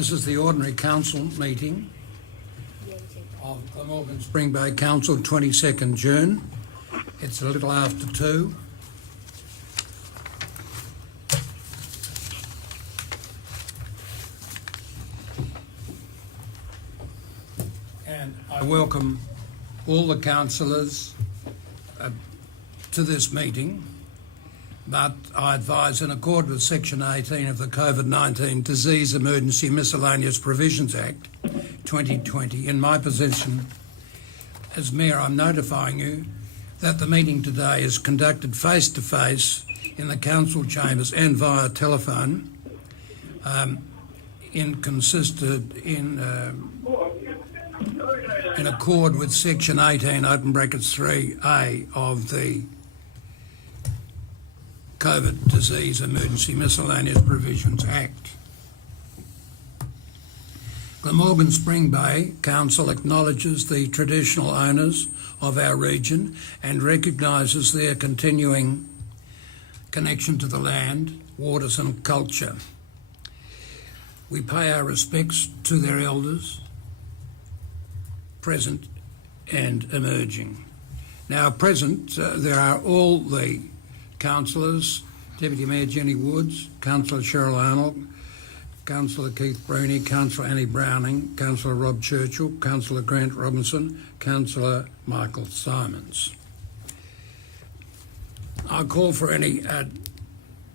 This is the ordinary council meeting of Glamorgan Spring Bay Council, 22nd June. It's a little after 2. And I welcome all the councillors to this meeting, but I advise, in accord with Section 18 of the COVID-19 Disease Emergency Miscellaneous Provisions Act 2020, in my position as Mayor, I'm notifying you that the meeting today is conducted face-to-face in the council chambers and via telephone, in accord with Section 18, open brackets 3A of the COVID Disease Emergency Miscellaneous Provisions Act. Glamorgan Spring Bay Council acknowledges the traditional owners of our region and recognises their continuing connection to the land, waters and culture. We pay our respects to their elders, present and emerging. Now present, there are all the councillors: Deputy Mayor Jenny Woods, Councillor Cheryl Arnold, Councillor Keith Bruni, Councillor Annie Browning, Councillor Rob Churchill, Councillor Grant Robinson, Councillor Michael Simons. I call for any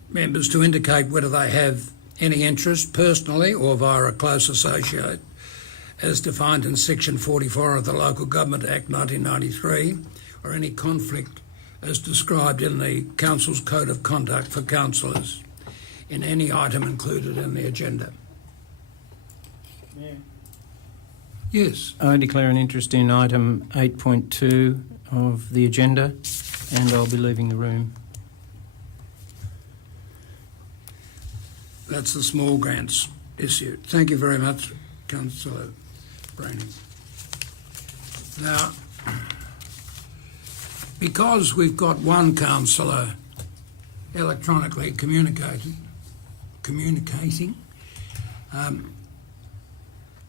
members to indicate whether they have any interest personally or via a close associate, as defined in Section 44 of the Local Government Act 1993, or any conflict as described in the Council's Code of Conduct for Councillors in any item included in the agenda. Yeah. Yes. I declare an interest in item 8.2 of the agenda, and I'll be leaving the room. That's the small grants issue. Thank you very much, Councillor Browning. Now, because we've got one councillor electronically communicating,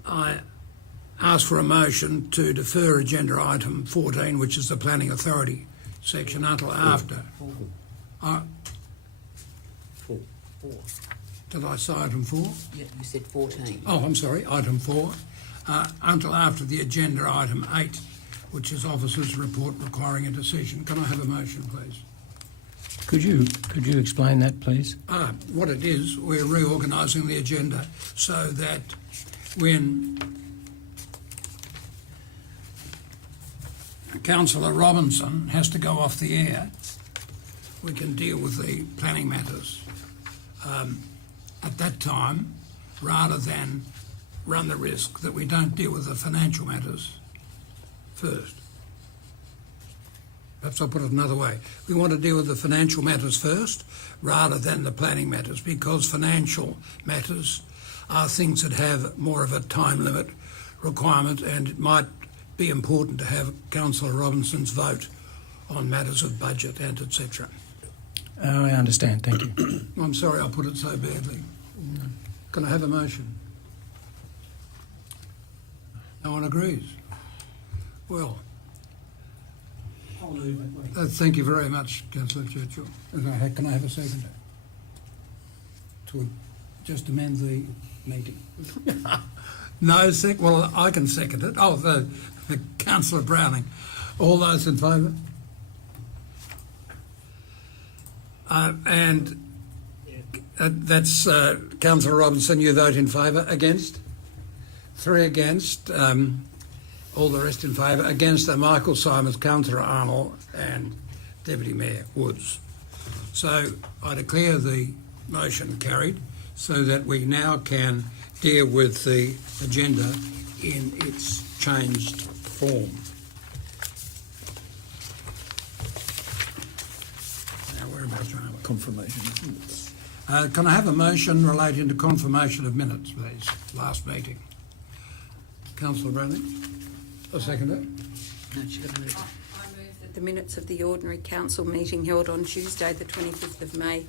I ask for a motion to defer agenda item 14, which is the Planning Authority section, until after. Four. Did I say item 4? Yeah, you said 14. Oh, I'm sorry, item 4. Until after the agenda item 8, which is Officer's Report requiring a decision. Can I have a motion, please? Could you explain that, please? What it is, we're reorganising the agenda so that when Councillor Robinson has to go off the air, we can deal with the planning matters at that time, rather than run the risk that we don't deal with the financial matters first. Perhaps I'll put it another way. We want to deal with the financial matters first rather than the planning matters, because financial matters are things that have more of a time limit requirement, and it might be important to have Councillor Robinson's vote on matters of budget and etc. I understand, thank you. I'm sorry I put it so badly. Can I have a motion? No one agrees? Well, I'll leave it. thank you very much, Councillor Churchill. Can I have a seconder to just amend the meeting? No, well, I can second it. Oh, the Councillor Browning. All those in favour? That's Councillor Robinson. You vote in favour. Against? 3 against. All the rest in favour. Against are Michael Simons, Councillor Arnold and Deputy Mayor Woods. So I declare the motion carried, so that we now can deal with the agenda in its changed form. Now, whereabouts are we? Confirmation. Can I have a motion relating to confirmation of minutes, please? Last meeting. Councillor Browning? A seconder? No, she got to move. I move that the minutes of the ordinary council meeting held on Tuesday the 25th of May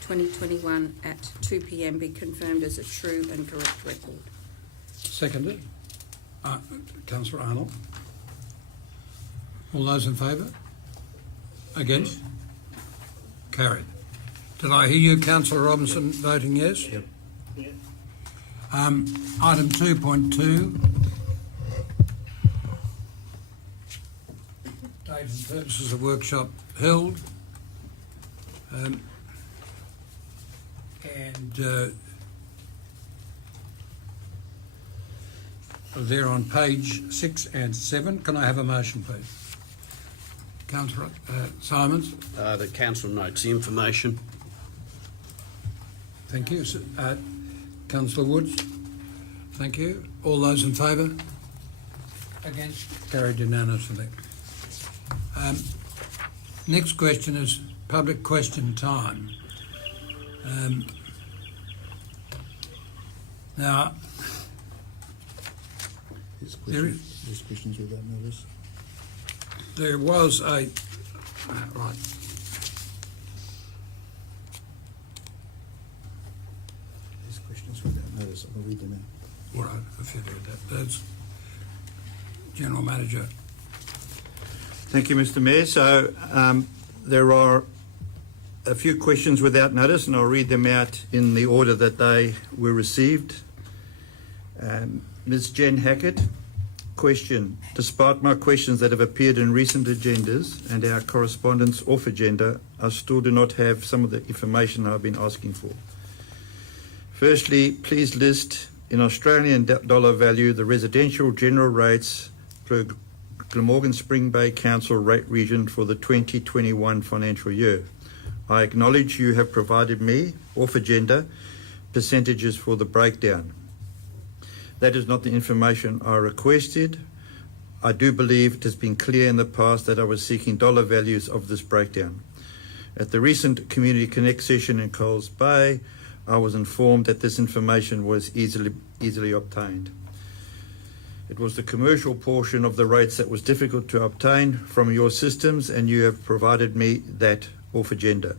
2021 at 2 p.m. be confirmed as a true and correct record. Seconded. Councillor Arnold. All those in favour? Against? Carried. Did I hear you, Councillor Robinson, voting yes? Yep. Item 2.2. Date and purposes of workshop held. They're on page 6 and 7. Can I have a motion, please? Councillor Simons. The council notes the information. Thank you. Councillor Woods. Thank you. All those in favour? Against? Carried unanimously. Next question is public question time. Now, There's questions without notice. there was a... right. There's questions without notice. I'll read them out. All right, if you do that. That's General Manager. Thank you, Mr. Mayor. So there are a few questions without notice, and I'll read them out in the order that they were received. Ms. Jen Hackett, question. Despite my questions that have appeared in recent agendas and our correspondence off agenda, I still do not have some of the information I've been asking for. Firstly, please list in Australian dollar value the residential general rates per Glamorgan Spring Bay Council rate region for the 2021 financial year. I acknowledge you have provided me, off agenda, percentages for the breakdown. That is not the information I requested. I do believe it has been clear in the past that I was seeking dollar values of this breakdown. At the recent Community Connect session in Coles Bay, I was informed that this information was easily obtained. It was the commercial portion of the rates that was difficult to obtain from your systems, and you have provided me that off agenda.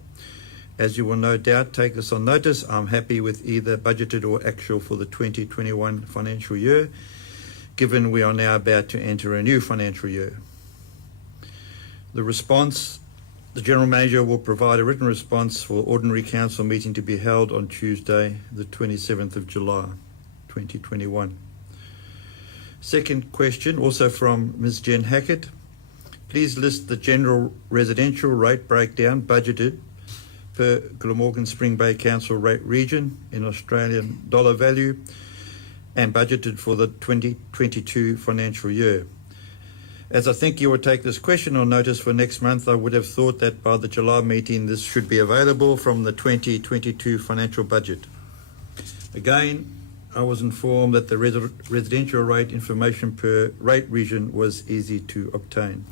As you will no doubt take this on notice, I'm happy with either budgeted or actual for the 2021 financial year, given we are now about to enter a new financial year. The response, the General Manager will provide a written response for ordinary council meeting to be held on Tuesday, the 27th of July, 2021. Second question, also from Ms. Jen Hackett. Please list the general residential rate breakdown budgeted per Glamorgan Spring Bay Council rate region in Australian dollar value and budgeted for the 2022 financial year. As I think you will take this question on notice for next month, I would have thought that by the July meeting this should be available from the 2022 financial budget. Again, I was informed that the residential rate information per rate region was easy to obtain.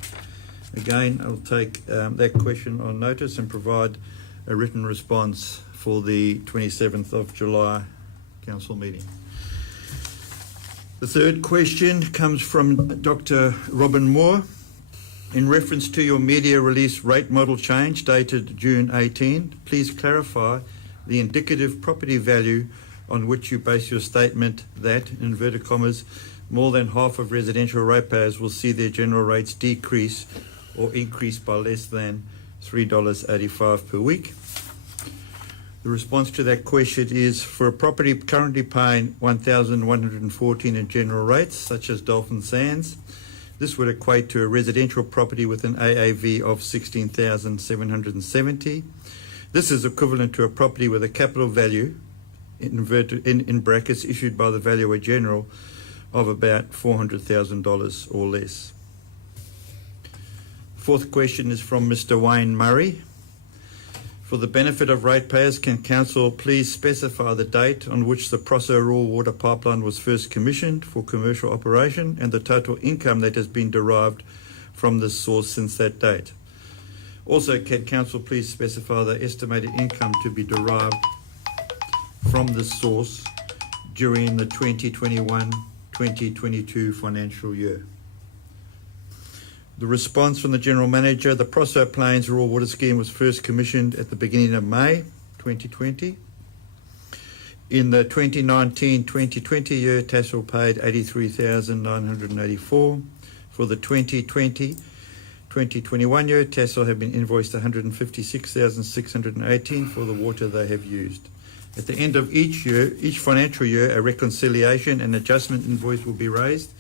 Again, I'll take that question on notice and provide a written response for the 27th of July council meeting. The third question comes from Dr. Robin Moore. In reference to your media release rate model change dated June 18, please clarify the indicative property value on which you base your statement that, in inverted commas, more than half of residential ratepayers will see their general rates decrease or increase by less than $3.85 per week. The response to that question is, for a property currently paying $1,114 in general rates, such as Dolphin Sands, this would equate to a residential property with an AAV of $16,770. This is equivalent to a property with a capital value, in brackets, issued by the Valuer General, of about $400,000 or less. Fourth question is from Mr. Wayne Murray. For the benefit of ratepayers, can Council please specify the date on which the Prosso Raw Water Pipeline was first commissioned for commercial operation and the total income that has been derived from this source since that date? Also, can Council please specify the estimated income to be derived from this source during the 2021-2022 financial year? The response from the General Manager: the Prosso Plains Raw Water Scheme was first commissioned at the beginning of May 2020. In the 2019-2020 year, Tassal paid $83,984. For the 2020-2021 year, Tassal have been invoiced $156,618 for the water they have used. At the end of each financial year, a reconciliation and adjustment invoice will be raised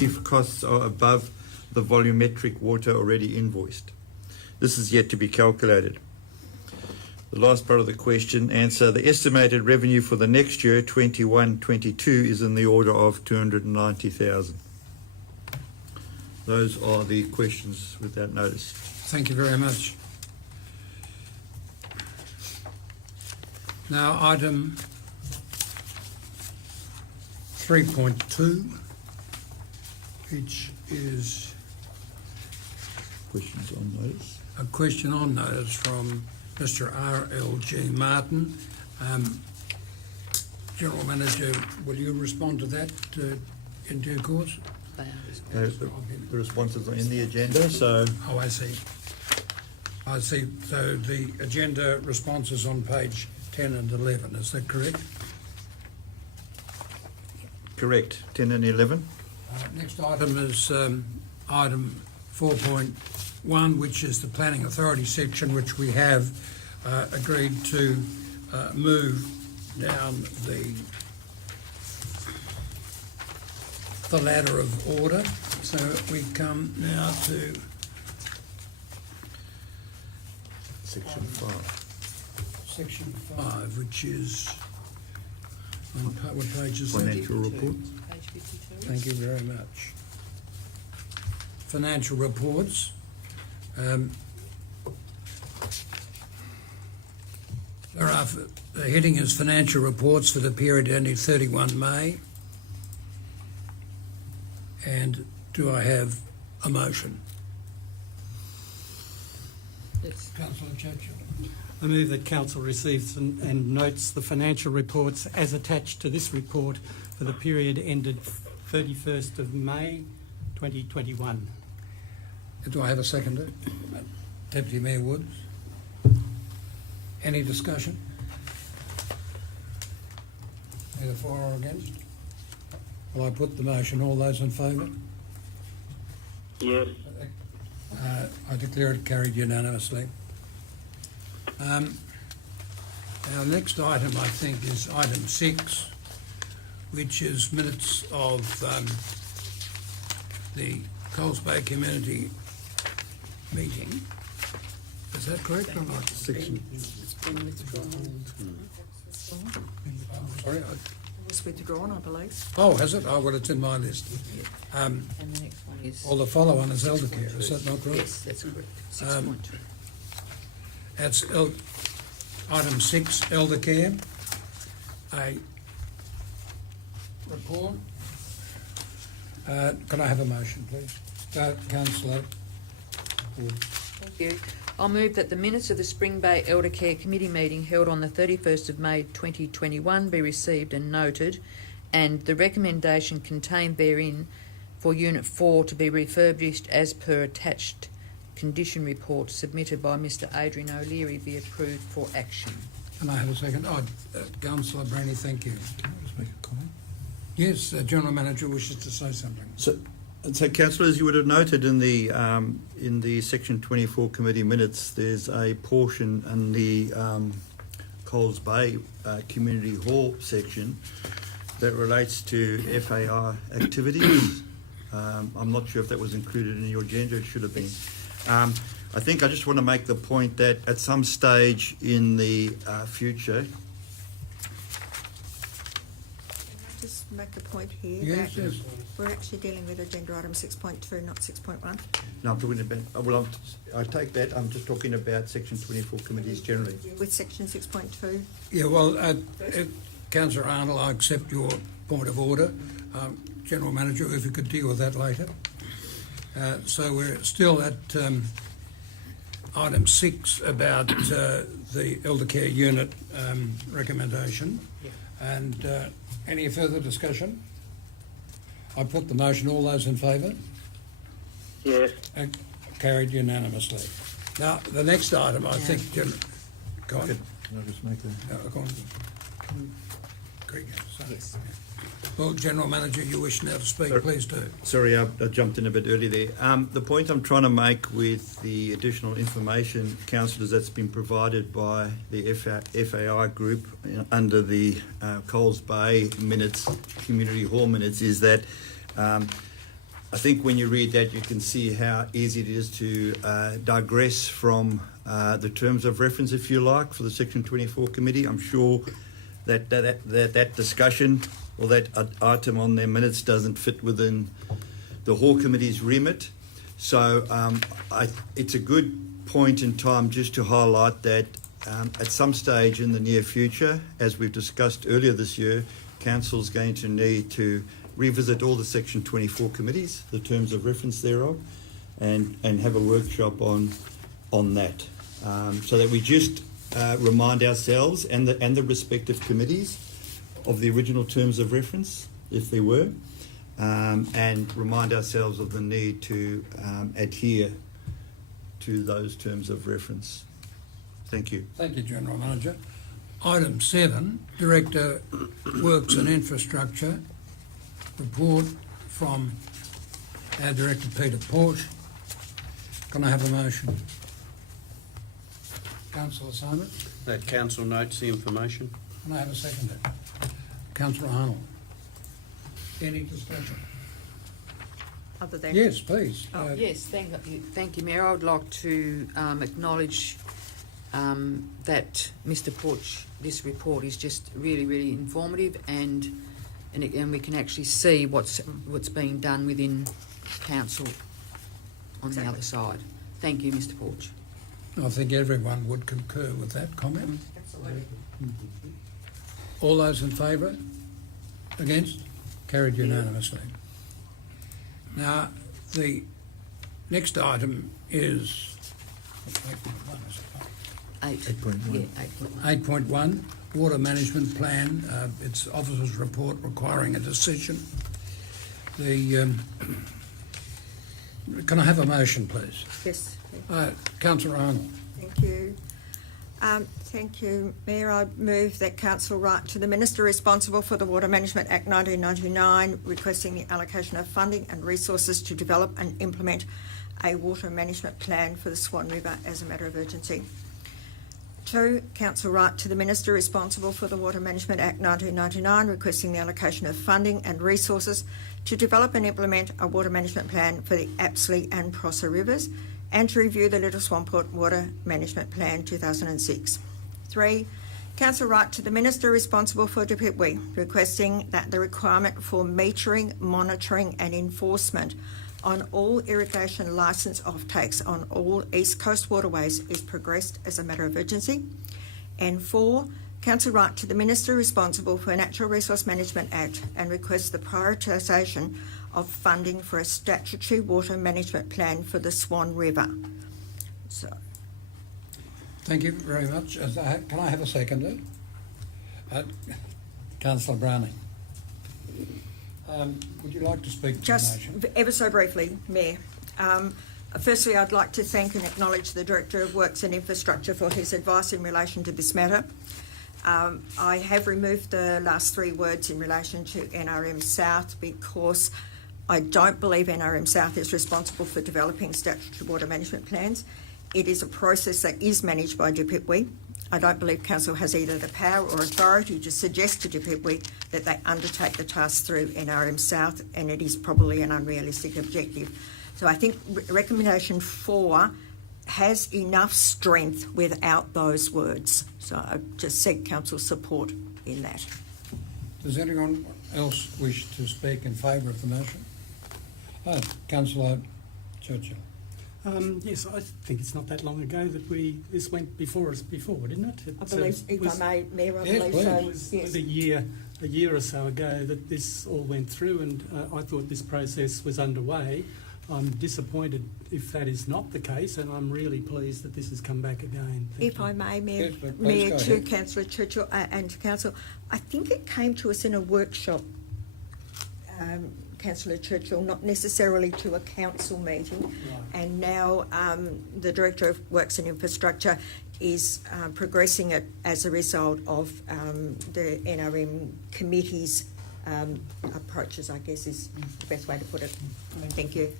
if costs are above the volumetric water already invoiced. This is yet to be calculated. The last part of the question, answer. The estimated revenue for the next year, 21-22, is in the order of $290,000. Those are the questions without notice. Thank you very much. Now, item 3.2, which is Questions on notice? a question on notice from Mr. R.L.G. Martin. General Manager, will you respond to that in due course? They are The responses are in the agenda, so Oh, I see. I see. So the agenda responses on page 10 and 11, is that correct? correct, 10 and 11. Next item is item 4.1, which is the Planning Authority section, which we have agreed to move down the ladder of order. So we come now to Section 5. section 5, which is on what page is that? Financial report. Page 52. Thank you very much. Financial reports. The heading is Financial Reports for the period ending 31 May. And do I have a motion? Yes. Councillor Churchill. I move that Council receives and notes the financial reports as attached to this report for the period ended 31st of May 2021. Do I have a seconder? Deputy Mayor Woods. Any discussion? Either for or against? Will I put the motion? All those in favour? Yes. I declare it carried unanimously. Our next item, I think, is item 6, which is minutes of the Coles Bay Community meeting. Is that correct or not? Section. It's been withdrawn. Sorry. It was withdrawn, I believe. Oh, has it? Oh, well, it's in my list. And the next one is... Well, the follow-on is elder care. Is that not right? Yes, that's correct. 6.2. That's item 6, elder care. A report. Can I have a motion, please? Councillor Wood. Thank you. I'll move that the minutes of the Spring Bay Elder Care Committee meeting held on the 31st of May 2021 be received and noted, and the recommendation contained therein for Unit 4 to be refurbished as per attached condition report submitted by Mr Adrian O'Leary be approved for action. Can I have a second? Oh, Councillor Brandy, thank you. Can I just make a comment? Yes, General Manager wishes to say something. So, councillors, you would have noted in the Section 24 committee minutes, there's a portion in the Coles Bay Community Hall section that relates to FAR activities. I'm not sure if that was included in your agenda. It should have been. I think I just want to make the point that at some stage in the future. Just make a point here Yes, that yes. we're actually dealing with agenda item 6.2, not 6.1. No, I'm talking about. Well, I take that. I'm just talking about Section 24 committees generally. With section 6.2. Yeah, well, Councillor Arnold, I accept your point of order. General Manager, if you could deal with that later. So we're still at item 6 about the elder care unit recommendation. Yeah. And any further discussion? I put the motion. All those in favour? Yes. Carried unanimously. Now, the next item, I think, go on. Can I just make a... Go on. Greg, yes. Well, General Manager, you wish now to speak, Sir. please do. Sorry, I jumped in a bit early there. The point I'm trying to make with the additional information, councillors, that's been provided by the FAI group under the Coles Bay minutes, Community Hall minutes, is that I think when you read that, you can see how easy it is to digress from the terms of reference, if you like, for the Section 24 committee. I'm sure that discussion or that item on their minutes doesn't fit within the Hall Committee's remit. So it's a good point in time just to highlight that at some stage in the near future, as we've discussed earlier this year, Council's going to need to revisit all the Section 24 committees, the terms of reference thereof, and have a workshop on that, so that we just remind ourselves and the respective committees of the original terms of reference, if there were, and remind ourselves of the need to adhere to those terms of reference. Thank you. Thank you, General Manager. Item 7, Director, Works and Infrastructure, report from our Director, Peter Porsche. Can I have a motion? Councillor Simon? That council notes the information. Can I have a seconder? Councillor Arnold? Any discussion? Other than... Yes, please. Yes, thank you, Mayor. I would like to acknowledge that Mr. Porch, this report is just really, really informative, and we can actually see what's being done within council on the other side. Thank you, Mr. Porch. I think everyone would concur with that comment. Absolutely. All those in favour? Against? Carried unanimously. Now, the next item is 8.1. 8.1, Water Management Plan. It's Officer's Report requiring a decision. Can I have a motion, please? Yes. Councillor Arnold. Thank you. Thank you, Mayor. I move that Council write to the Minister responsible for the Water Management Act 1999 requesting the allocation of funding and resources to develop and implement a water management plan for the Swan River as a matter of urgency. 2, Council write to the Minister responsible for the Water Management Act 1999 requesting the allocation of funding and resources to develop and implement a water management plan for the Apsley and Prosser Rivers and to review the Little Swamport Water Management Plan 2006. 3, Council write to the Minister responsible for Dipitwi requesting that the requirement for metering, monitoring and enforcement on all irrigation licence offtakes on all East Coast waterways is progressed as a matter of urgency. And 4, Council write to the Minister responsible for Natural Resource Management Act and request the prioritisation of funding for a statutory water management plan for the Swan River. So, Thank you very much. Can I have a seconder? Councillor Browning. Would you like to speak to the just motion? ever so briefly, Mayor. Firstly, I'd like to thank and acknowledge the Director of Works and Infrastructure for his advice in relation to this matter. I have removed the last 3 words in relation to NRM South because I don't believe NRM South is responsible for developing statutory water management plans. It is a process that is managed by Dipitwi. I don't believe Council has either the power or authority to suggest to Dipitwi that they undertake the task through NRM South, and it is probably an unrealistic objective. So I think recommendation 4 has enough strength without those words. So I just seek Council's support in that. Does anyone else wish to speak in favour of the motion? Councillor Churchill. Yes, I think it's not that long ago that this went before us before, didn't it? I believe, if I may, Mayor, I believe so. It was a year or so ago that this all went through, and I thought this process was underway. I'm disappointed if that is not the case, and I'm really pleased that this has come back again. If I may, Mayor, Yes, but please Mayor go to ahead. Councillor Churchill and to Council, I think it came to us in a workshop Councillor Churchill, not necessarily to a council meeting. Right. And now the Director of Works and Infrastructure is progressing it as a result of the NRM committee's approaches, I guess is the best way to put it. Thank you.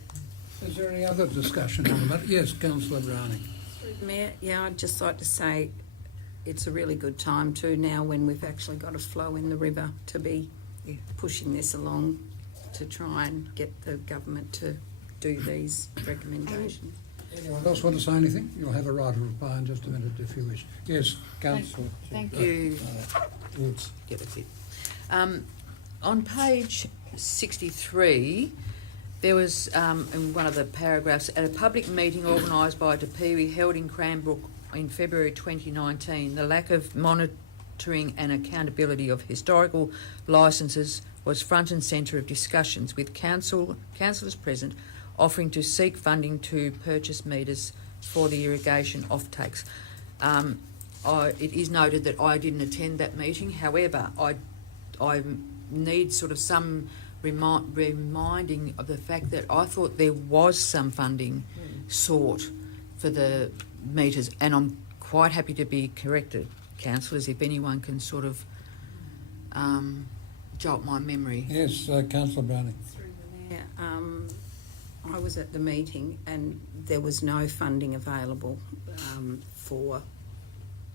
Is there any other discussion on the matter? Yes, Councillor Browning. Mayor, yeah, I'd just like to say it's a really good time too now when we've actually got a flow in the river to be pushing this along to try and get the government to do these recommendations. Anyone else want to say anything? You'll have a right of reply in just a minute if you wish. Yes, Councillor. Thank you. Woods. Yeah, that's it. On page 63, there was, in one of the paragraphs, at a public meeting organised by DePeewee held in Cranbrook in February 2019, the lack of monitoring and accountability of historical licences was front and centre of discussions, with councillors present offering to seek funding to purchase meters for the irrigation offtakes. It is noted that I didn't attend that meeting. However, I need sort of some reminding of the fact that I thought there was some funding sought for the meters, and I'm quite happy to be corrected, councillors, if anyone can sort of jolt my memory. Yes, Councillor Browning. Yeah, I was at the meeting and there was no funding available for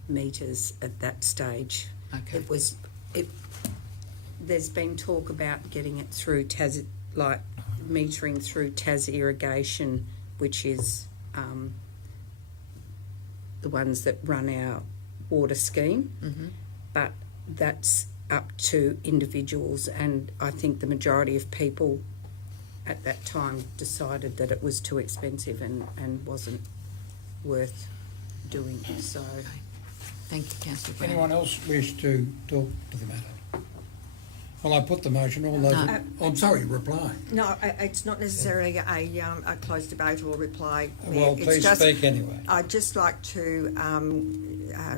meters at that stage. Okay. There's been talk about getting it through metering through Tas Irrigation, which is the ones that run our water scheme, but that's up to individuals, and I think the majority of people at that time decided that it was too expensive and wasn't worth doing. So, Thank you, Councillor Brown. Anyone else wish to talk to the matter? Well, I put the motion. All those. I'm sorry. Reply. No, it's not necessarily a closed debate or reply. Well, It's please just, speak anyway. I'd just like to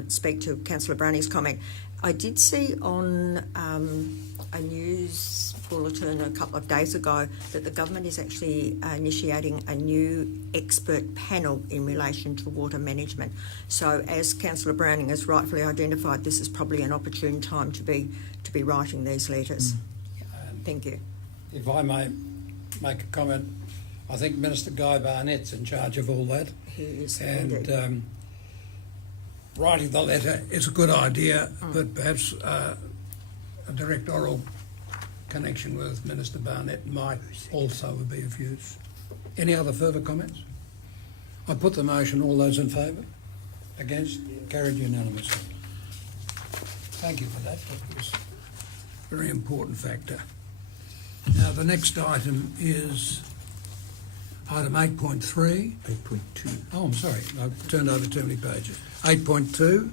speak to Councillor Brownie's comment. I did see on a news bulletin a couple of days ago that the government is actually initiating a new expert panel in relation to water management. So, as Councillor Browning has rightfully identified, this is probably an opportune time to be writing these letters. Thank you. If I may make a comment, I think Minister Guy Barnett's in charge of all that. He is And indeed. writing the letter is a good idea, but perhaps a direct oral connection with Minister Barnett might also be of use. Any other further comments? I put the motion. All those in favour? Against? Carried unanimously. Thank you for that. That was a very important factor. Now, the next item is item 8.3. 8.2. Oh, I'm sorry. I've turned over too many pages. 8.2.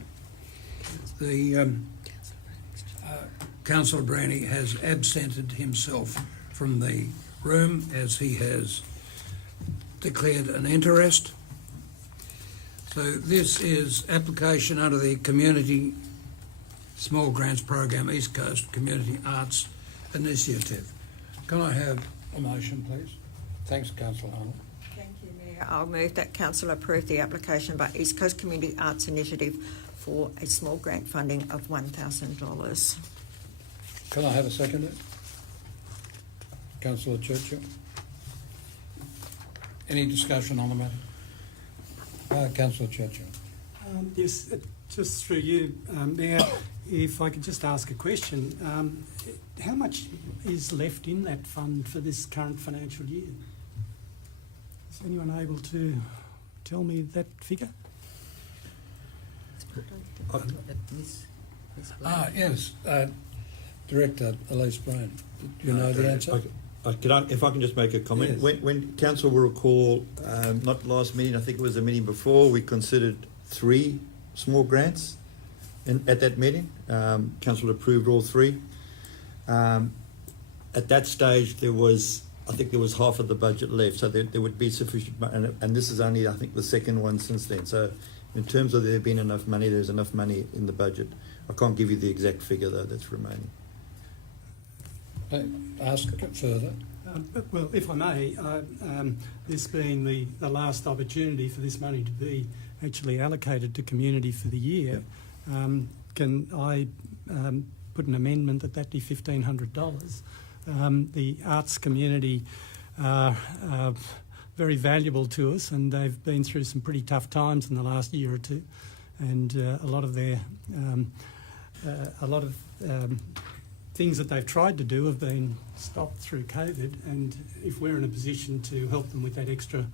The Councillor Brownie has absented himself from the room as he has declared an interest. So this is application under the Community Small Grants Program East Coast Community Arts Initiative. Can I have a motion, please? Thanks, Councillor Arnold. Thank you, Mayor. I'll move that council approve the application by East Coast Community Arts Initiative for a small grant funding of $1,000. Can I have a seconder? Councillor Churchill. Any discussion on the matter? Councillor Churchill. Yes, just through you, Mayor, if I could just ask a question. How much is left in that fund for this current financial year? Is anyone able to tell me that figure? Yes. Director Elise Brown. Do you know the answer? If I can just make a comment. Yes. When Council will recall, not last meeting, I think it was the meeting before, we considered 3 small grants at that meeting. Council approved all 3. At that stage, I think there was half of the budget left, so there would be sufficient, and this is only, I think, the second one since then. So in terms of there being enough money, there's enough money in the budget. I can't give you the exact figure, though, that's remaining. Ask it further. Well, if I may, this being the last opportunity for this money to be actually allocated to community for the year, can I put an amendment that be $1,500? The arts community are very valuable to us, and they've been through some pretty tough times in the last year or two, and a lot of their things that they've tried to do have been stopped through COVID, and if we're in a position to help them with that extra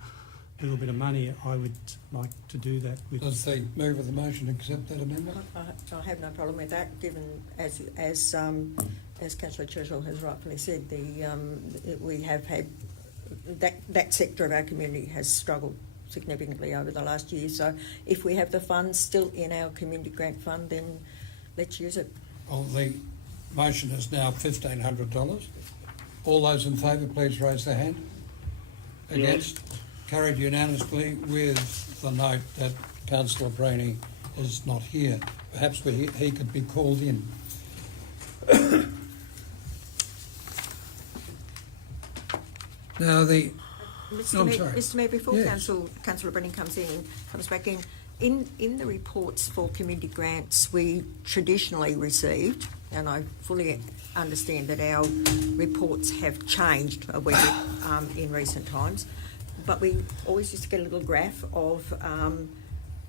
little bit of money, I would like to do that. Does the mover of the motion accept that amendment? I have no problem with that, given as Councillor Churchill has rightfully said, we have had that sector of our community has struggled significantly over the last year. So if we have the funds still in our community grant fund, then let's use it. Well, the motion is now $1,500. All those in favour, please raise their hand. Against? Carried unanimously with the note that Councillor Brainy is not here. Perhaps he could be called in. Now Mr. Mayor, before Yes. Councillor Brennan comes back in the reports for community grants we traditionally received, and I fully understand that our reports have changed a wee bit in recent times, but we always used to get a little graph of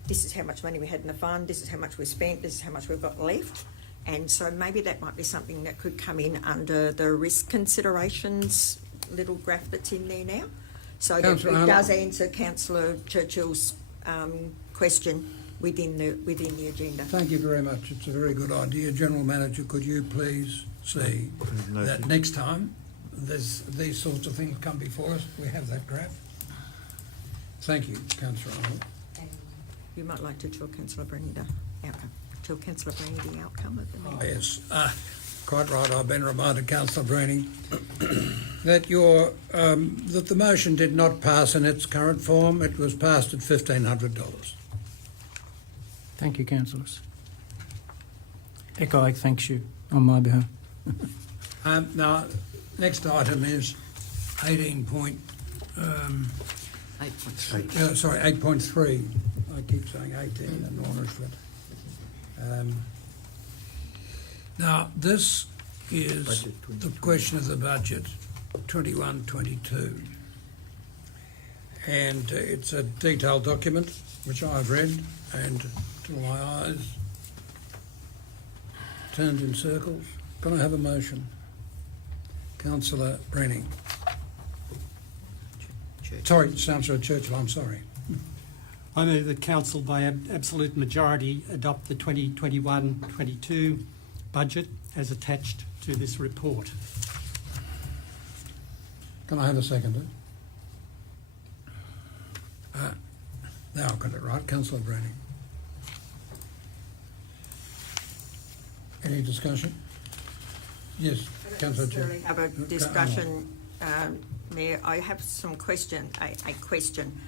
this is how much money we had in the fund, this is how much we spent, this is how much we've got left. And so maybe that might be something that could come in under the risk considerations little graph that's in there now. So that it does answer Councillor Churchill's question within the agenda. Thank you very much. It's a very good idea. General Manager, could you please see that next time these sorts of things come before us, we have that graph? Thank you, Councillor Arnold. And you might like to tell Councillor Brennan the outcome. Tell Councillor Brennan the outcome of the meeting. Oh, yes. Quite right. I've been reminded, Councillor Brainy, that that the motion did not pass in its current form. It was passed at $1,500. Thank you, councillors. ECOIC thanks you on my behalf. Now, next item is 8.3. I keep saying 18 and Warnershford. Now, this is the question of the budget, 21-22. And it's a detailed document, which I've read, and till my eyes turned in circles. Can I have a motion? Councillor Brenning. Sorry, Councillor Churchill, I'm sorry. I move that Council by absolute majority adopt the 2021-22 budget as attached to this report. Can I have a seconder? Now I've got it right. Councillor Branning. Any discussion? Yes, Councillor Chair. Necessarily have a discussion, Mayor. I have some question, a question,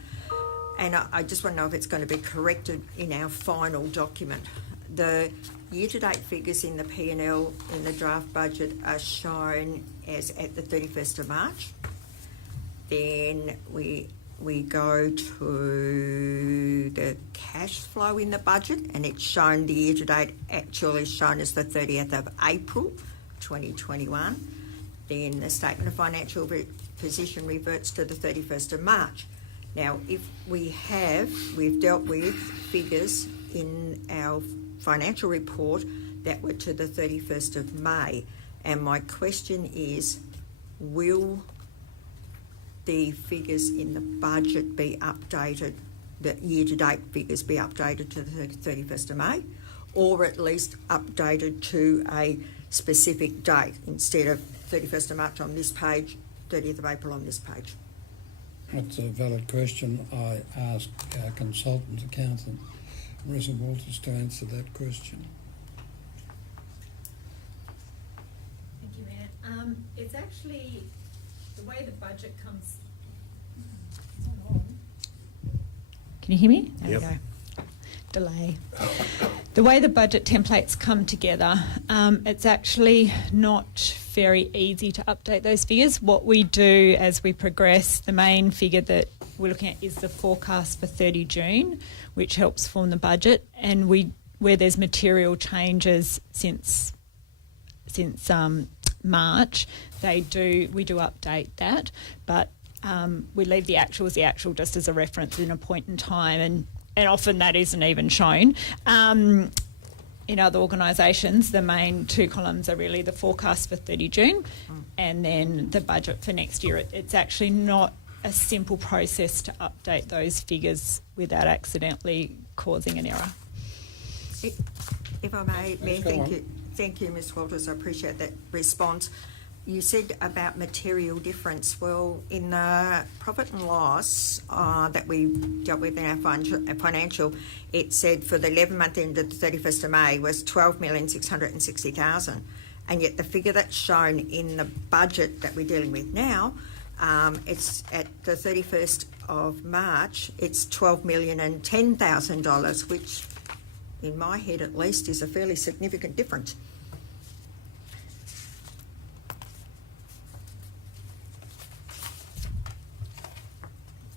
and I just want to know if it's going to be corrected in our final document. The year-to-date figures in the P&L in the draft budget are shown as at the 31st of March. Then we go to the cash flow in the budget, and it's shown the year-to-date actually shown as the 30th of April 2021. Then the statement of financial position reverts to the 31st of March. Now, if we've dealt with figures in our financial report that were to the 31st of May, and my question is, will the figures in the budget be updated, the year-to-date figures be updated to the 31st of May, or at least updated to a specific date instead of 31st of March on this page, 30th of April on this page? That's a valid question. I asked our consultant accountant, Marissa Walters, to answer that question. Thank you, Mayor. It's actually the way the budget comes. Can you hear me? There we go. Delay. The way the budget templates come together, it's actually not very easy to update those figures. What we do as we progress, the main figure that we're looking at is the forecast for 30 June, which helps form the budget. And where there's material changes since March, we do update that, but we leave the actual just as a reference in a point in time, and often that isn't even shown. In other organisations, the main two columns are really the forecast for 30 June and then the budget for next year. It's actually not a simple process to update those figures without accidentally causing an error. If I may, Mayor, thank you, Ms Walters. I appreciate that response. You said about material difference. Well, in the profit and loss that we dealt with in our financial, it said for the 11-month end of the 31st of May was 12,660,000, and yet the figure that's shown in the budget that we're dealing with now, it's at the 31st of March, it's $12,010,000, which, in my head at least, is a fairly significant difference.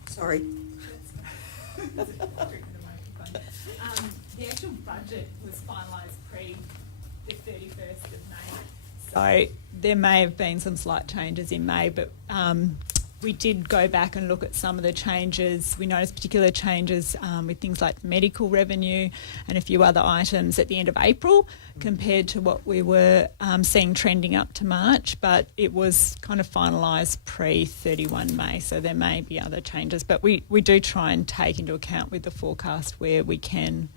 Sorry. The actual budget was finalised pre the 31st of May. So there may have been some slight changes in May, but we did go back and look at some of the changes. We noticed particular changes with things like medical revenue and a few other items at the end of April compared to what we were seeing trending up to March, but it was kind of finalised pre-31 May, so there may be other changes. But we do try and take into account with the forecast where we can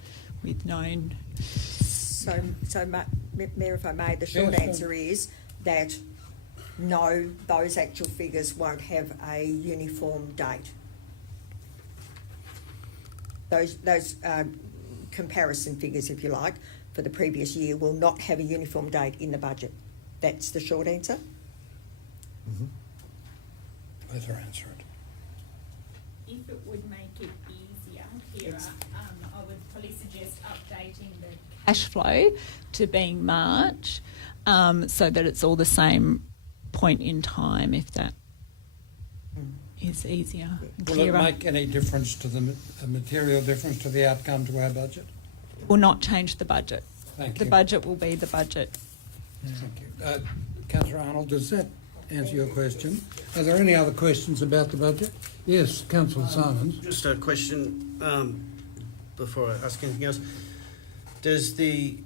with known... So Mayor, if I may, the short answer is that no, those actual figures won't have a uniform date. Those comparison figures, if you like, for the previous year will not have a uniform date in the budget. That's the short answer. Mm-hmm. Better answer it. If it would make it easier, Kira, I would probably suggest updating the cash flow to being March so that it's all the same point in time, if that is easier and Will clearer. it make any difference to a material difference to the outcome to our budget? Will not change the budget. Thank The you. budget will be the budget. Thank you. Councillor Arnold, does that answer your question? Are there any other questions about the budget? Yes, Councillor Simons. Just a question before I ask anything else. Does the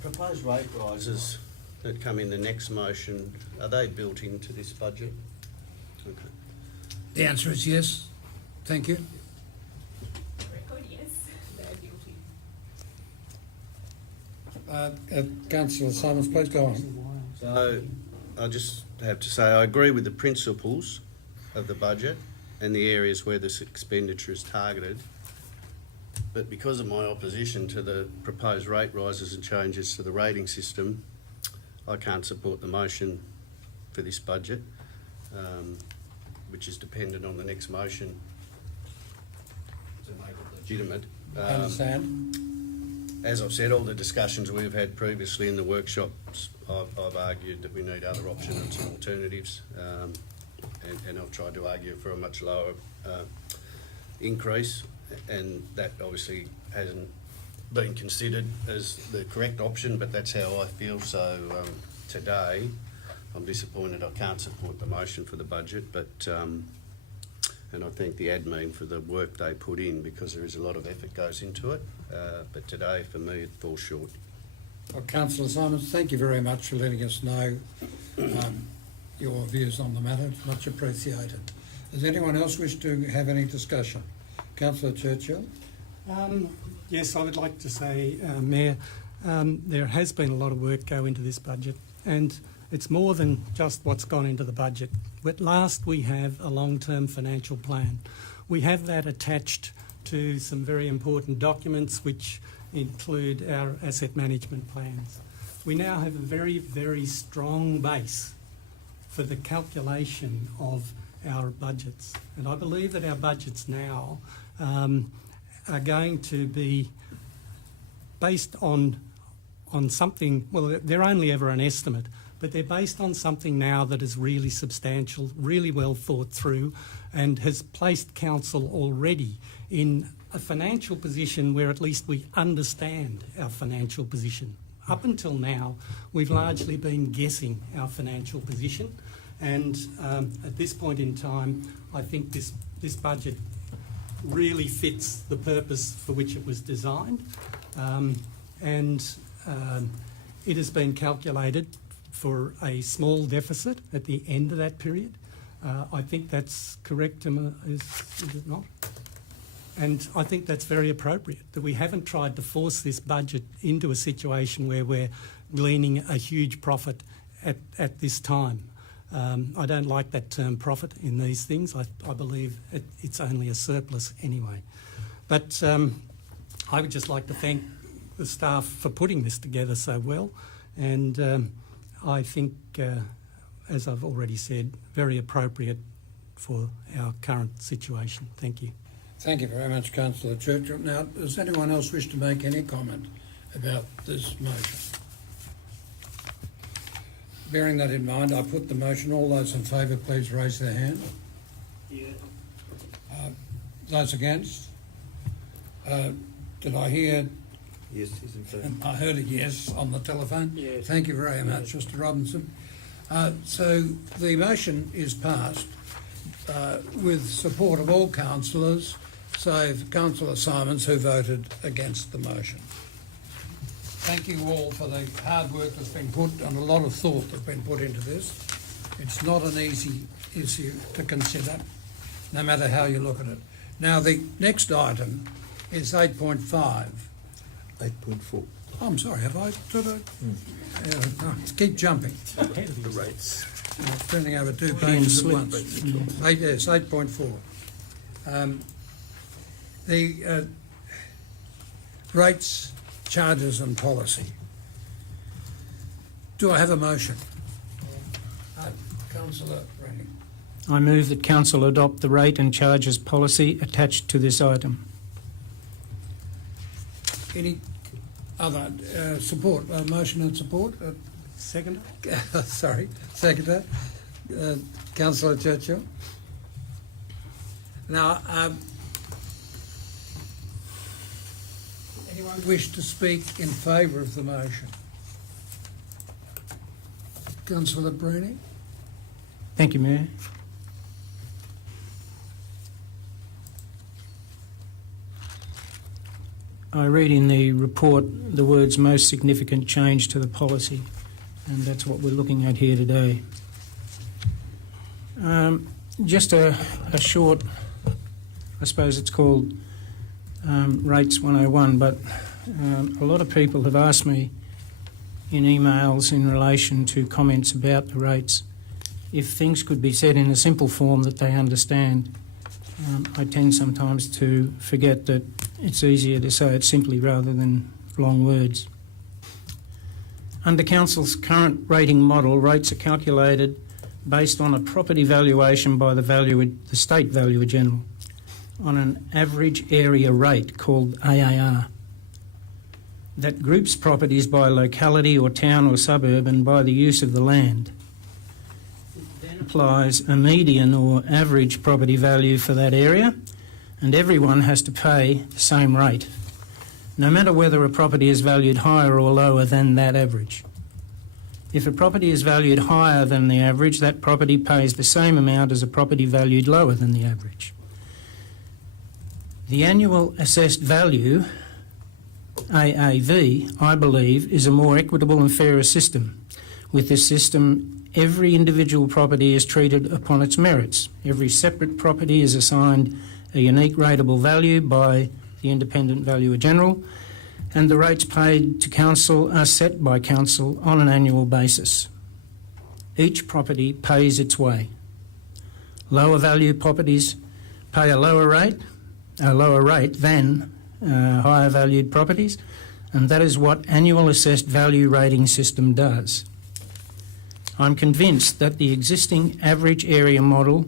proposed rate rises that come in the next motion, are they built into this budget? Okay. The answer is yes. Thank you. Record, yes, they're guilty. Councillor Simons, please go on. So I just have to say I agree with the principles of the budget and the areas where this expenditure is targeted. But because of my opposition to the proposed rate rises and changes to the rating system, I can't support the motion for this budget, which is dependent on the next motion to make it legitimate. I understand. As I've said, all the discussions we've had previously in the workshops, I've argued that we need other options and alternatives, and I've tried to argue for a much lower increase, and that obviously hasn't been considered as the correct option, but that's how I feel. So today I'm disappointed I can't support the motion for the budget, but and I thank the admin for the work they put in, because there is a lot of effort goes into it, but today for me it falls short. Well, Councillor Simons, thank you very much for letting us know your views on the matter. It's much appreciated. Does anyone else wish to have any discussion? Councillor Churchill? Yes, I would like to say, Mayor, there has been a lot of work go into this budget, and it's more than just what's gone into the budget. At last we have a long-term financial plan. We have that attached to some very important documents which include our asset management plans. We now have a very, very strong base for the calculation of our budgets, and I believe that our budgets now are going to be based on something, well, they're only ever an estimate, but they're based on something now that is really substantial, really well thought through, and has placed council already in a financial position where at least we understand our financial position. Up until now, we've largely been guessing our financial position, and at this point in time, I think this budget really fits the purpose for which it was designed, and it has been calculated for a small deficit at the end of that period. I think that's correct, is it not? And I think that's very appropriate, that we haven't tried to force this budget into a situation where we're gleaning a huge profit at this time. I don't like that term profit in these things. I believe it's only a surplus anyway. But I would just like to thank the staff for putting this together so well, and I think, as I've already said, very appropriate for our current situation. Thank you. Thank you very much, Councillor Churchill. Now, does anyone else wish to make any comment about this motion? Bearing that in mind, I put the motion. All those in favour, please raise their hand. Yeah. Those against? Did I hear? Yes, he's in favour. I heard a yes on the telephone. Yes. Thank you very much, Mr. Robinson. So the motion is passed with support of all councillors, save Councillor Simons, who voted against the motion. Thank you all for the hard work that's been put and a lot of thought that's been put into this. It's not an easy issue to consider, no matter how you look at it. Now, the next item is 8.5. 8.4. Oh, I'm sorry, have I? No, keep jumping. The rates. Turning over two pages at slipped. once. Yes, 8.4. The rates, charges and policy. Do I have a motion? Councillor Rennie. I move that Council adopt the rate and charges policy attached to this item. Any other support? Motion and support? Second? Sorry, seconder. Councillor Churchill. Now, anyone wish to speak in favour of the motion? Councillor Bruni. Thank you, Mayor. I read in the report the words most significant change to the policy, and that's what we're looking at here today. Just a short, I suppose it's called Rates 101, but a lot of people have asked me in emails in relation to comments about the rates if things could be said in a simple form that they understand. I tend sometimes to forget that it's easier to say it simply rather than long words. Under Council's current rating model, rates are calculated based on a property valuation by the State Valuer General on an average area rate called AAR that groups properties by locality or town or suburb and by the use of the land. Then applies a median or average property value for that area, and everyone has to pay the same rate, no matter whether a property is valued higher or lower than that average. If a property is valued higher than the average, that property pays the same amount as a property valued lower than the average. The annual assessed value, AAV, I believe, is a more equitable and fairer system. With this system, every individual property is treated upon its merits. Every separate property is assigned a unique rateable value by the Independent Valuer General, and the rates paid to Council are set by Council on an annual basis. Each property pays its way. Lower value properties pay a lower rate than higher valued properties, and that is what annual assessed value rating system does. I'm convinced that the existing average area model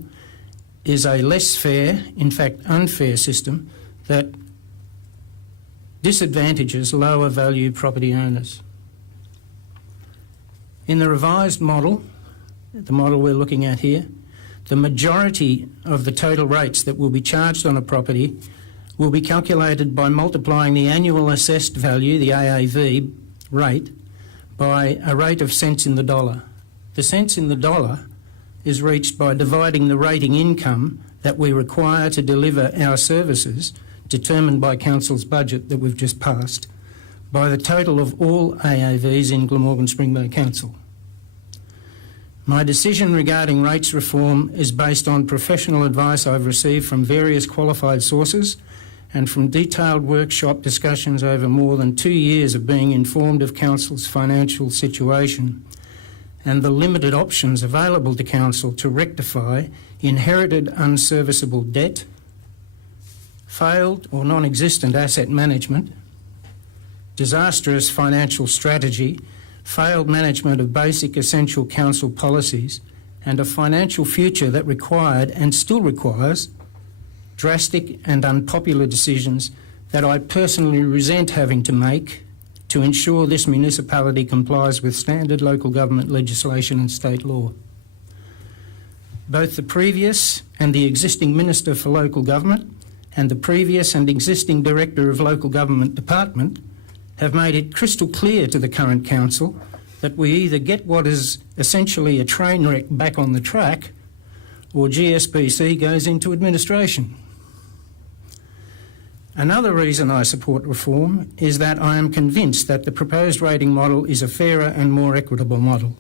is a less fair, in fact unfair system that disadvantages lower value property owners. In the revised model, the model we're looking at here, the majority of the total rates that will be charged on a property will be calculated by multiplying the annual assessed value, the AAV rate, by a rate of cents in the dollar. The cents in the dollar is reached by dividing the rating income that we require to deliver our services, determined by Council's budget that we've just passed, by the total of all AAVs in Glamorgan Spring Bay Council. My decision regarding rates reform is based on professional advice I've received from various qualified sources and from detailed workshop discussions over more than 2 years of being informed of Council's financial situation and the limited options available to Council to rectify inherited unserviceable debt, failed or non-existent asset management, disastrous financial strategy, failed management of basic essential council policies, and a financial future that required and still requires drastic and unpopular decisions that I personally resent having to make to ensure this municipality complies with standard local government legislation and state law. Both the previous and the existing Minister for Local Government and the previous and existing Director of Local Government Department have made it crystal clear to the current council that we either get what is essentially a train wreck back on the track or GSBC goes into administration. Another reason I support reform is that I am convinced that the proposed rating model is a fairer and more equitable model.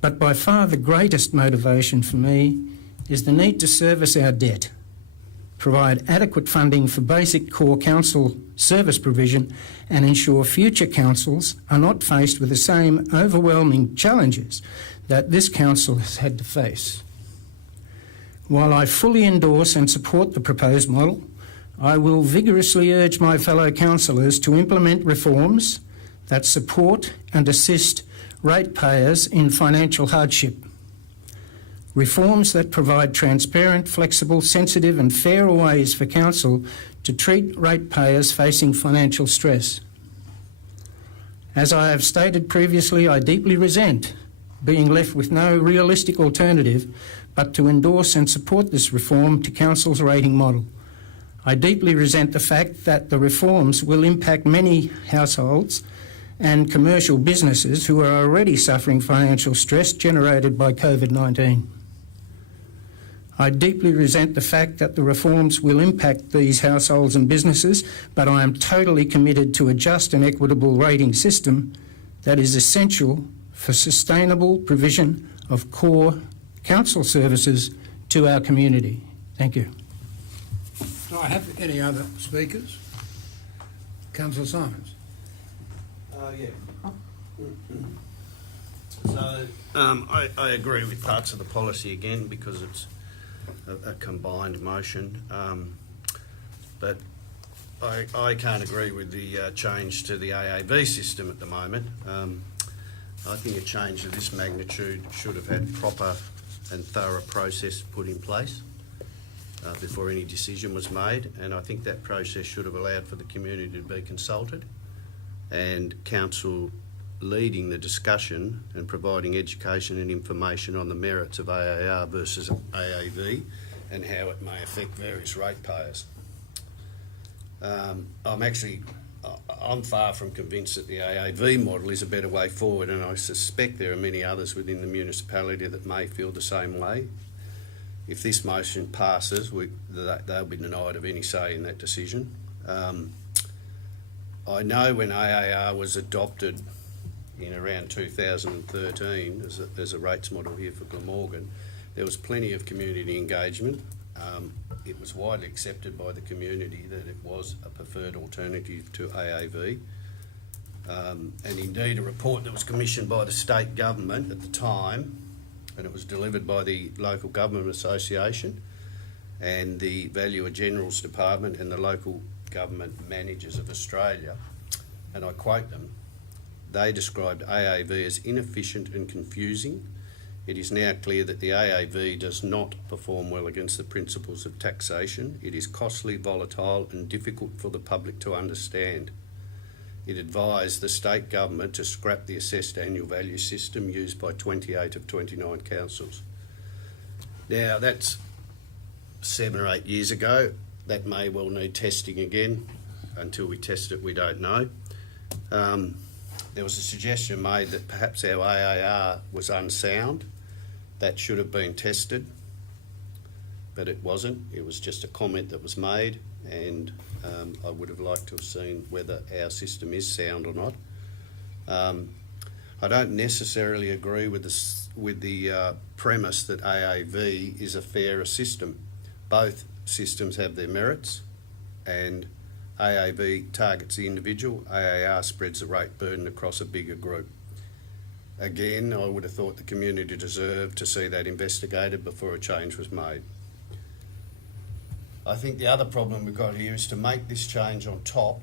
But by far the greatest motivation for me is the need to service our debt, provide adequate funding for basic core council service provision, and ensure future councils are not faced with the same overwhelming challenges that this council has had to face. While I fully endorse and support the proposed model, I will vigorously urge my fellow councillors to implement reforms that support and assist ratepayers in financial hardship. Reforms that provide transparent, flexible, sensitive and fairer ways for council to treat ratepayers facing financial stress. As I have stated previously, I deeply resent being left with no realistic alternative but to endorse and support this reform to council's rating model. I deeply resent the fact that the reforms will impact many households and commercial businesses who are already suffering financial stress generated by COVID-19. I deeply resent the fact that the reforms will impact these households and businesses, but I am totally committed to a just and equitable rating system that is essential for sustainable provision of core council services to our community. Thank you. Do I have any other speakers? Councillor Simons. So I agree with parts of the policy again because it's a combined motion, but I can't agree with the change to the AAV system at the moment. I think a change of this magnitude should have had proper and thorough process put in place before any decision was made, and I think that process should have allowed for the community to be consulted and council leading the discussion and providing education and information on the merits of AAR versus AAV and how it may affect various ratepayers. I'm far from convinced that the AAV model is a better way forward, and I suspect there are many others within the municipality that may feel the same way. If this motion passes, they'll be denied of any say in that decision. I know when AAR was adopted in around 2013 as a rates model here for Glamorgan, there was plenty of community engagement. It was widely accepted by the community that it was a preferred alternative to AAV. And indeed a report that was commissioned by the state government at the time, and it was delivered by the Local Government Association and the Valuer General's Department and the Local Government Managers of Australia, and I quote them, they described AAV as inefficient and confusing. It is now clear that the AAV does not perform well against the principles of taxation. It is costly, volatile and difficult for the public to understand. it advised the state government to scrap the assessed annual value system used by 28 of 29 councils. Now, that's 7 or 8 years ago. That may well need testing again. Until we test it, we don't know. There was a suggestion made that perhaps our AAR was unsound. That should have been tested, but it wasn't. It was just a comment that was made, and I would have liked to have seen whether our system is sound or not. I don't necessarily agree with the premise that AAV is a fairer system. Both systems have their merits, and AAV targets the individual, AAR spreads the rate burden across a bigger group. Again, I would have thought the community deserved to see that investigated before a change was made. I think the other problem we've got here is to make this change on top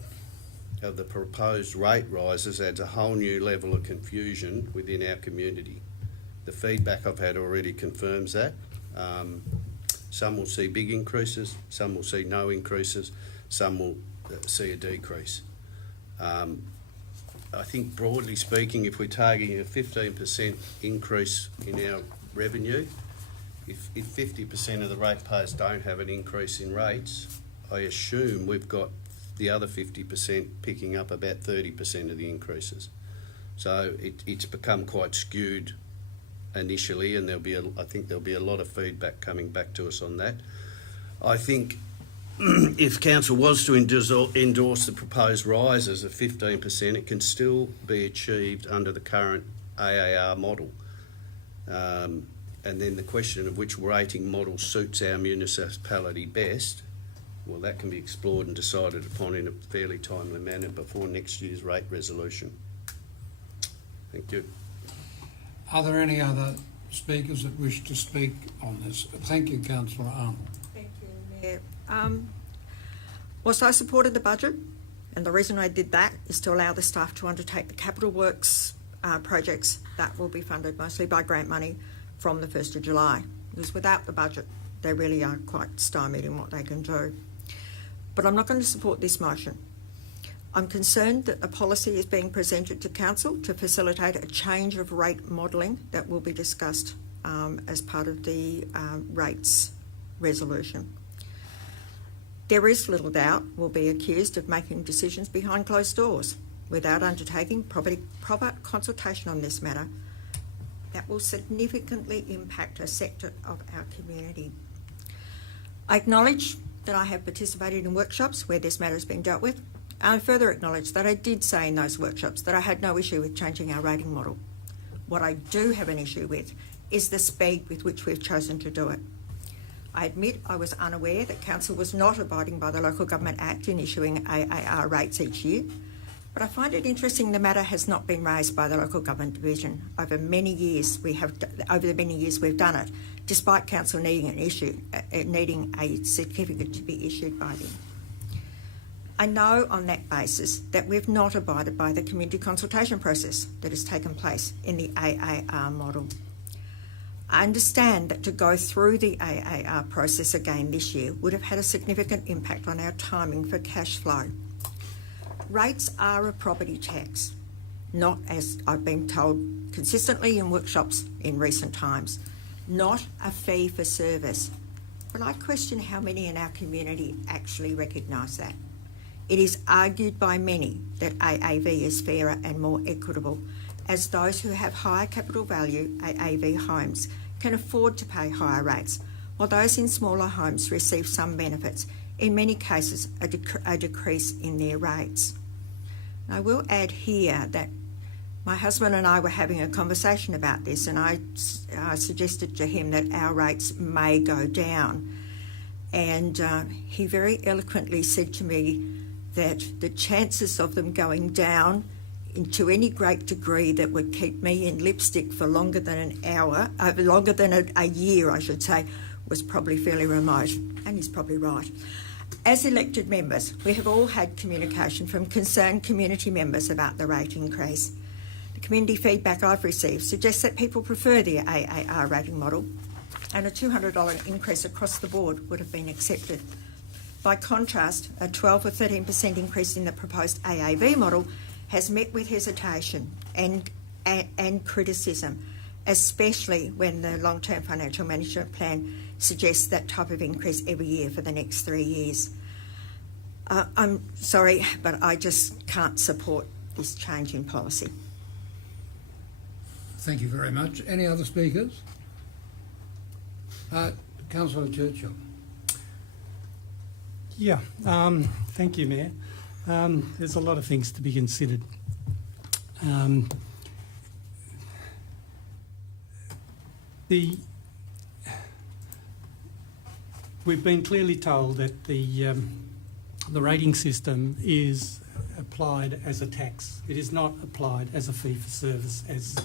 of the proposed rate rises adds a whole new level of confusion within our community. The feedback I've had already confirms that. Some will see big increases, some will see no increases, some will see a decrease. I think broadly speaking, if we're targeting a 15% increase in our revenue, if 50% of the ratepayers don't have an increase in rates, I assume we've got the other 50% picking up about 30% of the increases. So it's become quite skewed initially, and I think there'll be a lot of feedback coming back to us on that. I think if council was to endorse the proposed rises of 15%, it can still be achieved under the current AAR model. And then the question of which rating model suits our municipality best, well, that can be explored and decided upon in a fairly timely manner before next year's rate resolution. Thank you. Are there any other speakers that wish to speak on this? Thank you, Councillor Arnold. Thank you, Mayor. Whilst I supported the budget, and the reason I did that is to allow the staff to undertake the capital works projects that will be funded mostly by grant money from the 1st of July. Because without the budget, they really are quite stymied in what they can do. But I'm not going to support this motion. I'm concerned that a policy is being presented to Council to facilitate a change of rate modelling that will be discussed as part of the rates resolution. There is little doubt we'll be accused of making decisions behind closed doors without undertaking proper consultation on this matter that will significantly impact a sector of our community. I acknowledge that I have participated in workshops where this matter has been dealt with. I further acknowledge that I did say in those workshops that I had no issue with changing our rating model. What I do have an issue with is the speed with which we've chosen to do it. I admit I was unaware that Council was not abiding by the Local Government Act in issuing AAR rates each year, but I find it interesting the matter has not been raised by the Local Government Division. Over the many years we've done it, despite Council needing a certificate to be issued by them. I know on that basis that we've not abided by the community consultation process that has taken place in the AAR model. I understand that to go through the AAR process again this year would have had a significant impact on our timing for cash flow. Rates are a property tax, not, as I've been told consistently in workshops in recent times, not a fee for service. But I question how many in our community actually recognise that. It is argued by many that AAV is fairer and more equitable, as those who have higher capital value AAV homes can afford to pay higher rates, while those in smaller homes receive some benefits, in many cases a decrease in their rates. I will add here that my husband and I were having a conversation about this, and I suggested to him that our rates may go down. And he very eloquently said to me that the chances of them going down to any great degree that would keep me in lipstick for longer than an hour, longer than a year, I should say, was probably fairly remote. And he's probably right. As elected members, we have all had communication from concerned community members about the rate increase. The community feedback I've received suggests that people prefer the AAR rating model, and a $200 increase across the board would have been accepted. By contrast, a 12 or 13% increase in the proposed AAV model has met with hesitation and criticism, especially when the long-term financial management plan suggests that type of increase every year for the next 3 years. I'm sorry, but I just can't support this change in policy. Thank you very much. Any other speakers? Councillor Churchill. Yeah, thank you, Mayor. There's a lot of things to be considered. We've been clearly told that the rating system is applied as a tax. It is not applied as a fee for service, as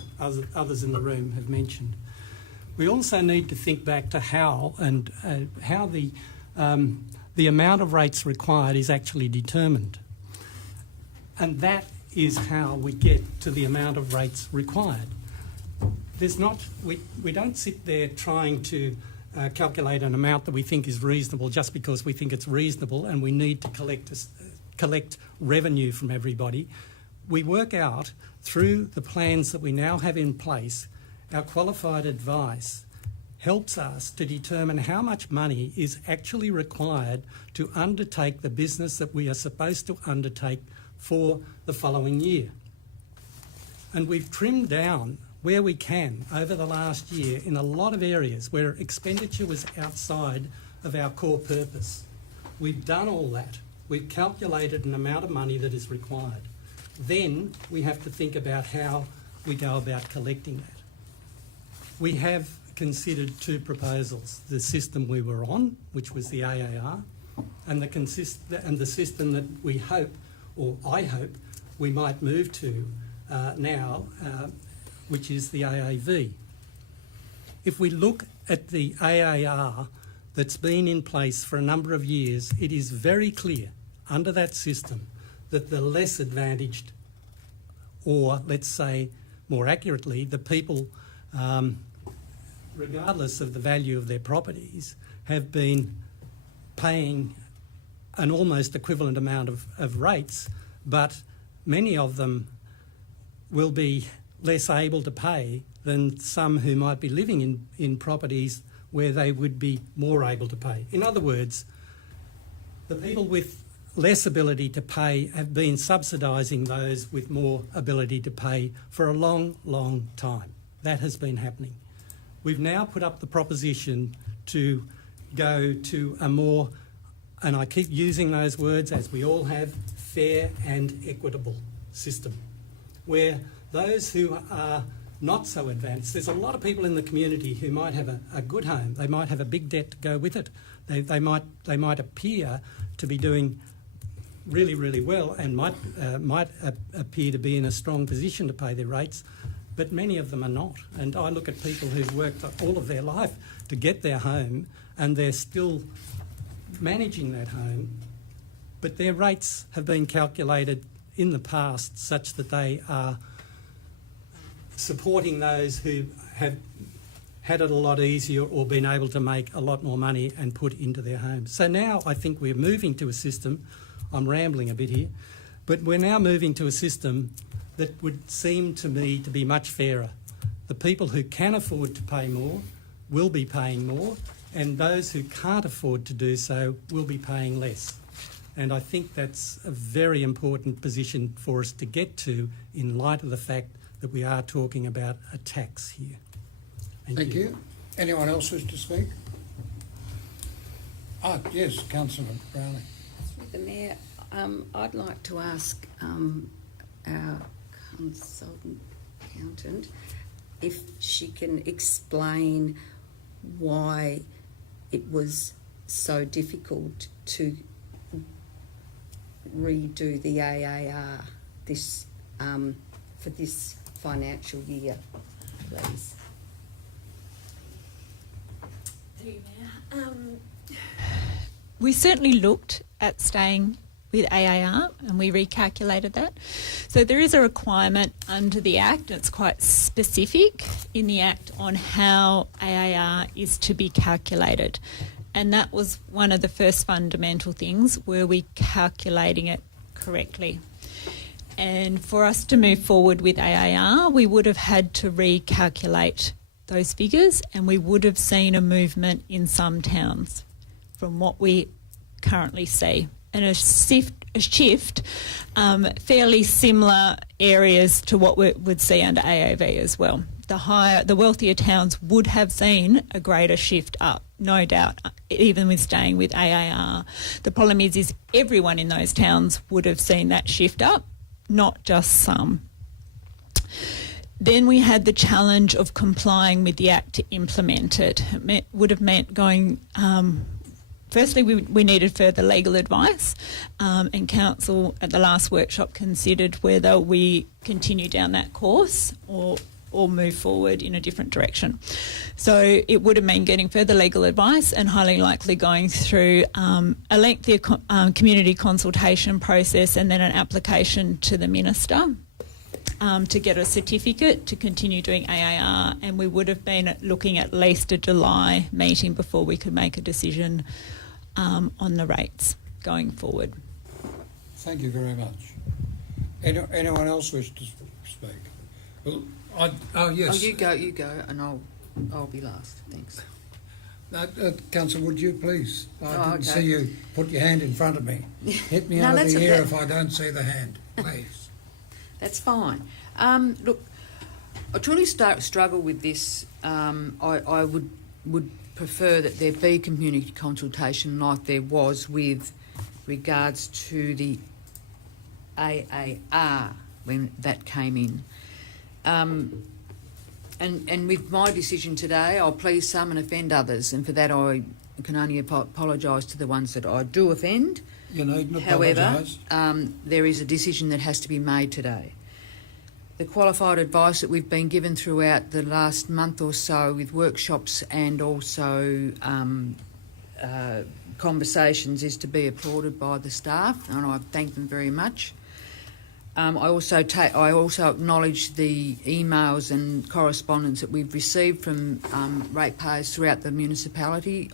others in the room have mentioned. We also need to think back to how the amount of rates required is actually determined. And that is how we get to the amount of rates required. We don't sit there trying to calculate an amount that we think is reasonable just because we think it's reasonable and we need to collect revenue from everybody. We work out through the plans that we now have in place. Our qualified advice helps us to determine how much money is actually required to undertake the business that we are supposed to undertake for the following year. And we've trimmed down where we can over the last year in a lot of areas where expenditure was outside of our core purpose. We've done all that. We've calculated an amount of money that is required. Then we have to think about how we go about collecting that. We have considered two proposals: the system we were on, which was the AAR, and the system that we hope, or I hope, we might move to now, which is the AAV. If we look at the AAR that's been in place for a number of years, it is very clear under that system that the less advantaged, or let's say more accurately, the people, regardless of the value of their properties, have been paying an almost equivalent amount of rates, but many of them will be less able to pay than some who might be living in properties where they would be more able to pay. In other words, the people with less ability to pay have been subsidising those with more ability to pay for a long, long time. That has been happening. We've now put up the proposition to go to a more, and I keep using those words as we all have, fair and equitable system, where those who are not so advanced, there's a lot of people in the community who might have a good home, they might have a big debt to go with it, they might appear to be doing really, really well and might appear to be in a strong position to pay their rates, but many of them are not. And I look at people who've worked all of their life to get their home and they're still managing that home, but their rates have been calculated in the past such that they are supporting those who have had it a lot easier or been able to make a lot more money and put into their homes. So now I think we're moving to a system, I'm rambling a bit here, but we're now moving to a system that would seem to me to be much fairer. The people who can afford to pay more will be paying more, and those who can't afford to do so will be paying less. And I think that's a very important position for us to get to in light of the fact that we are talking about a tax here. Thank you. Anyone else wish to speak? Yes, Councillor Browning. The Mayor, I'd like to ask our consultant accountant if she can explain why it was so difficult to redo the AAR for this financial year, please. We certainly looked at staying with AAR and we recalculated that. So there is a requirement under the Act, and it's quite specific in the Act on how AAR is to be calculated. And that was one of the first fundamental things, were we calculating it correctly? And for us to move forward with AAR, we would have had to recalculate those figures, and we would have seen a movement in some towns from what we currently see, and a shift fairly similar areas to what we would see under AAV as well. The wealthier towns would have seen a greater shift up, no doubt, even with staying with AAR. The problem is everyone in those towns would have seen that shift up, not just some. Then we had the challenge of complying with the Act to implement it. It would have meant going... Firstly, we needed further legal advice, and Council at the last workshop considered whether we continue down that course or move forward in a different direction. So it would have meant getting further legal advice and highly likely going through a lengthy community consultation process and then an application to the Minister to get a certificate to continue doing AAR, and we would have been looking at least a July meeting before we could make a decision on the rates going forward. Thank you very much. Anyone else wish to speak? Well, yes. You go, and I'll be last. Thanks. Councillor, would you please? I didn't okay. see you put your hand in front of me. Hit me No, over that's the ear okay. if I don't see the hand, please. That's fine. Look, I truly struggle with this. I would prefer that there be community consultation like there was with regards to the AAR when that came in. And with my decision today, I'll please some and offend others, and for that I can only apologise to the ones that I do offend. You needn't However, apologise. there is a decision that has to be made today. The qualified advice that we've been given throughout the last month or so with workshops and also conversations is to be applauded by the staff, and I thank them very much. I also acknowledge the emails and correspondence that we've received from ratepayers throughout the municipality.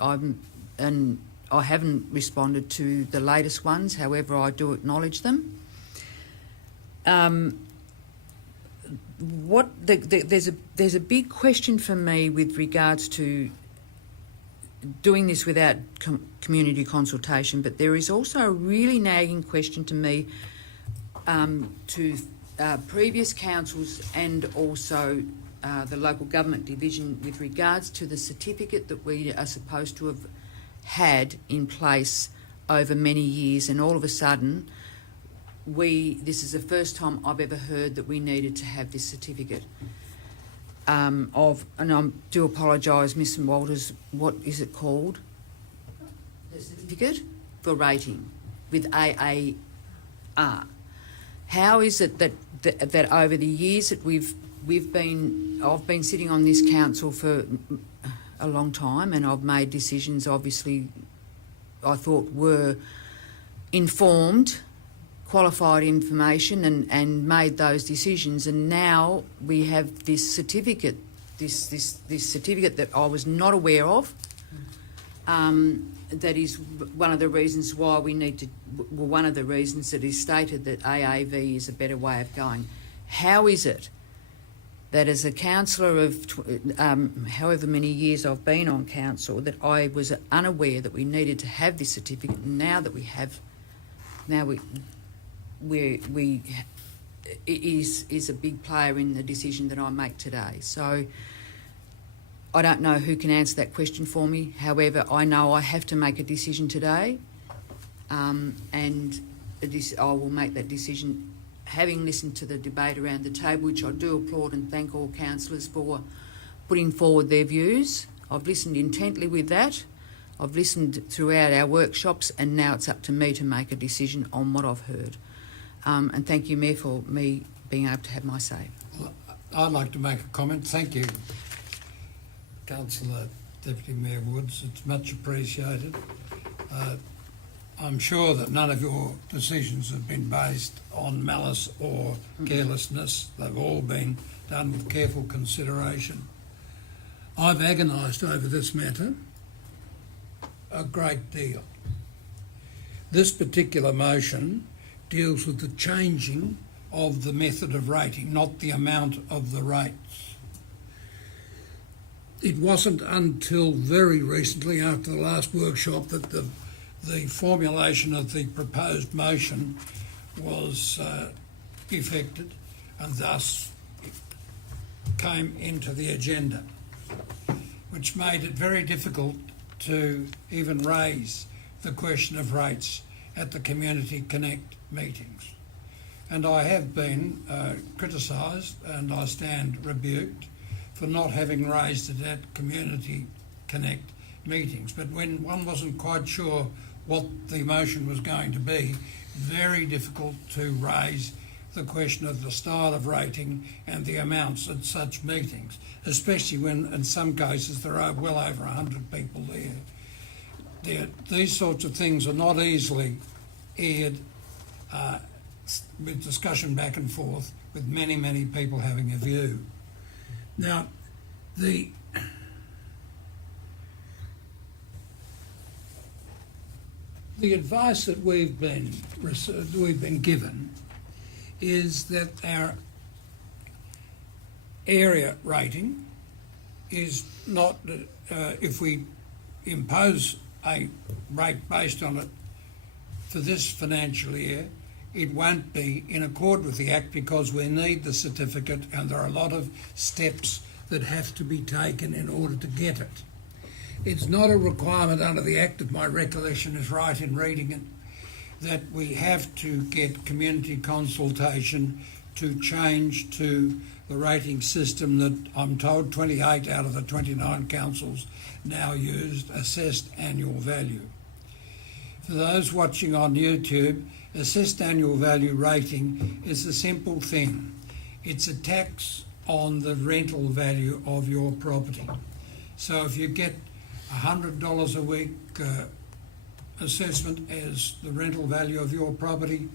And I haven't responded to the latest ones, however, I do acknowledge them. There's a big question for me with regards to doing this without community consultation, but there is also a really nagging question to me to previous councils and also the local government division with regards to the certificate that we are supposed to have had in place over many years, and all of a sudden this is the first time I've ever heard that we needed to have this certificate and I do apologise, Ms Walters, what is it called? The certificate for rating with AAR. How is it that over the years that I've been sitting on this council for a long time, and I've made decisions obviously I thought were informed, qualified information, and made those decisions, and now we have this certificate, this certificate that I was not aware of. That is one of the reasons why we need to. Well, one of the reasons that is stated that AAV is a better way of going. How is it that as a councillor of however many years I've been on council, that I was unaware that we needed to have this certificate, and now that we have, it is a big player in the decision that I make today. So I don't know who can answer that question for me. However, I know I have to make a decision today, and I will make that decision having listened to the debate around the table, which I do applaud and thank all councillors for putting forward their views. I've listened intently with that. I've listened throughout our workshops, and now it's up to me to make a decision on what I've heard. And thank you, Mayor, for me being able to have my say. I'd like to make a comment. Thank you, Councillor Deputy Mayor Woods. It's much appreciated. I'm sure that none of your decisions have been based on malice or carelessness. They've all been done with careful consideration. I've agonised over this matter a great deal. This particular motion deals with the changing of the method of rating, not the amount of the rates. It wasn't until very recently, after the last workshop, that the formulation of the proposed motion was effected, and thus it came into the agenda, which made it very difficult to even raise the question of rates at the Community Connect meetings. And I have been criticised, and I stand rebuked, for not having raised it at Community Connect meetings. But when one wasn't quite sure what the motion was going to be, very difficult to raise the question of the style of rating and the amounts at such meetings, especially when in some cases there are well over 100 people there. These sorts of things are not easily aired with discussion back and forth, with many, many people having a view. Now, the advice that we've been given is that our area rating is not, if we impose a rate based on it for this financial year, it won't be in accord with the Act, because we need the certificate and there are a lot of steps that have to be taken in order to get it. It's not a requirement under the Act, if my recollection is right in reading it, that we have to get community consultation to change to the rating system that I'm told 28 out of the 29 councils now used, assessed annual value. For those watching on YouTube, assessed annual value rating is a simple thing. It's a tax on the rental value of your property. So if you get $100 a week assessment as the rental value of your property,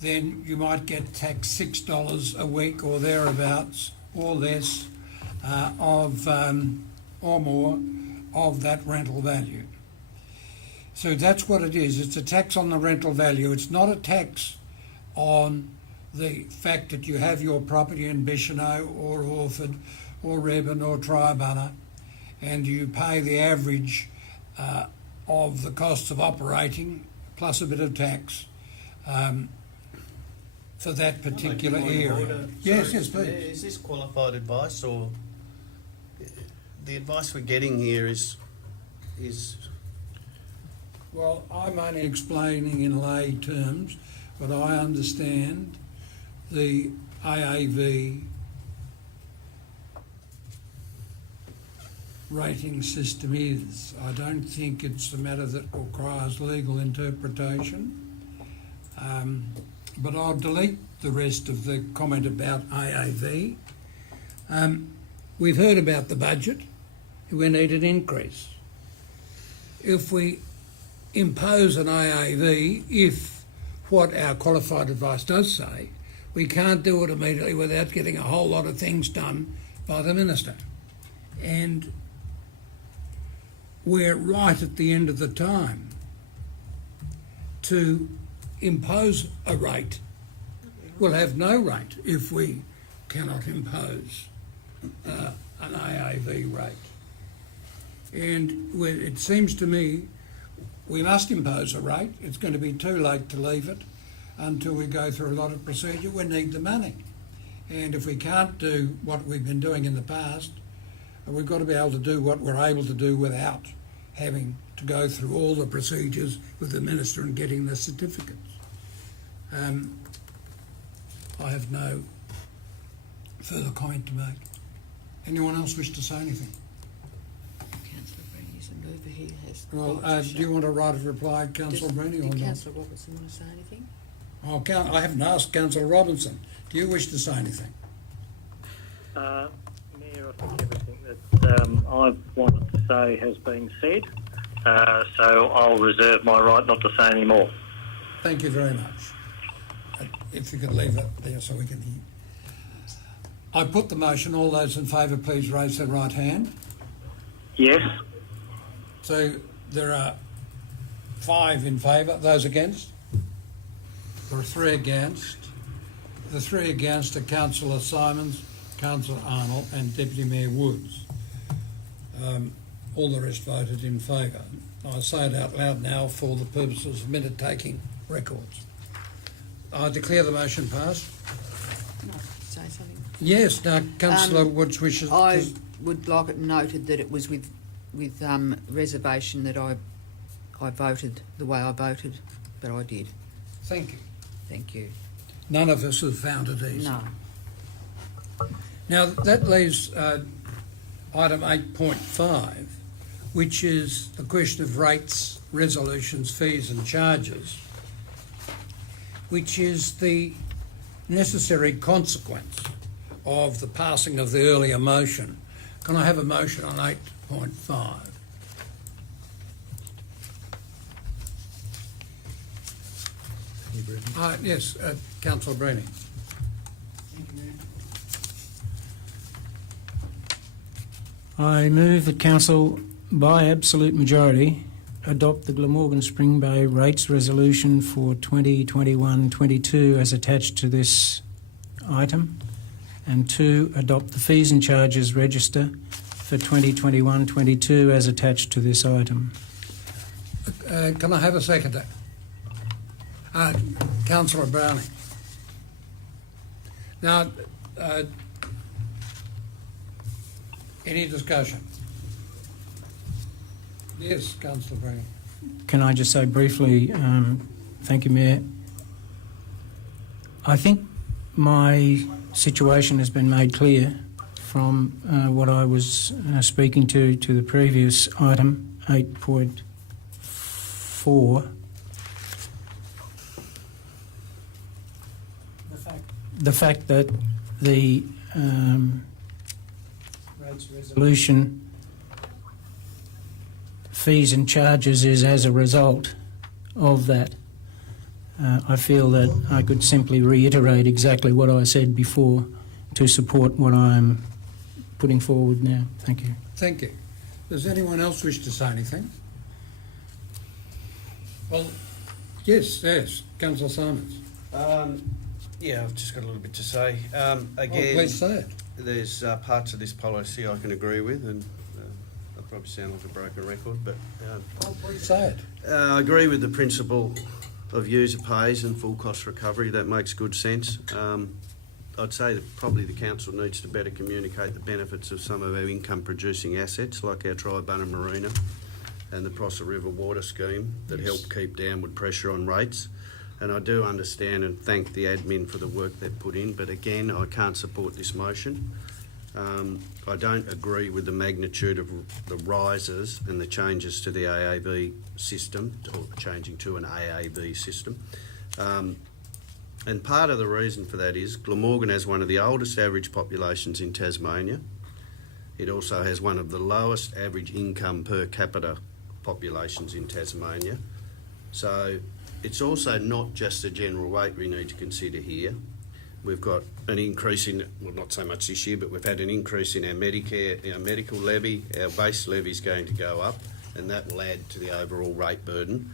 then you might get taxed $6 a week or thereabouts, or less, or more of that rental value. So that's what it is. It's a tax on the rental value. It's not a tax on the fact that you have your property in Bicheno or Orford or Reben or Triabunna, and you pay the average of the costs of operating plus a bit of tax for that particular area. Yes, yes, please. Is this qualified advice, or the advice we're getting here is? Well, I'm only explaining in lay terms, but I understand the AAV rating system is. I don't think it's a matter that requires legal interpretation, but I'll delete the rest of the comment about AAV. We've heard about the budget. We need an increase. If we impose an AAV, if what our qualified advice does say, we can't do it immediately without getting a whole lot of things done by the Minister. And we're right at the end of the time to impose a rate. We'll have no rate if we cannot impose an AAV rate. And it seems to me we must impose a rate. It's going to be too late to leave it until we go through a lot of procedure. We need the money. And if we can't do what we've been doing in the past, we've got to be able to do what we're able to do without having to go through all the procedures with the Minister and getting the certificates. I have no further comment to make. Anyone else wish to say anything? Councillor Brenny's a mover. He has. Well, do you want to write a reply, Councillor Brenny, or not? Councillor Robertson want to say anything? Oh, I haven't asked Councillor Robinson. Do you wish to say anything? Mayor, I think everything that I've wanted to say has been said, so I'll reserve my right not to say any more. Thank you very much. If you could leave it there so we can hear. I put the motion. All those in favour, please raise their right hand. Yes. So there are 5 in favour. Those against? There are 3 against. The three against are Councillor Simons, Councillor Arnold and Deputy Mayor Woods. All the rest voted in favour. I say it out loud now for the purposes of minute taking records. I declare the motion passed. Can I say something? Yes, now Councillor Woods wishes I to... would like it noted that it was with reservation that I voted the way I voted, but I did. Thank you. Thank you. None of us have found it easy. No. Now, that leaves item 8.5, which is the question of rates, resolutions, fees and charges, which is the necessary consequence of the passing of the earlier motion. Can I have a motion on 8.5? Yes, Councillor Breeny. I move that Council, by absolute majority, adopt the Glamorgan Spring Bay rates resolution for 2021-22 as attached to this item, and 2, adopt the fees and charges register for 2021-22 as attached to this item. Can I have a seconder? Councillor Browning. Now, any discussion? Yes, Councillor Browning. Can I just say briefly, thank you, Mayor. I think my situation has been made clear from what I was speaking to the previous item, 8.4. The fact that the rates resolution fees and charges is as a result of that. I feel that I could simply reiterate exactly what I said before to support what I'm putting forward now. Thank you. Thank you. Does anyone else wish to say anything? Well, yes, Councillor Simons. Yeah, I've just got a little bit to say. Again, please say it. There's parts of this policy I can agree with, and I probably sound like a broken record, but Please say it. I agree with the principle of user pays and full cost recovery. That makes good sense. I'd say that probably the council needs to better communicate the benefits of some of our income producing assets like our Tribunna Marina and the Prosser River Water Scheme that help keep downward pressure on rates. And I do understand and thank the admin for the work they've put in, but again, I can't support this motion. I don't agree with the magnitude of the rises and the changes to the AAV system, or changing to an AAV system. And part of the reason for that is Glamorgan has one of the oldest average populations in Tasmania. It also has one of the lowest average income per capita populations in Tasmania. So it's also not just the general rate we need to consider here. We've got an increase in, well, not so much this year, but we've had an increase in our Medicare, our medical levy. Our base levy is going to go up, and that will add to the overall rate burden,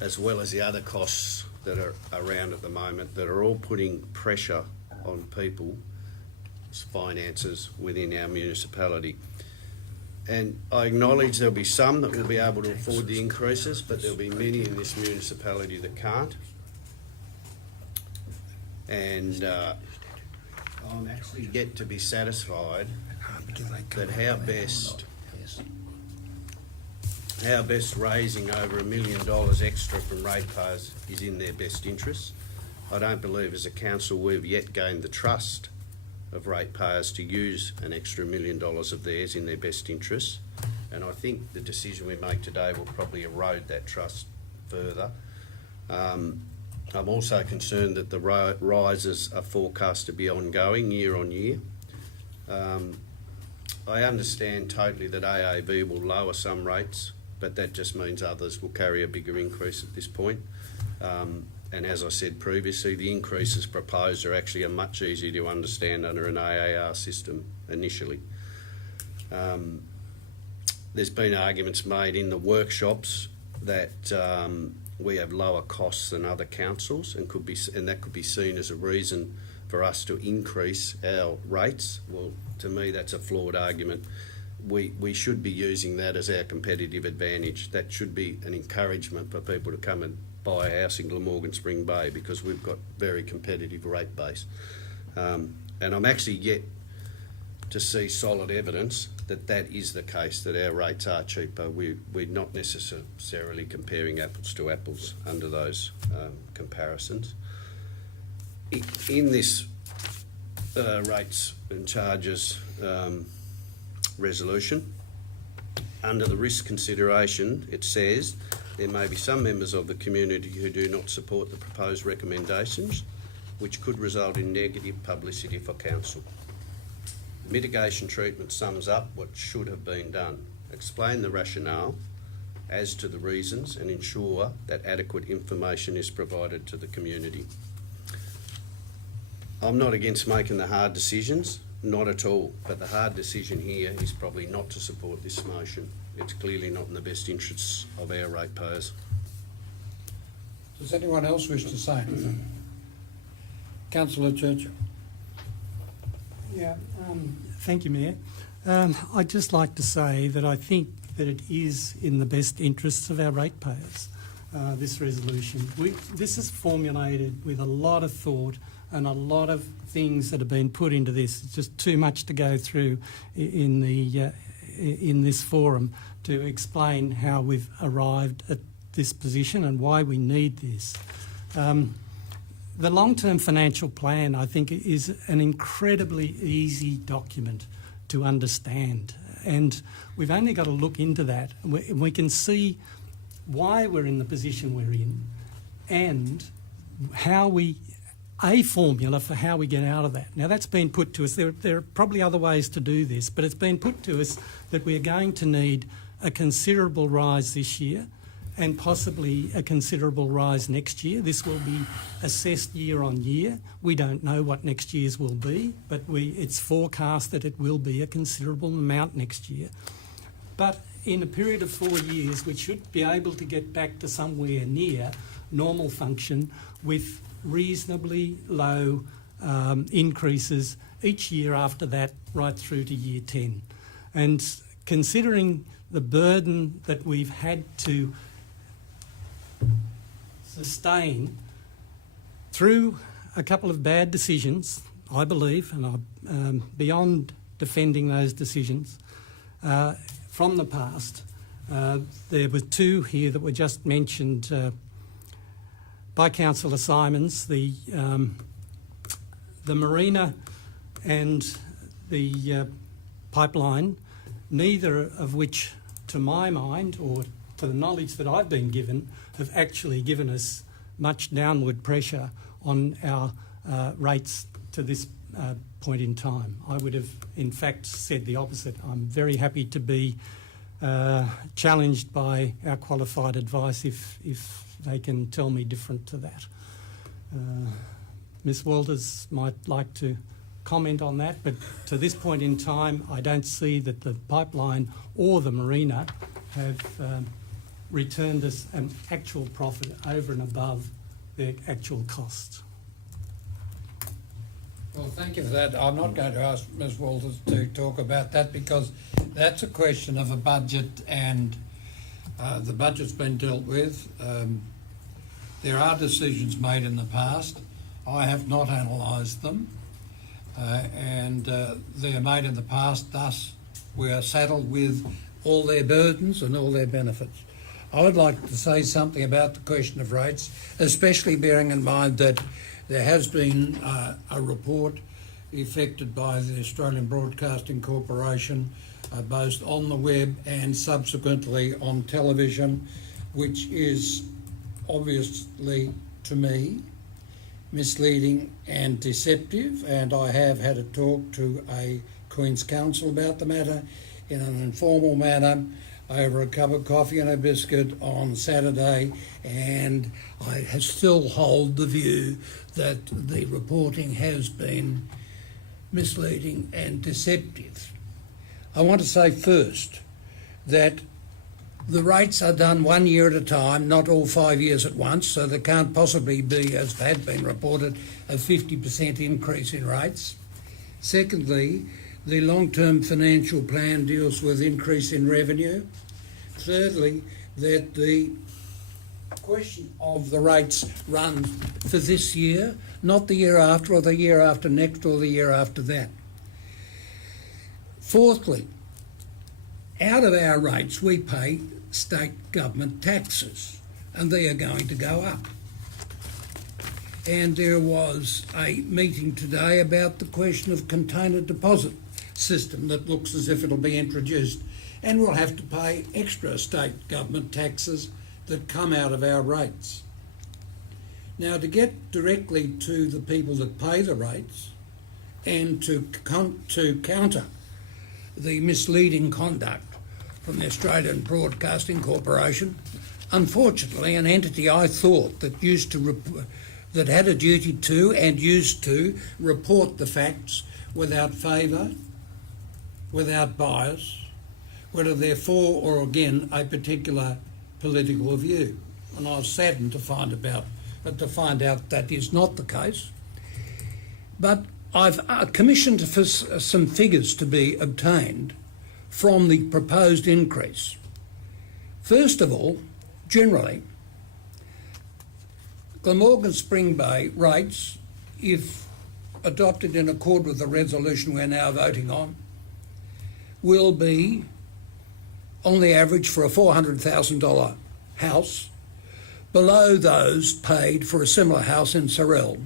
as well as the other costs that are around at the moment that are all putting pressure on people's finances within our municipality. And I acknowledge there'll be some that will be able to afford the increases, but there'll be many in this municipality that can't. And I'm actually yet to be satisfied that how best raising over $1 million extra from ratepayers is in their best interests. I don't believe as a council we've yet gained the trust of ratepayers to use an extra $1 million of theirs in their best interests, and I think the decision we make today will probably erode that trust further. I'm also concerned that the rises are forecast to be ongoing year on year. I understand totally that AAV will lower some rates, but that just means others will carry a bigger increase at this point. And as I said previously, the increases proposed are actually much easier to understand under an AAR system initially. There's been arguments made in the workshops that we have lower costs than other councils, and that could be seen as a reason for us to increase our rates. Well, to me, that's a flawed argument. We should be using that as our competitive advantage. That should be an encouragement for people to come and buy a house in Glamorgan Spring Bay, because we've got very competitive rate base. And I'm actually yet to see solid evidence that that is the case, that our rates are cheaper. We're not necessarily comparing apples to apples under those comparisons. In this rates and charges resolution, under the risk consideration, it says there may be some members of the community who do not support the proposed recommendations, which could result in negative publicity for council. Mitigation treatment sums up what should have been done. Explain the rationale as to the reasons and ensure that adequate information is provided to the community. I'm not against making the hard decisions, not at all, but the hard decision here is probably not to support this motion. It's clearly not in the best interests of our ratepayers. Does anyone else wish to say anything? Councillor Churchill. Yeah, thank you, Mayor. I'd just like to say that I think that it is in the best interests of our ratepayers, this resolution. This is formulated with a lot of thought and a lot of things that have been put into this. It's just too much to go through in this forum to explain how we've arrived at this position and why we need this. The long-term financial plan, I think, is an incredibly easy document to understand, and we've only got to look into that. We can see why we're in the position we're in and a formula for how we get out of that. Now, that's been put to us. There are probably other ways to do this, but it's been put to us that we're going to need a considerable rise this year and possibly a considerable rise next year. This will be assessed year on year. We don't know what next year's will be, but it's forecast that it will be a considerable amount next year. But in a period of 4 years, we should be able to get back to somewhere near normal function with reasonably low increases each year after that, right through to year 10. And considering the burden that we've had to sustain through a couple of bad decisions, I believe, and I'm beyond defending those decisions from the past. There were two here that were just mentioned by Councillor Simons, the marina and the pipeline, neither of which, to my mind, or to the knowledge that I've been given, have actually given us much downward pressure on our rates to this point in time. I would have, in fact, said the opposite. I'm very happy to be challenged by our qualified advice if they can tell me different to that. Ms Walters might like to comment on that, but to this point in time, I don't see that the pipeline or the marina have returned us an actual profit over and above their actual costs. Well, thank you for that. I'm not going to ask Ms Walters to talk about that because that's a question of a budget, and the budget's been dealt with. There are decisions made in the past. I have not analysed them, and they're made in the past, thus we are saddled with all their burdens and all their benefits. I would like to say something about the question of rates, especially bearing in mind that there has been a report effected by the Australian Broadcasting Corporation, both on the web and subsequently on television, which is obviously, to me, misleading and deceptive, and I have had a talk to a Queen's Counsel about the matter in an informal manner over a cup of coffee and a biscuit on Saturday, and I still hold the view that the reporting has been misleading and deceptive. I want to say first that The rates are done 1 year at a time, not all 5 years at once, so there can't possibly be, as had been reported, a 50% increase in rates. Secondly, the long-term financial plan deals with increase in revenue. Thirdly, that the question of the rates run for this year, not the year after or the year after next or the year after that. Fourthly, out of our rates we pay state government taxes, and they are going to go up. And there was a meeting today about the question of container deposit system that looks as if it'll be introduced, and we'll have to pay extra state government taxes that come out of our rates. Now, to get directly to the people that pay the rates and to counter the misleading conduct from the Australian Broadcasting Corporation, unfortunately an entity I thought that that had a duty to and used to report the facts without favour, without bias, whether they're for or against a particular political view. And I was saddened to find out that is not the case. But I've commissioned for some figures to be obtained from the proposed increase. First of all, generally, Glamorgan Spring Bay rates, if adopted in accord with the resolution we're now voting on, will be, on the average for a $400,000 house, below those paid for a similar house in Sorrel,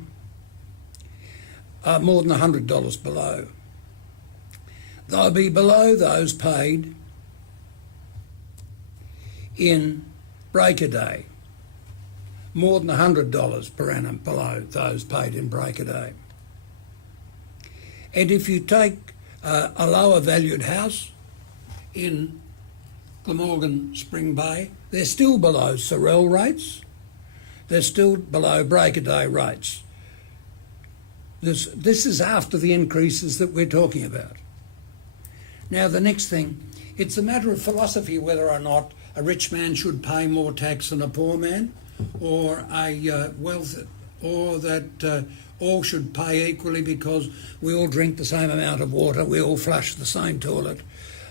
more than $100 below. They'll be below those paid in Breakaday, more than $100 per annum below those paid in Breakaday. And if you take a lower valued house in Glamorgan Spring Bay, they're still below Sorrel rates, they're still below Breakaday rates. This is after the increases that we're talking about. Now, the next thing, it's a matter of philosophy whether or not a rich man should pay more tax than a poor man, or or that all should pay equally because we all drink the same amount of water, we all flush the same toilet.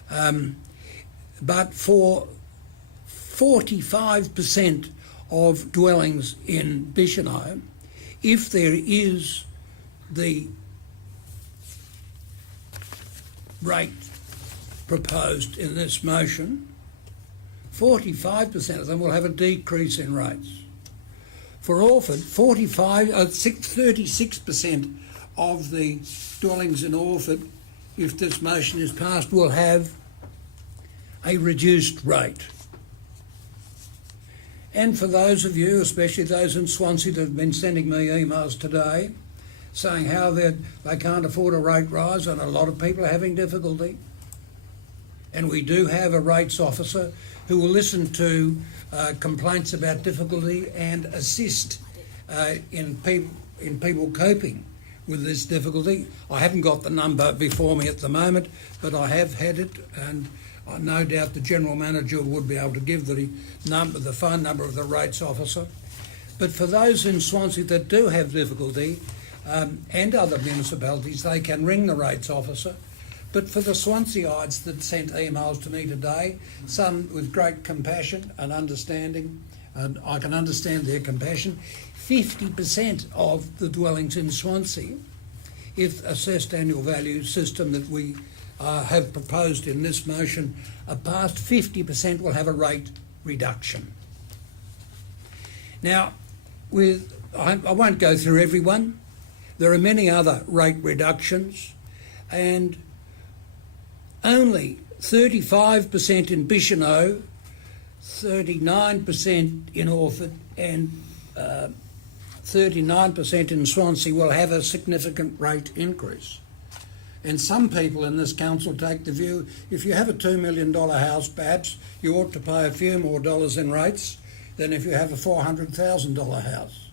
But for 45% of dwellings in Bicheno, if there is the rate proposed in this motion, 45% of them will have a decrease in rates. For Orford, 36% of the dwellings in Orford, if this motion is passed, will have a reduced rate. And for those of you, especially those in Swansea that have been sending me emails today saying how they can't afford a rate rise, and a lot of people are having difficulty. And we do have a rates officer who will listen to complaints about difficulty and assist in people coping with this difficulty. I haven't got the number before me at the moment, but I have had it, and no doubt the General Manager would be able to give the phone number of the rates officer. But for those in Swansea that do have difficulty, and other municipalities, they can ring the rates officer. But for the Swanseiites that sent emails to me today, some with great compassion and understanding, and I can understand their compassion, 50% of the dwellings in Swansea, if assessed annual value system that we have proposed in this motion are passed, 50% will have a rate reduction. Now, I won't go through everyone. There are many other rate reductions, and only 35% in Bicheno, 39% in Orford, and 39% in Swansea will have a significant rate increase. And some people in this council take the view, if you have a $2 million house, perhaps you ought to pay a few more dollars in rates than if you have a $400,000 house,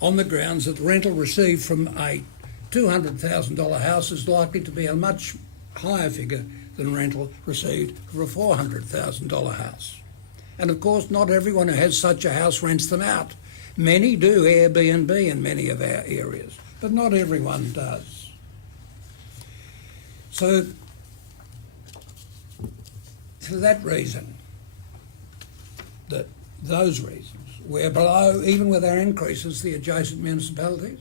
on the grounds that the rental received from a $200,000 house is likely to be a much higher figure than rental received for a $400,000 house. And of course, not everyone who has such a house rents them out. Many do Airbnb in many of our areas, but not everyone does. So, for that reason, those reasons, we're below, even with our increases, the adjacent municipalities.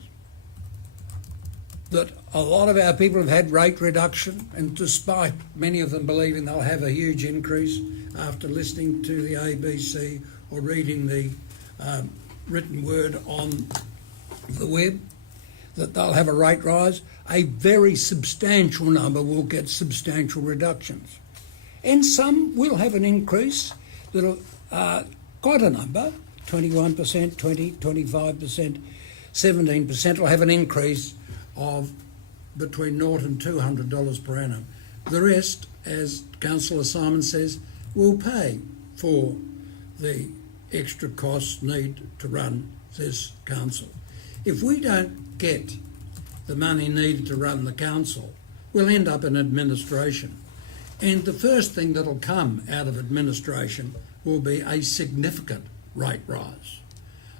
That a lot of our people have had rate reduction, and despite many of them believing they'll have a huge increase after listening to the ABC or reading the written word on the web, that they'll have a rate rise, a very substantial number will get substantial reductions. And some will have an increase that'll, quite a number, 21%, 20, 25%, 17% will have an increase of between $0 and $200 per annum. The rest, as Councillor Simon says, will pay for the extra costs need to run this council. If we don't get the money needed to run the council, we'll end up in administration. And the first thing that'll come out of administration will be a significant rate rise.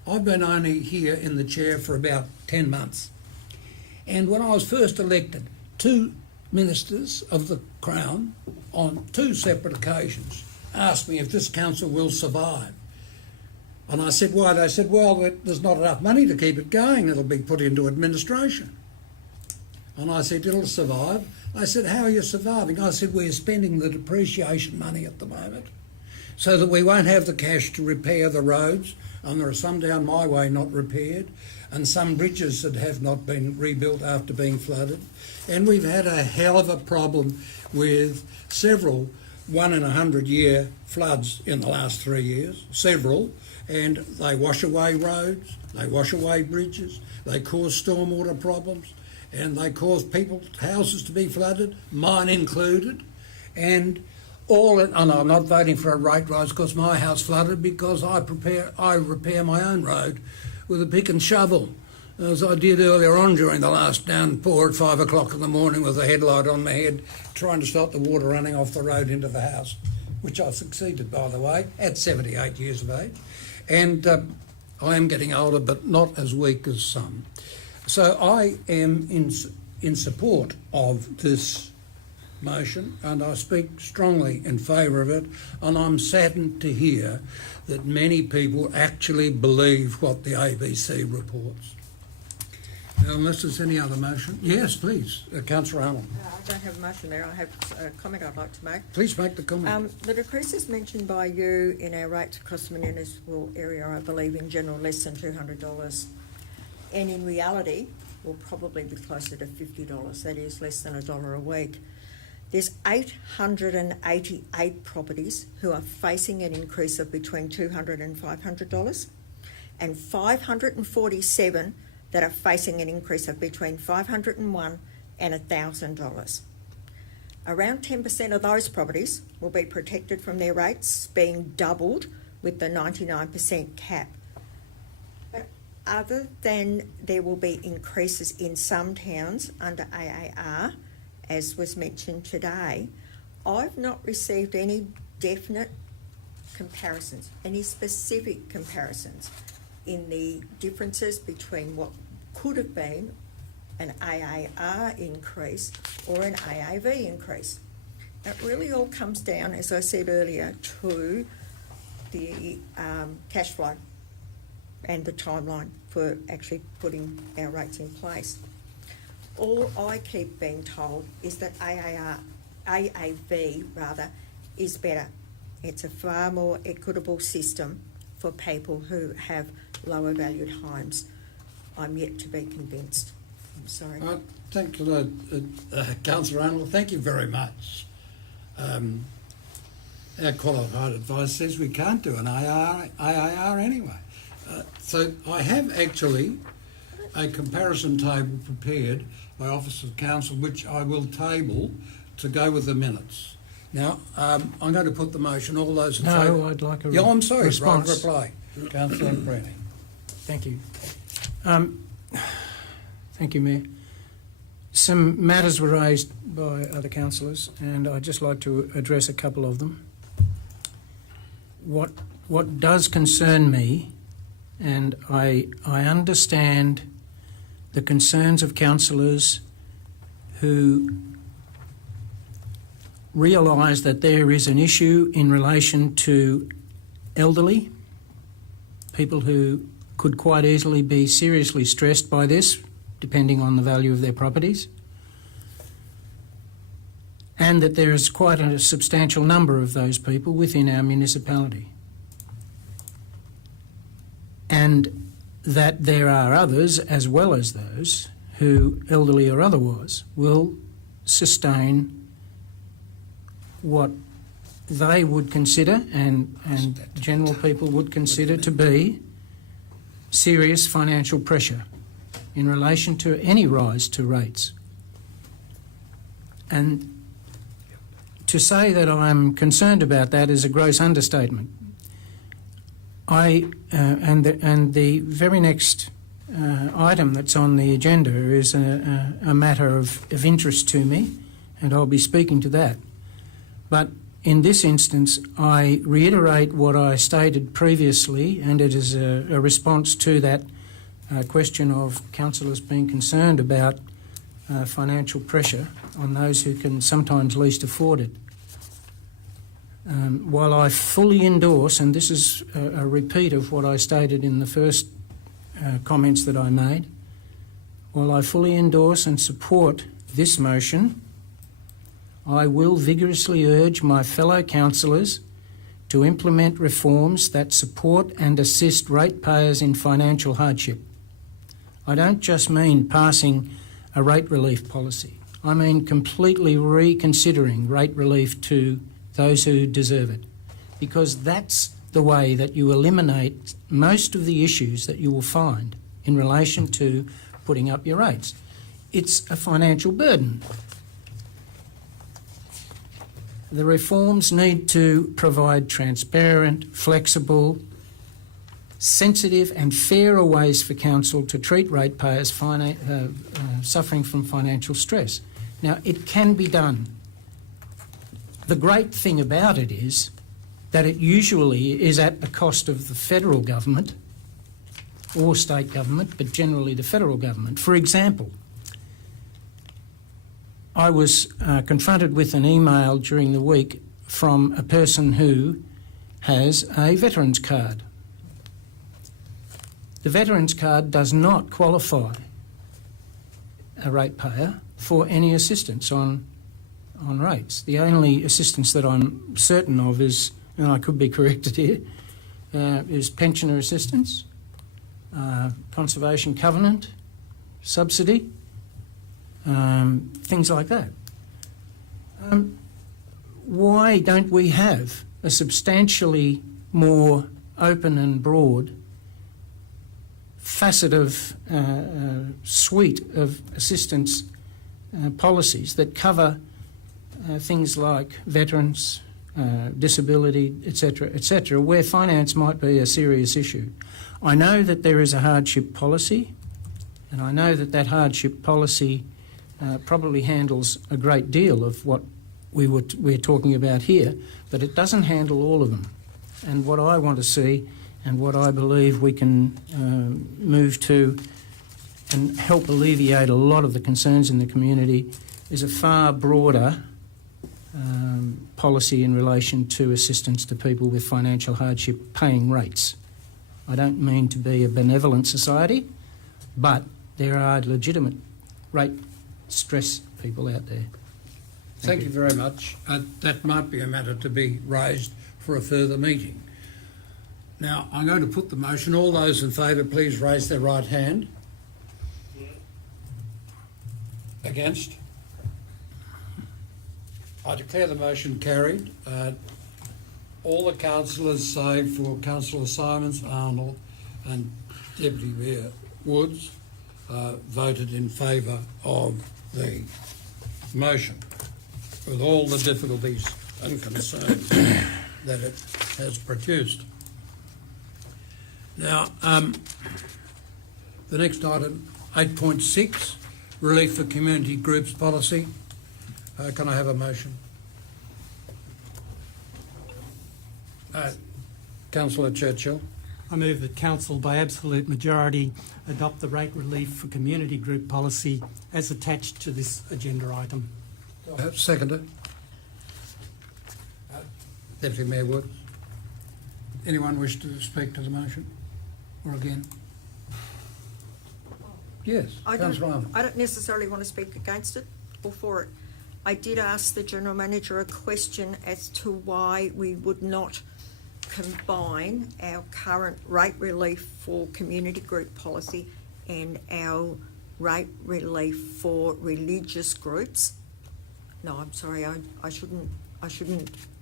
I've been only here in the chair for about 10 months. And when I was first elected, 2 ministers of the Crown on 2 separate occasions asked me if this council will survive. And I said, why? They said, well, there's not enough money to keep it going. It'll be put into administration. And I said, it'll survive. I said, how are you surviving? I said, we're spending the depreciation money at the moment so that we won't have the cash to repair the roads. And there are some down my way not repaired, and some bridges that have not been rebuilt after being flooded. And we've had a hell of a problem with several 1 in 100 year floods in the last 3 years, several, and they wash away roads, they wash away bridges, they cause stormwater problems, and they cause people's houses to be flooded, mine included, and I'm not voting for a rate rise because my house flooded, because I repair my own road with a pick and shovel, as I did earlier on during the last downpour at 5 o'clock in the morning with a headlight on my head, trying to stop the water running off the road into the house, which I succeeded, by the way, at 78 years of age. And I am getting older, but not as weak as some. So I am in support of this motion, and I speak strongly in favour of it, and I'm saddened to hear that many people actually believe what the ABC reports. Now, unless there's any other motion. Yes, please, Councillor Arnold. I don't have a motion there. I have a comment I'd like to make. Please make the comment. The decreases mentioned by you in our rates across the municipal area, I believe in general less than $200, and in reality will probably be closer to $50, that is less than $1 a week. There's 888 properties who are facing an increase of between $200 and $500, and 547 that are facing an increase of between $501 and $1,000. Around 10% of those properties will be protected from their rates being doubled with the 99% cap. But other than there will be increases in some towns under AAR, as was mentioned today, I've not received any definite comparisons, any specific comparisons in the differences between what could have been an AAR increase or an AAV increase. It really all comes down, as I said earlier, to the cash flow and the timeline for actually putting our rates in place. All I keep being told is that AAV is better. It's a far more equitable system for people who have lower valued homes. I'm yet to be convinced. I'm sorry. Thank you, Councillor Arnold. Thank you very much. Our qualified advice says we can't do an AAR anyway. So I have actually a comparison table prepared by Office of Council, which I will table to go with the minutes. Now, I'm going to put the motion. All those in favour? No, I'd like a I'm sorry. response. Right, reply. Councillor Browning. Thank you. Thank you, Mayor. Some matters were raised by other councillors, and I'd just like to address a couple of them. what does concern me, and I understand the concerns of councillors who realise that there is an issue in relation to elderly, people who could quite easily be seriously stressed by this, depending on the value of their properties, and that there is quite a substantial number of those people within our municipality. And that there are others, as well as those who, elderly or otherwise, will sustain what they would consider and general people would consider to be serious financial pressure in relation to any rise to rates. And to say that I'm concerned about that is a gross understatement. And the very next item that's on the agenda is a matter of interest to me, and I'll be speaking to that. But in this instance, I reiterate what I stated previously, and it is a response to that question of councillors being concerned about financial pressure on those who can sometimes least afford it. While I fully endorse, and this is a repeat of what I stated in the first comments that I made, while I fully endorse and support this motion, I will vigorously urge my fellow councillors to implement reforms that support and assist ratepayers in financial hardship. I don't just mean passing a rate relief policy. I mean completely reconsidering rate relief to those who deserve it, because that's the way that you eliminate most of the issues that you will find in relation to putting up your rates. It's a financial burden. The reforms need to provide transparent, flexible, sensitive and fairer ways for council to treat ratepayers suffering from financial stress. Now, it can be done. The great thing about it is that it usually is at the cost of the federal government or state government, but generally the federal government. For example, I was confronted with an email during the week from a person who has a veterans card. The veterans card does not qualify a ratepayer for any assistance on rates. The only assistance that I'm certain of is, and I could be corrected here, is pensioner assistance, conservation covenant, subsidy, things like that. Why don't we have a substantially more open and broad facet of suite of assistance policies that cover things like veterans, disability, etc., where finance might be a serious issue? I know that there is a hardship policy, and I know that that hardship policy probably handles a great deal of what we're talking about here, but it doesn't handle all of them. And what I want to see, and what I believe we can move to and help alleviate a lot of the concerns in the community, is a far broader policy in relation to assistance to people with financial hardship paying rates. I don't mean to be a benevolent society, but there are legitimate rate stress people out there. Thank you very much. That might be a matter to be raised for a further meeting. Now, I'm going to put the motion. All those in favour, please raise their right hand. Against? I declare the motion carried. All the councillors, save for Councillor Simons, Arnold and Deputy Mayor Woods, voted in favour of the motion, with all the difficulties and concerns that it has produced. Now, the next item, 8.6, Relief for Community Groups Policy. Can I have a motion? Councillor Churchill. I move that council by absolute majority adopt the rate relief for community group policy as attached to this agenda item. Seconder. Deputy Mayor Wood. Anyone wish to speak to the motion? Or again? Yes, Councillor Arnold. I don't necessarily want to speak against it or for it. I did ask the General Manager a question as to why we would not combine our current rate relief for community group policy and our rate relief for religious groups. No, I'm sorry, I shouldn't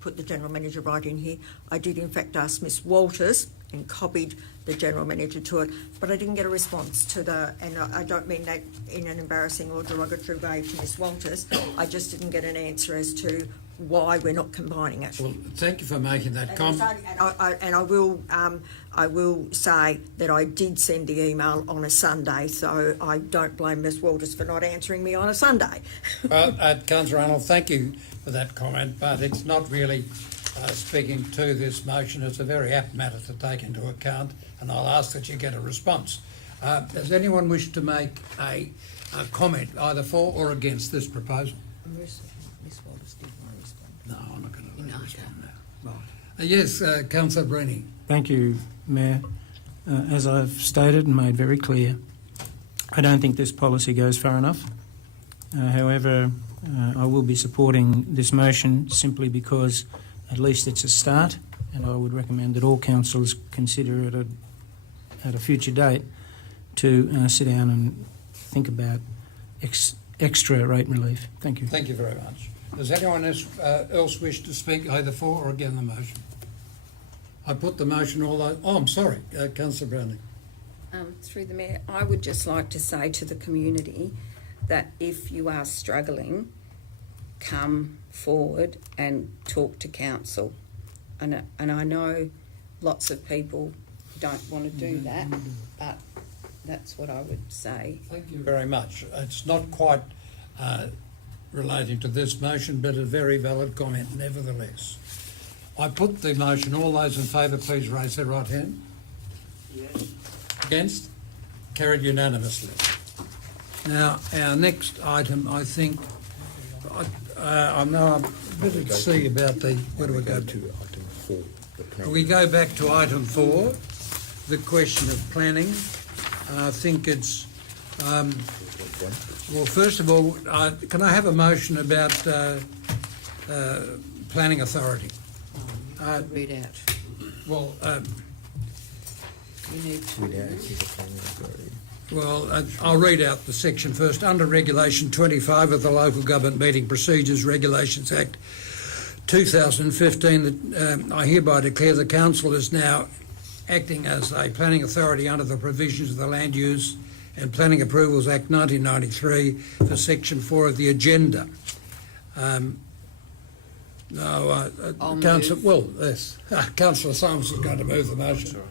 put the General Manager right in here. I did in fact ask Ms Walters and copied the General Manager to it, but I didn't get a response to and I don't mean that in an embarrassing or derogatory way to Ms Walters. I just didn't get an answer as to why we're not combining it. Well, thank you for making that comment. I will say that I did send the email on a Sunday, so I don't blame Ms Walters for not answering me on a Sunday. Well, Councillor Arnold, thank you for that comment, but it's not really speaking to this motion. It's a very apt matter to take into account, and I'll ask that you get a response. Does anyone wish to make a comment either for or against this proposal? Ms Walters did want to respond. No, I'm not going to let her respond now. Right. Yes, Councillor Brenny. Thank you, Mayor. As I've stated and made very clear, I don't think this policy goes far enough. However, I will be supporting this motion simply because at least it's a start, and I would recommend that all councillors consider it at a future date to sit down and think about extra rate relief. Thank you. Thank you very much. Does anyone else wish to speak either for or against the motion? I put the motion I'm sorry, Councillor Browning. Through the Mayor, I would just like to say to the community that if you are struggling, come forward and talk to council. And I know lots of people don't want to do that, but that's what I would say. Thank you very much. It's not quite relating to this motion, but a very valid comment nevertheless. I put the motion. All those in favour, please raise their right hand. Yes. Against? Carried unanimously. Now, our next item, I think, I know I'm a bit at sea about where do we go to? Item 4. We go back to item 4, the question of planning. I think it's, well, first of all, can I have a motion about planning authority? Read out. Well, You need to. I'll read out the section first. Under Regulation 25 of the Local Government Meeting Procedures Regulations Act 2015, I hereby declare the Council is now acting as a planning authority under the provisions of the Land Use and Planning Approvals Act 1993 for Section 4 of the agenda. Councillor Simons is going to move the motion.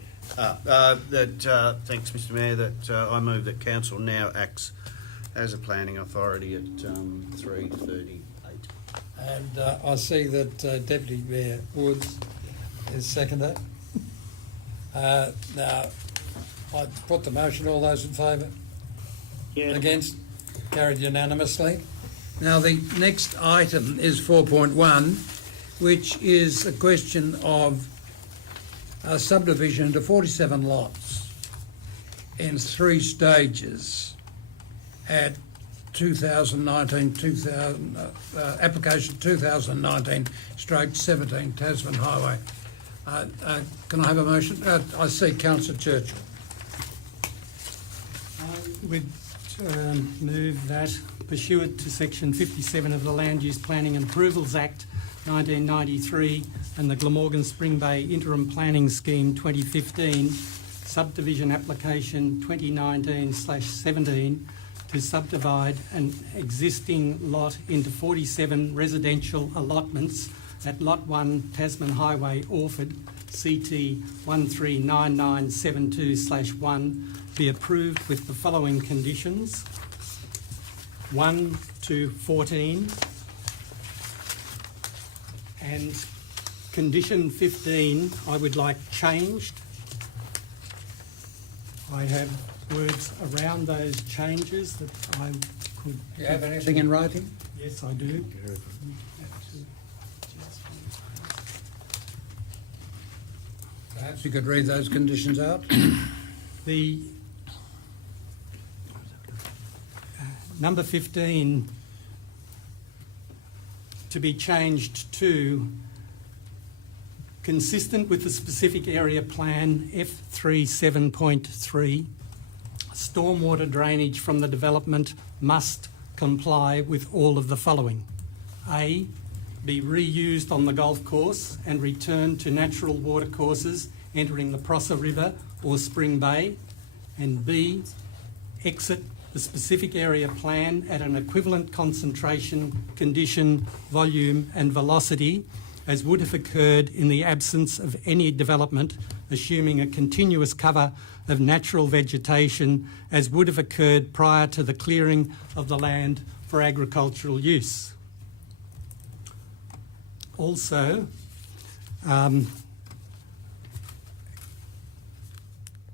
Thanks, Mr Mayor, that I move that council now acts as a planning authority at 3:38. And I see that Deputy Mayor Woods is seconder. Now, I put the motion. All those in favour? Yes. Against? Carried unanimously. Now, the next item is 4.1, which is a question of a subdivision into 47 lots in 3 stages at 2019, application 2019/17 Tasman Highway. Can I have a motion? I see Councillor Churchill. I would move that pursuant to Section 57 of the Land Use Planning and Approvals Act 1993 and the Glamorgan Spring Bay Interim Planning Scheme 2015, subdivision application 2019/17 to subdivide an existing lot into 47 residential allotments at Lot 1 Tasman Highway, Orford, CT 139972/1 be approved with the following conditions. 1 to 14 and Condition 15, I would like changed. I have words around those changes that I could... Do you have anything in writing? Yes, I do. Perhaps you could read those conditions out. The number 15 to be changed to consistent with the specific area plan F37.3, stormwater drainage from the development must comply with all of the following. A, be reused on the golf course and returned to natural water courses entering the Prosser River or Spring Bay. And B, exit the specific area plan at an equivalent concentration, condition, volume and velocity as would have occurred in the absence of any development, assuming a continuous cover of natural vegetation as would have occurred prior to the clearing of the land for agricultural use. Also,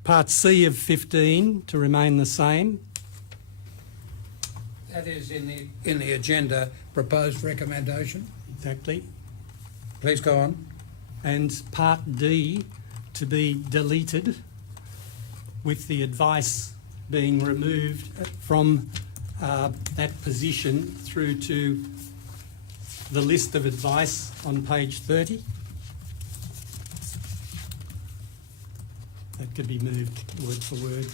Part C of 15 to remain the same. That is in the agenda proposed recommendation. Exactly. Please go on. And Part D to be deleted, with the advice being removed from that position through to the list of advice on page 30. That could be moved word for word.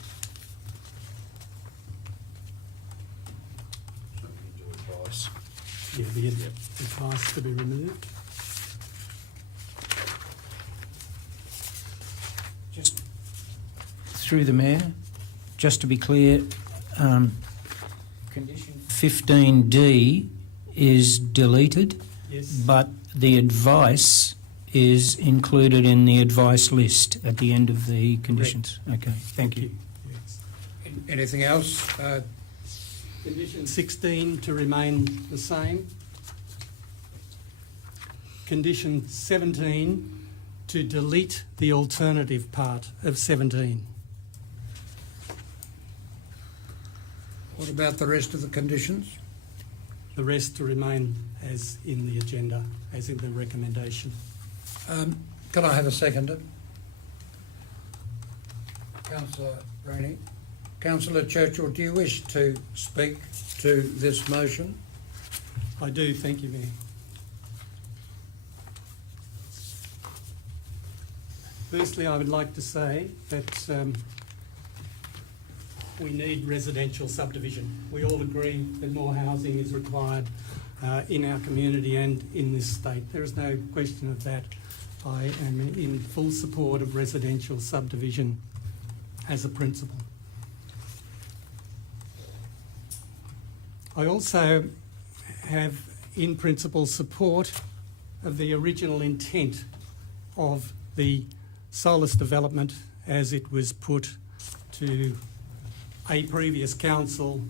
Yeah, the advice to be removed. Just through the Mayor, just to be clear, condition 15D is deleted, Yes. but the advice is included in the advice list at the end of the conditions. Okay, thank you. Yes. Anything else? Condition 16 to remain the same. Condition 17 to delete the alternative part of 17. What about the rest of the conditions? The rest to remain as in the agenda, as in the recommendation. Can I have a seconder? Councillor Rainey. Councillor Churchill, do you wish to speak to this motion? I do, thank you, Mayor. Firstly, I would like to say that we need residential subdivision. We all agree that more housing is required in our community and in this state. There is no question of that. I am in full support of residential subdivision as a principle. I also have, in principle, support of the original intent of the Solus development as it was put to a previous council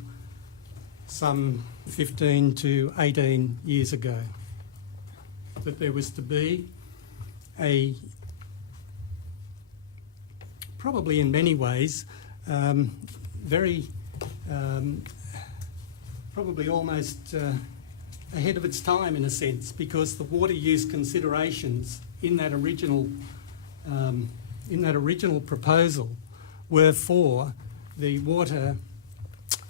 some 15 to 18 years ago. That there was to be a, probably in many ways, very, probably almost ahead of its time in a sense, because the water use considerations in that original proposal were for the water,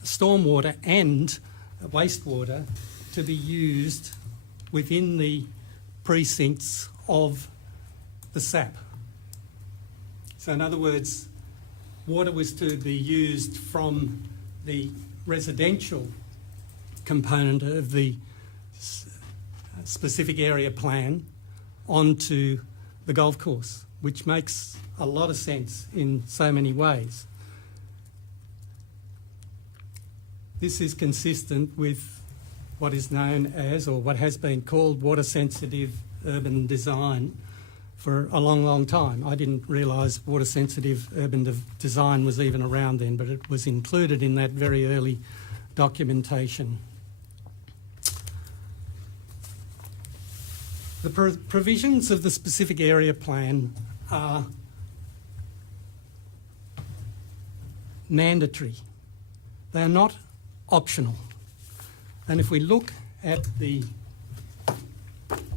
stormwater and wastewater to be used within the precincts of the SAP. So in other words, water was to be used from the residential component of the specific area plan onto the golf course, which makes a lot of sense in so many ways. This is consistent with what is known as, or what has been called, water-sensitive urban design for a long, long time. I didn't realise water-sensitive urban design was even around then, but it was included in that very early documentation. The provisions of the specific area plan are mandatory. They are not optional. And if we look at the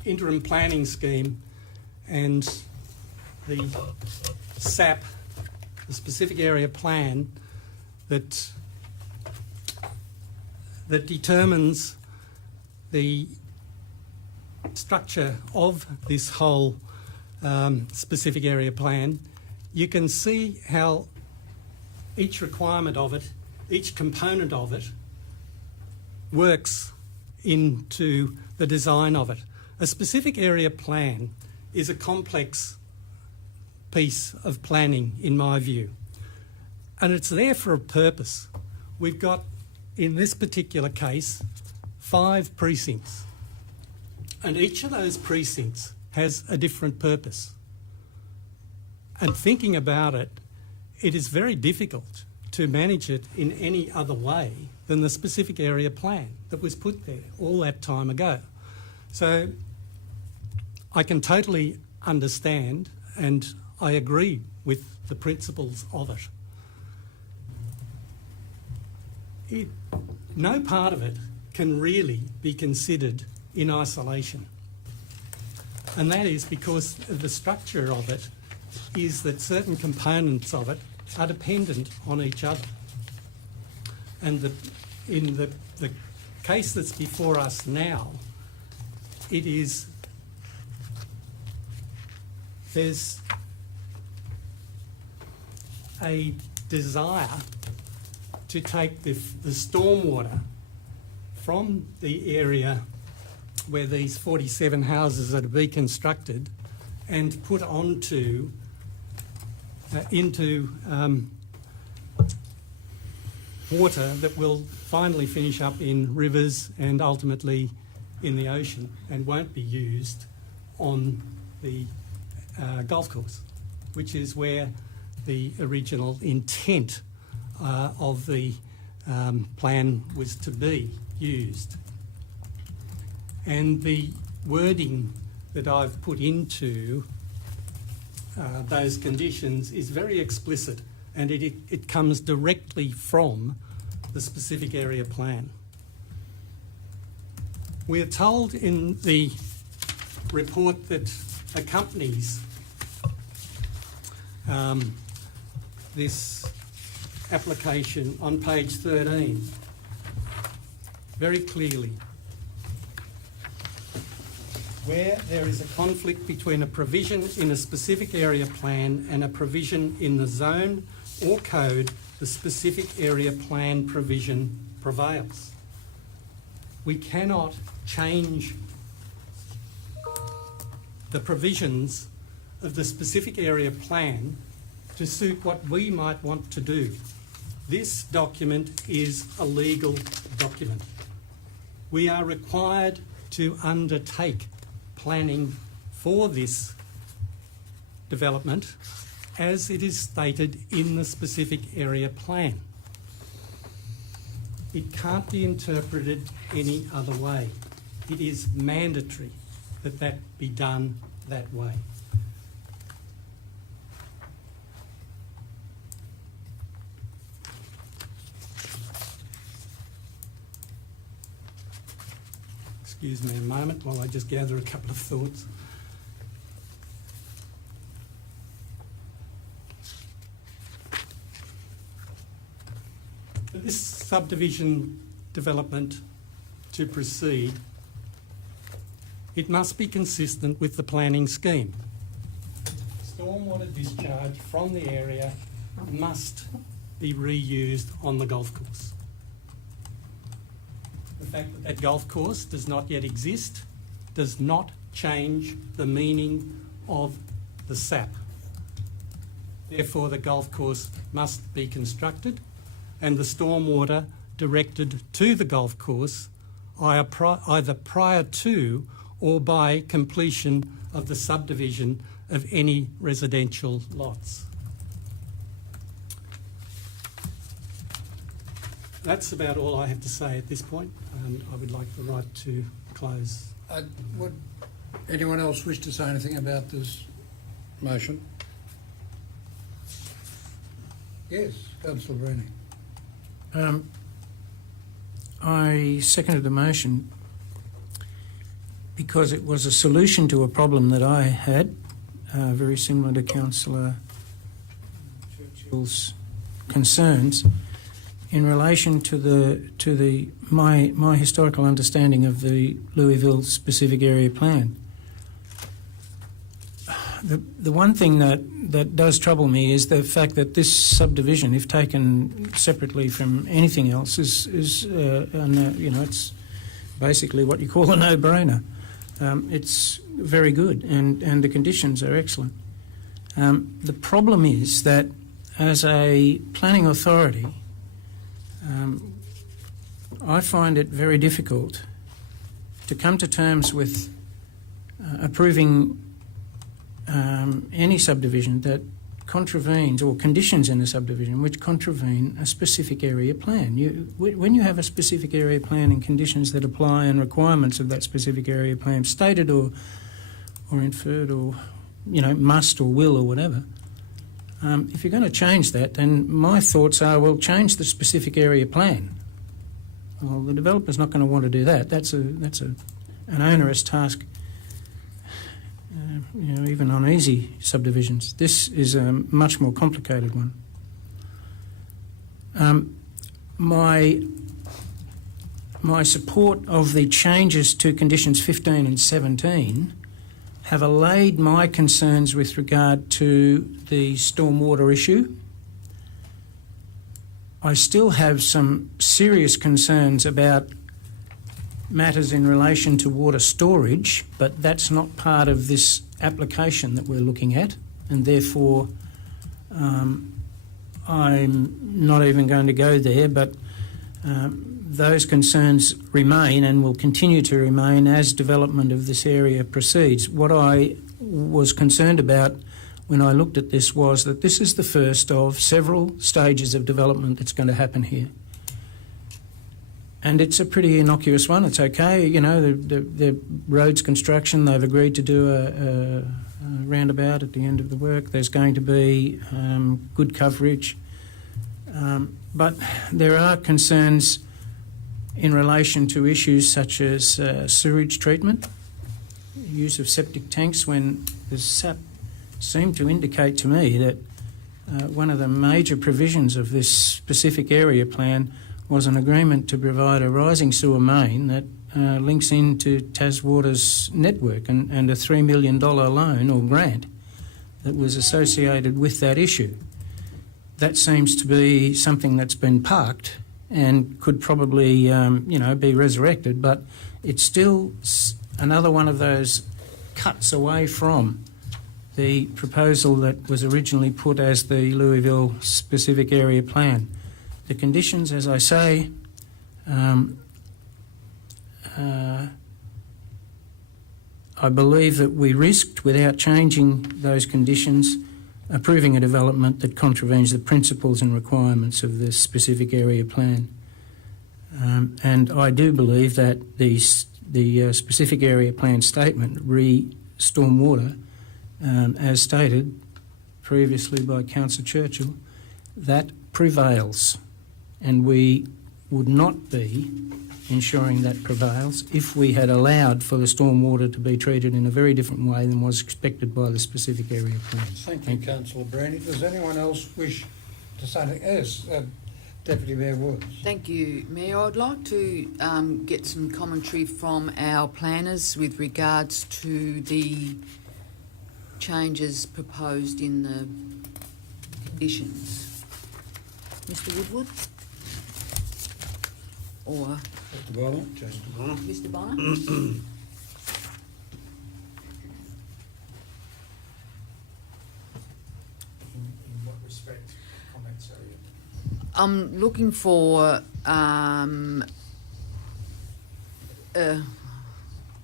interim planning scheme and the SAP, the specific area plan that determines the structure of this whole specific area plan, you can see how each requirement of it, each component of it, works into the design of it. A specific area plan is a complex piece of planning, in my view, and it's there for a purpose. We've got, in this particular case, 5 precincts, and each of those precincts has a different purpose. And thinking about it, it is very difficult to manage it in any other way than the specific area plan that was put there all that time ago. So I can totally understand and I agree with the principles of it. No part of it can really be considered in isolation. And that is because the structure of it is that certain components of it are dependent on each other. And in the case that's before us now, there's a desire to take the stormwater from the area where these 47 houses are to be constructed and put into water that will finally finish up in rivers and ultimately in the ocean and won't be used on the golf course, which is where the original intent of the plan was to be used. And the wording that I've put into those conditions is very explicit, and it comes directly from the specific area plan. We are told in the report that accompanies this application on page 13 very clearly, where there is a conflict between a provision in a specific area plan and a provision in the zone or code, the specific area plan provision prevails. We cannot change the provisions of the specific area plan to suit what we might want to do. This document is a legal document. We are required to undertake planning for this development as it is stated in the specific area plan. It can't be interpreted any other way. It is mandatory that that be done that way. Excuse me a moment while I just gather a couple of thoughts. For this subdivision development to proceed, it must be consistent with the planning scheme. Stormwater discharge from the area must be reused on the golf course. The fact that that golf course does not yet exist does not change the meaning of the SAP. Therefore, the golf course must be constructed and the stormwater directed to the golf course either prior to or by completion of the subdivision of any residential lots. That's about all I have to say at this point, and I would like the right to close. Anyone else wish to say anything about this motion? Yes, Councillor Bruni. I seconded the motion because it was a solution to a problem that I had, very similar to Councillor Churchill's concerns in relation to my historical understanding of the Louisville specific area plan. The one thing that does trouble me is the fact that this subdivision, if taken separately from anything else, is it's basically what you call a no-brainer. It's very good, and the conditions are excellent. The problem is that as a planning authority, I find it very difficult to come to terms with approving any subdivision that contravenes, or conditions in a subdivision which contravene a specific area plan. When you have a specific area plan and conditions that apply and requirements of that specific area plan stated or inferred or must or will or whatever, if you're going to change that, then my thoughts are, well, change the specific area plan. Well, the developer's not going to want to do that. That's an onerous task. Even on easy subdivisions. This is a much more complicated one. My support of the changes to conditions 15 and 17 have allayed my concerns with regard to the stormwater issue. I still have some serious concerns about matters in relation to water storage, but that's not part of this application that we're looking at, and therefore I'm not even going to go there, but those concerns remain and will continue to remain as development of this area proceeds. What I was concerned about when I looked at this was that this is the first of several stages of development that's going to happen here. And it's a pretty innocuous one. It's okay, the roads construction, they've agreed to do a roundabout at the end of the work. There's going to be good coverage. But there are concerns in relation to issues such as sewage treatment, use of septic tanks, when the SAP seemed to indicate to me that one of the major provisions of this specific area plan was an agreement to provide a rising sewer main that links into Taswater's network, and a $3 million loan or grant that was associated with that issue. That seems to be something that's been parked and could probably, be resurrected, but it's still another one of those cuts away from the proposal that was originally put as the Louisville specific area plan. The conditions, as I say, I believe that we risked, without changing those conditions, approving a development that contravenes the principles and requirements of the specific area plan. And I do believe that the specific area plan statement, re-stormwater, as stated previously by Councillor Churchill, that prevails. And we would not be ensuring that prevails if we had allowed for the stormwater to be treated in a very different way than was expected by the specific area plans. Thank you, Councillor Bruni. Does anyone else wish to say anything? Yes, Deputy Mayor Woods. Thank you, Mayor. I'd like to get some commentary from our planners with regards to the changes proposed in the conditions. Mr Woodward? Or Mr Bonner. Mr Bonner? In what respect comments are you? I'm looking for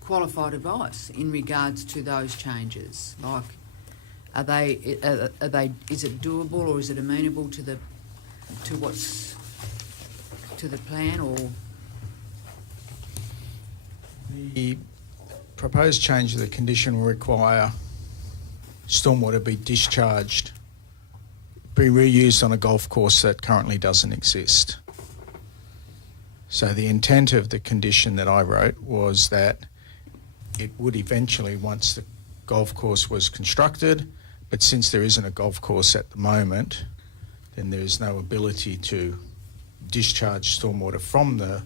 qualified advice in regards to those changes. Like, are they? Is it doable, or is it amenable to the plan, or? proposed change of the condition will require stormwater be discharged, be reused on a golf course that currently doesn't exist. So the intent of the condition that I wrote was that it would eventually, once the golf course was constructed, but since there isn't a golf course at the moment, then there is no ability to discharge stormwater from the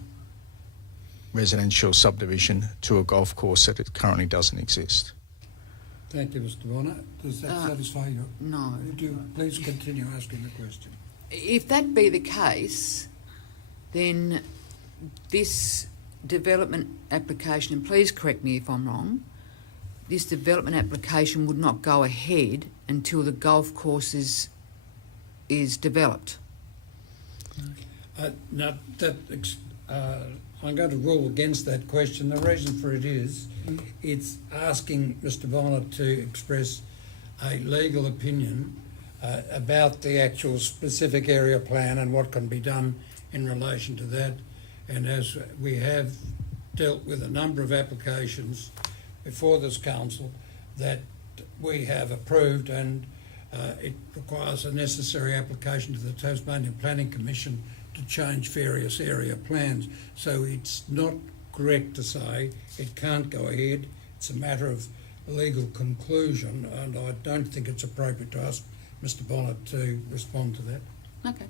residential subdivision to a golf course that it currently doesn't exist. Thank you, Mr. Bonner. Does that satisfy you? No. Would you please continue asking the question? If that be the case, then this development application, and please correct me if I'm wrong, this development application would not go ahead until the golf course is developed. Now, I'm going to rule against that question. The reason for it is it's asking Mr. Bonner to express a legal opinion about the actual specific area plan and what can be done in relation to that. And as we have dealt with a number of applications before this council that we have approved, and it requires a necessary application to the Tasmanian Planning Commission to change various area plans. So it's not correct to say it can't go ahead. It's a matter of legal conclusion, and I don't think it's appropriate to ask Mr. Bonner to respond to that. Okay.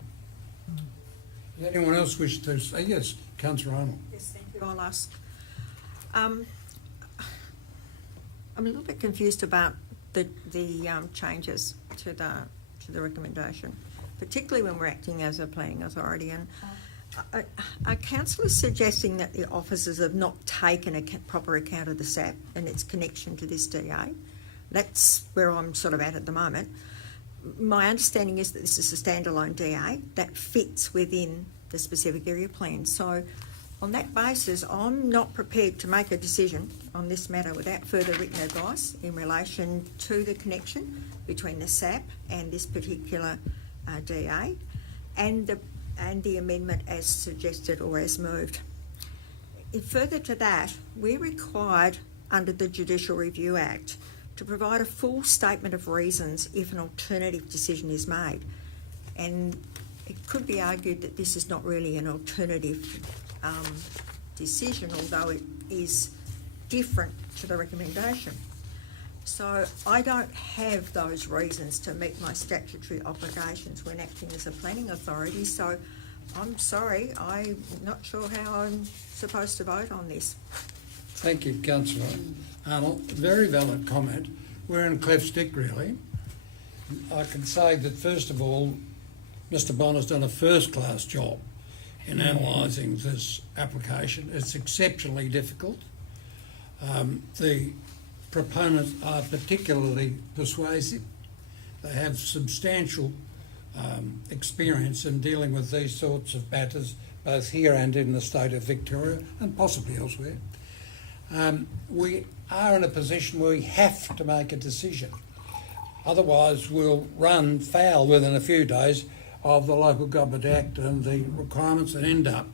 Does anyone else wish to say? Yes, Councillor Arnold. Yes, thank you. I'll ask. I'm a little bit confused about the changes to the recommendation, particularly when we're acting as a planning authority. And are councillors suggesting that the officers have not taken a proper account of the SAP and its connection to this DA? That's where I'm sort of at the moment. My understanding is that this is a standalone DA that fits within the specific area plan. So on that basis, I'm not prepared to make a decision on this matter without further written advice in relation to the connection between the SAP and this particular DA and the amendment as suggested or as moved. Further to that, we're required under the Judicial Review Act to provide a full statement of reasons if an alternative decision is made. And it could be argued that this is not really an alternative decision, although it is different to the recommendation. So I don't have those reasons to meet my statutory obligations when acting as a planning authority, so I'm sorry, I'm not sure how I'm supposed to vote on this. Thank you, Councillor Arnold. Very valid comment. We're in cleft stick, really. I can say that, first of all, Mr. Bonner's done a first-class job in analysing this application. It's exceptionally difficult. The proponents are particularly persuasive. They have substantial experience in dealing with these sorts of matters, both here and in the state of Victoria and possibly elsewhere. We are in a position where we have to make a decision. Otherwise, we'll run foul within a few days of the Local Government Act and the requirements, and end up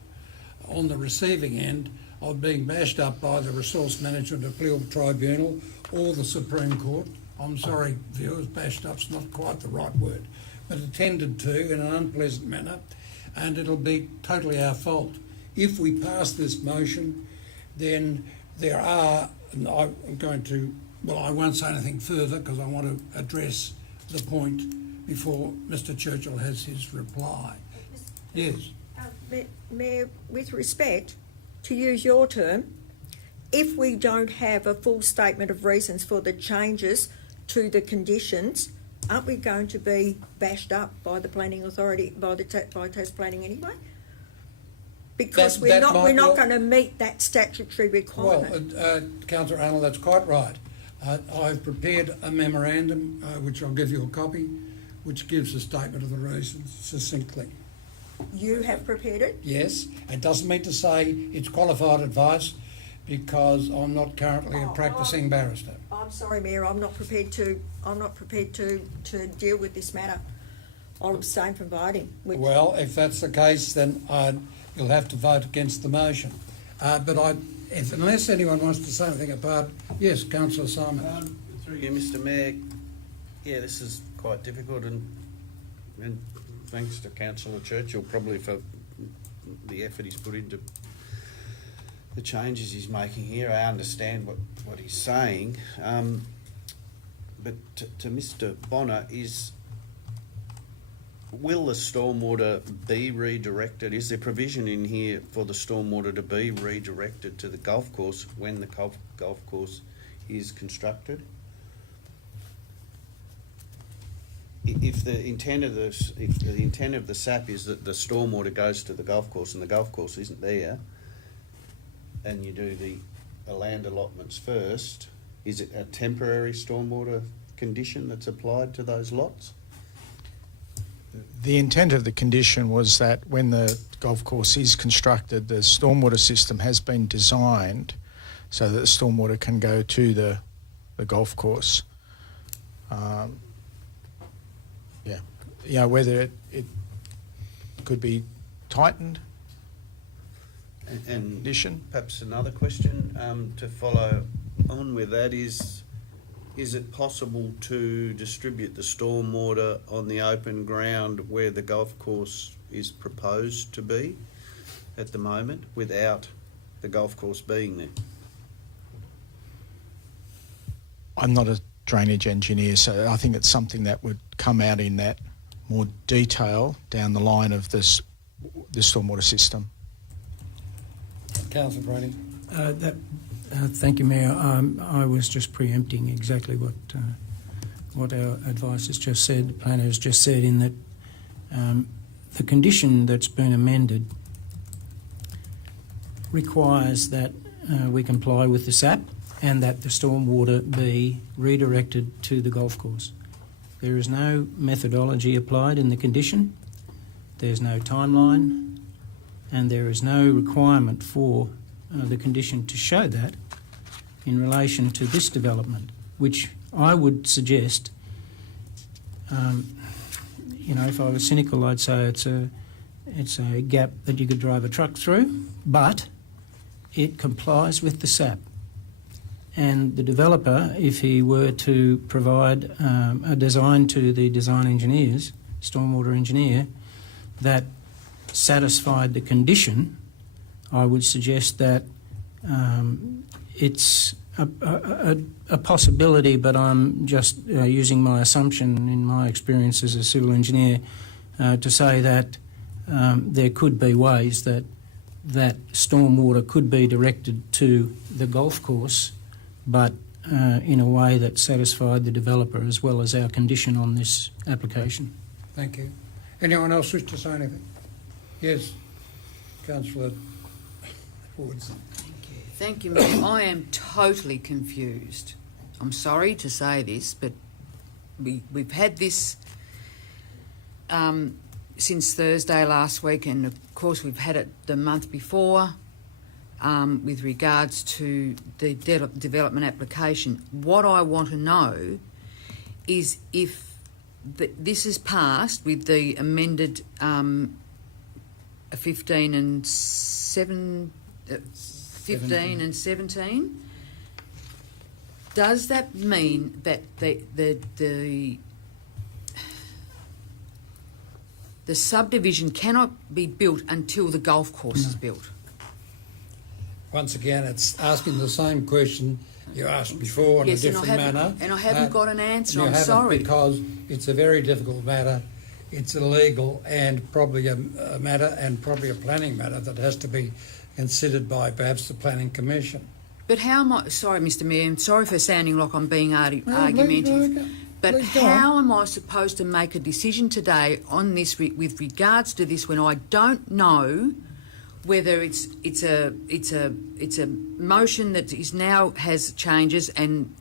on the receiving end of being bashed up by the Resource Management Appeal Tribunal or the Supreme Court. I'm sorry, viewers, bashed up's not quite the right word, but attended to in an unpleasant manner, and it'll be totally our fault. If we pass this motion, then there are, and I'm going to, well, I won't say anything further because I want to address the point before Mr. Churchill has his reply. Yes. Mayor, with respect, to use your term, if we don't have a full statement of reasons for the changes to the conditions, aren't we going to be bashed up by the planning authority, by TAS Planning anyway? Because we're not going to meet that statutory requirement. Well, Councillor Arnold, that's quite right. I've prepared a memorandum, which I'll give you a copy, which gives a statement of the reasons succinctly. You have prepared it? Yes. It doesn't mean to say it's qualified advice, because I'm not currently a practising barrister. I'm sorry, Mayor. I'm not prepared to deal with this matter. I'll abstain from voting. Well, if that's the case, then you'll have to vote against the motion. But unless anyone wants to say anything apart, yes, Councillor Simon. Through you, Mr. Mayor, yeah, this is quite difficult, and thanks to Councillor Churchill probably for the effort he's put into the changes he's making here. I understand what he's saying, but to Mr. Bonner, will the stormwater be redirected? Is there provision in here for the stormwater to be redirected to the golf course when the golf course is constructed? If the intent of the SAP is that the stormwater goes to the golf course and the golf course isn't there, and you do the land allotments first, is it a temporary stormwater condition that's applied to those lots? The intent of the condition was that when the golf course is constructed, the stormwater system has been designed so that the stormwater can go to the golf course. Whether it could be tightened. And condition. Perhaps another question to follow on with that is it possible to distribute the stormwater on the open ground where the golf course is proposed to be at the moment without the golf course being there? I'm not a drainage engineer, so I think it's something that would come out in that more detail down the line of the stormwater system. Councillor Brady. Thank you, Mayor. I was just preempting exactly what our advice has just said, the planner has just said, in that the condition that's been amended requires that we comply with the SAP and that the stormwater be redirected to the golf course. There is no methodology applied in the condition, there's no timeline, and there is no requirement for the condition to show that in relation to this development, which I would suggest, if I was cynical, I'd say it's a gap that you could drive a truck through, but it complies with the SAP. And the developer, if he were to provide a design to the design engineers, stormwater engineer, that satisfied the condition, I would suggest that it's a possibility, but I'm just using my assumption in my experience as a civil engineer to say that there could be ways that stormwater could be directed to the golf course, but in a way that satisfied the developer as well as our condition on this application. Thank you. Anyone else wish to say anything? Yes, Councillor Woods. Thank you, Mayor. I am totally confused. I'm sorry to say this, but we've had this since Thursday last week, and of course we've had it the month before with regards to the development application. What I want to know is if this is passed with the amended 15 and 17, does that mean that the subdivision cannot be built until the golf course is built? Once again, it's asking the same question you asked before in a different manner. And I haven't got an answer. I'm haven't, sorry. Because it's a very difficult matter. It's illegal and probably a matter, and probably a planning matter that has to be considered by perhaps the Planning Commission. But how am I... Sorry, Mr Mayor, I'm sorry for sounding like I'm being argumentative. But how am I supposed to make a decision today on this with regards to this when I don't know whether it's a motion that is now has changes, and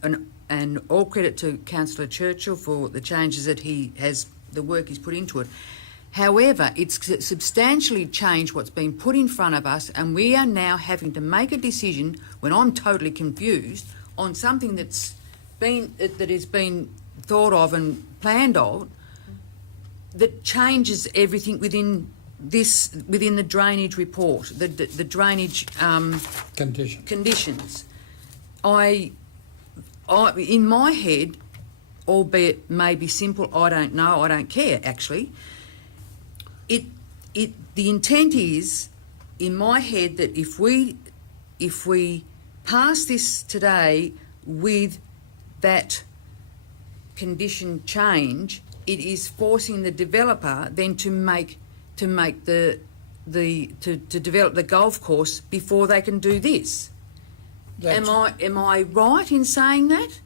all credit to Councillor Churchill for the changes that he has, the work he's put into it. However, it's substantially changed what's been put in front of us, and we are now having to make a decision when I'm totally confused on something that has been thought of and planned of that changes everything within this within the drainage report, the drainage conditions. I, in my head, albeit maybe simple, I don't know, I don't care actually. The intent is, in my head, that if we pass this today with that condition change, it is forcing the developer then to develop the golf course before they can do this. Am I right in saying that?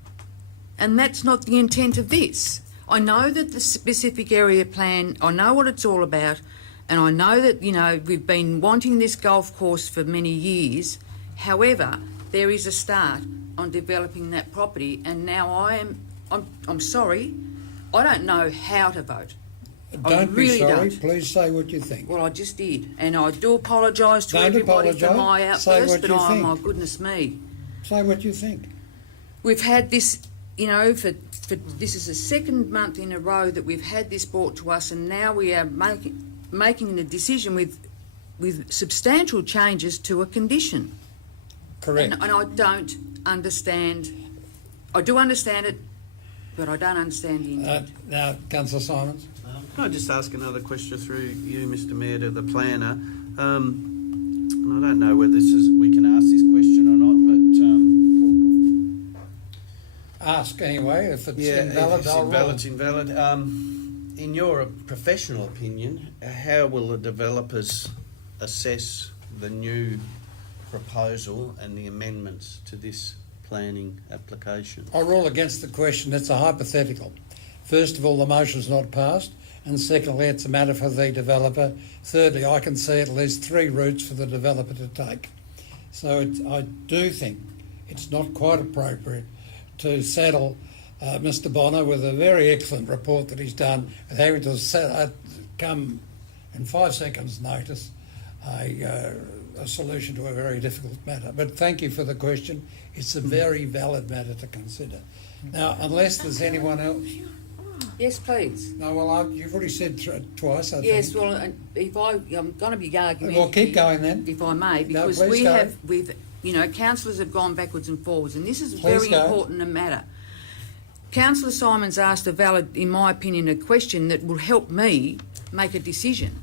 And that's not the intent of this. I know that the specific area plan, I know what it's all about, and I know that, you know, we've been wanting this golf course for many years. However, there is a start on developing that property, and now I'm sorry, I don't know how to vote. Don't be sorry. Please say what you think. Well, I just did, and I do apologise to everybody for my outburst, but oh my goodness me. Say what you think. We've had this, you know, for this is the second month in a row that we've had this brought to us, and now we are making a decision with substantial changes to a condition. Correct. And I don't understand. I do understand it, but I don't understand the intent. Now, Councillor Simons. Can I just ask another question through you, Mr Mayor, to the planner? And I don't know whether we can ask this question or not, but ask anyway. If it's invalid, invalid, it's invalid. In your professional opinion, how will the developers assess the new proposal and the amendments to this planning application? I rule against the question. It's a hypothetical. First of all, the motion's not passed, and secondly, it's a matter for the developer. Thirdly, I can see at least 3 routes for the developer to take. So I do think it's not quite appropriate to saddle Mr Bonner with a very excellent report that he's done, and having to come in 5 seconds' notice a solution to a very difficult matter. But thank you for the question. It's a very valid matter to consider. Now, unless there's anyone else. Yes, please. No, well, you've already said twice, I think. Yes, well, I'm going to be arguing. Well, keep going then. If I may, because councillors have gone backwards and forwards, and this is very important a matter. Councillor Simons asked a valid, in my opinion, a question that will help me make a decision.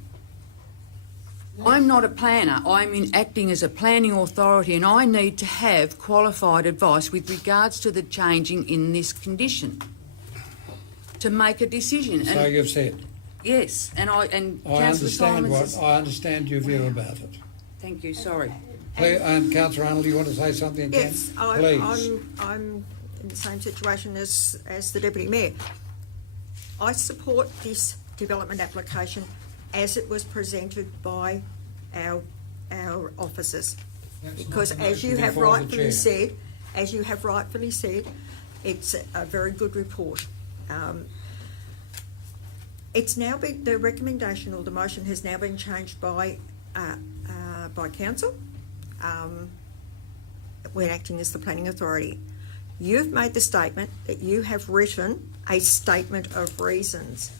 I'm not a planner. I'm acting as a planning authority, and I need to have qualified advice with regards to the changing in this condition to make a decision. So you've said. Yes, and Councillor Simons. I understand your view about it. Thank you. Sorry. Councillor Arnold, do you want to say something again? Yes, please. I'm in the same situation as the Deputy Mayor. I support this development application as it was presented by our officers, because as you have rightfully said, it's a very good report. It's now been, the recommendation or the motion has now been changed by council. When acting as the planning authority, you've made the statement that you have written a statement of reasons,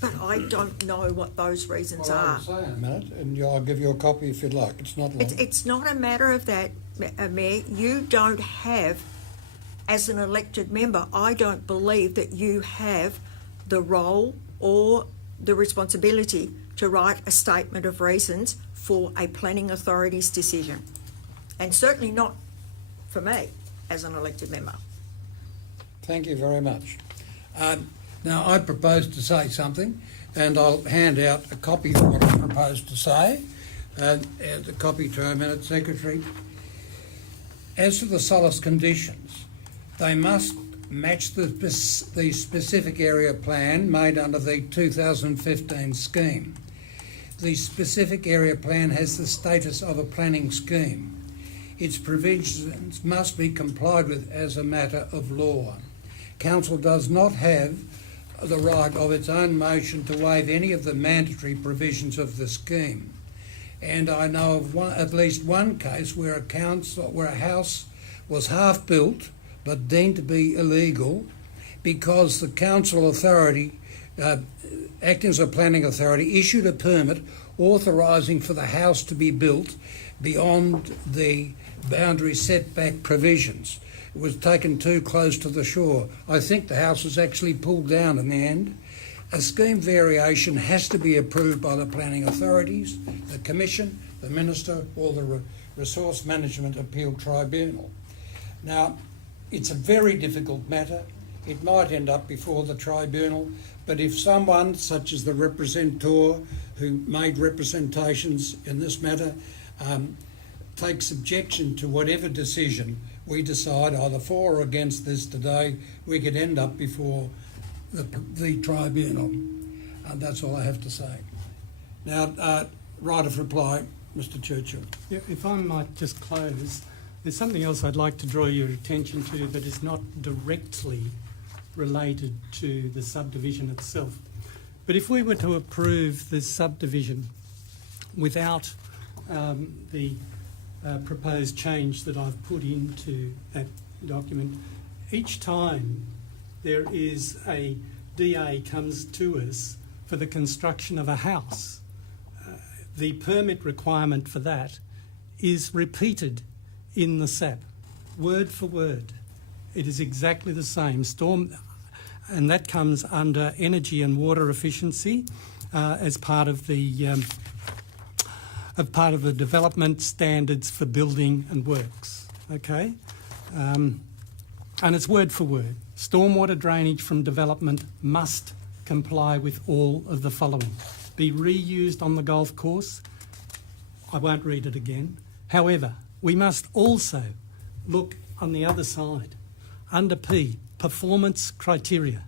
but I don't know what those reasons are. I'll say in a minute, and I'll give you a copy if you'd like. It's not long. It's not a matter of that, Mayor. You don't have, as an elected member, I don't believe that you have the role or the responsibility to write a statement of reasons for a planning authority's decision, and certainly not for me as an elected member. Thank you very much. Now, I propose to say something, and I'll hand out a copy of what I propose to say, and a copy to our minute secretary. As to the solace conditions, they must match the specific area plan made under the 2015 scheme. The specific area plan has the status of a planning scheme. Its provisions must be complied with as a matter of law. Council does not have the right of its own motion to waive any of the mandatory provisions of the scheme. And I know of at least one case where a house was half built but deemed to be illegal because the council authority, acting as a planning authority, issued a permit authorising for the house to be built beyond the boundary setback provisions. It was taken too close to the shore. I think the house was actually pulled down in the end. A scheme variation has to be approved by the planning authorities, the Commission, the Minister, or the Resource Management Appeal Tribunal. Now, it's a very difficult matter. It might end up before the tribunal, but if someone, such as the representor who made representations in this matter, takes objection to whatever decision we decide, either for or against this today, we could end up before the tribunal. And that's all I have to say. Now, right of reply, Mr. Churchill. Yeah, if I might just close, there's something else I'd like to draw your attention to that is not directly related to the subdivision itself. But if we were to approve the subdivision without the proposed change that I've put into that document, each time there is a DA comes to us for the construction of a house, the permit requirement for that is repeated in the SAP, word for word. It is exactly the same. And that comes under energy and water efficiency as part of the development standards for building and works. Okay, and it's word for word. Stormwater drainage from development must comply with all of the following: be reused on the golf course. I won't read it again. However, we must also look on the other side. Under P, performance criteria.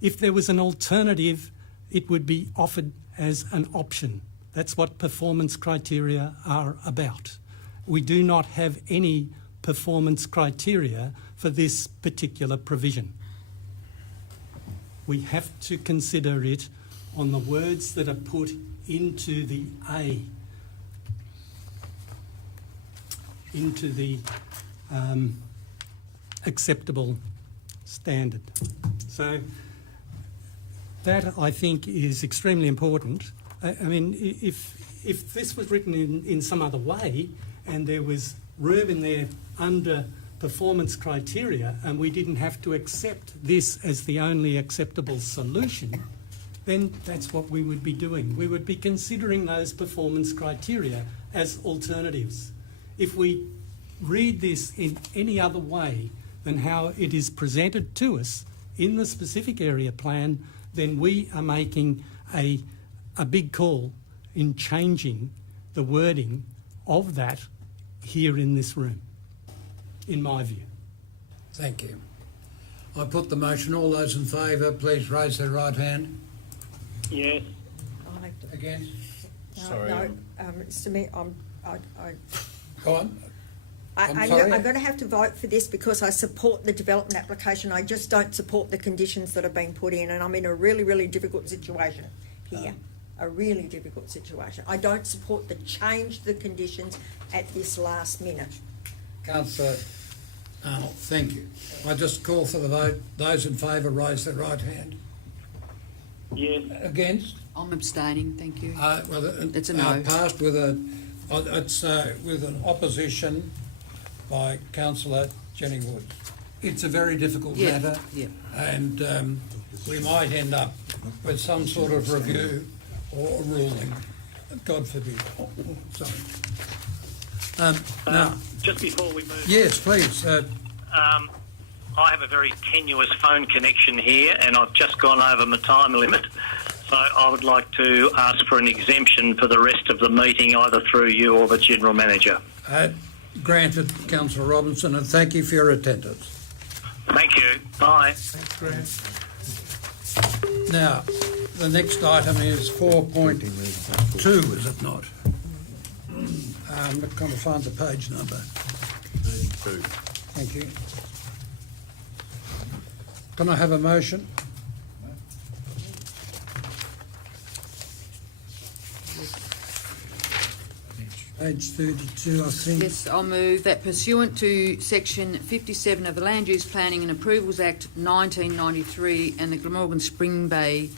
If there was an alternative, it would be offered as an option. That's what performance criteria are about. We do not have any performance criteria for this particular provision. We have to consider it on the words that are put into the A, into the acceptable standard. So that, I think, is extremely important. I mean, if this was written in some other way and there was room in there under performance criteria and we didn't have to accept this as the only acceptable solution, then that's what we would be doing. We would be considering those performance criteria as alternatives. If we read this in any other way than how it is presented to us in the specific area plan, then we are making a big call in changing the wording of that here in this room, in my view. Thank you. I put the motion. All those in favour, please raise their right hand. Yes. I'll have to. Against? Sorry. No, Mr. Mayor, Go on. I'm going to have to vote for this because I support the development application. I just don't support the conditions that have been put in, and I'm in a really, really difficult situation here. A really difficult situation. I don't support the change the conditions at this last minute. Councillor Arnold, thank you. I just call for the vote. Those in favour, raise their right hand. Yes. Against? I'm abstaining, thank you. Well, It's a no. Passed with with an opposition by Councillor Jenny Woods. It's a very difficult matter, and we might end up with some sort of review or ruling. God forbid. Sorry. Now, Just before we move yes, please. I have a very tenuous phone connection here and I've just gone over my time limit. So I would like to ask for an exemption for the rest of the meeting, either through you or the General Manager. Granted, Councillor Robinson, and thank you for your attendance. Thank you. Bye. Thanks, Grant. Now, the next item is 4.2, is it not? I'm not going to find the page number. 2. Thank you. Can I have a motion? Page 32, I think. Yes, I'll move that pursuant to Section 57 of the Land Use Planning and Approvals Act 1993 and the Glamorgan Spring Bay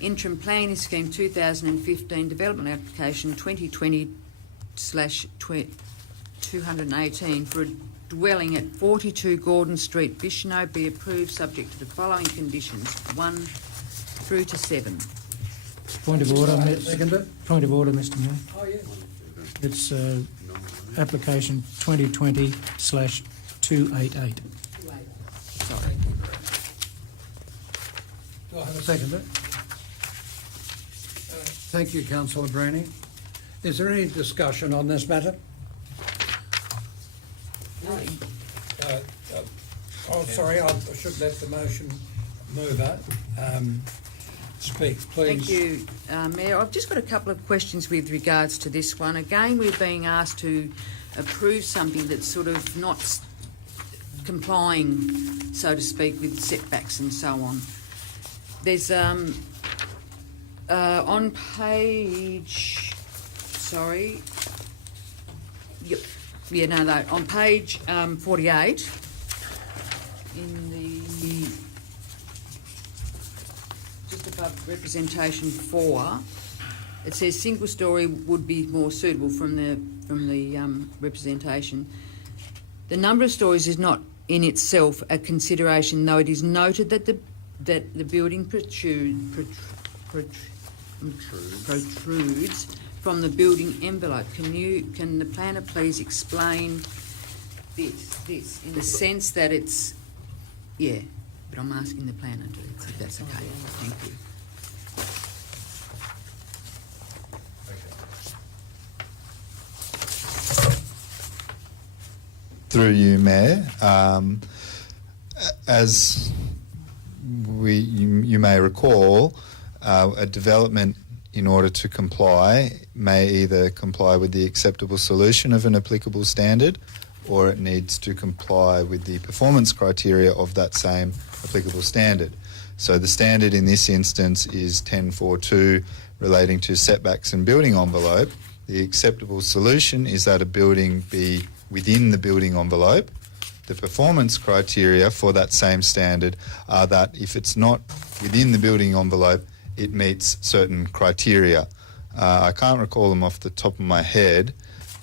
Interim Planning Scheme 2015 Development Application 2020/218 for a dwelling at 42 Gordon Street, Bishno, be approved subject to the following conditions, 1 through to 7. Point of order, Seconder? Point of order, Mr Mayor. Oh, yeah. It's application 2020/288. Sorry. Do I have a seconder? Thank you, Councillor Browning. Is there any discussion on this matter? Sorry, I should let the motion mover speak, please. Thank you, Mayor. I've just got a couple of questions with regards to this one. Again, we're being asked to approve something that's sort of not complying, so to speak, with setbacks and so on. There's on page, sorry, yep, yeah, no, on page 48 in the just above representation 4, it says single story would be more suitable from the representation. The number of stories is not in itself a consideration, though it is noted that the building protrudes from the building envelope. Can the planner please explain this in the sense that it's, yeah, but I'm asking the planner to, if that's okay. Thank you. Through you, Mayor. As you may recall, a development, in order to comply, may either comply with the acceptable solution of an applicable standard, or it needs to comply with the performance criteria of that same applicable standard. So the standard in this instance is 10.4.2 relating to setbacks and building envelope. The acceptable solution is that a building be within the building envelope. The performance criteria for that same standard are that if it's not within the building envelope, it meets certain criteria. I can't recall them off the top of my head,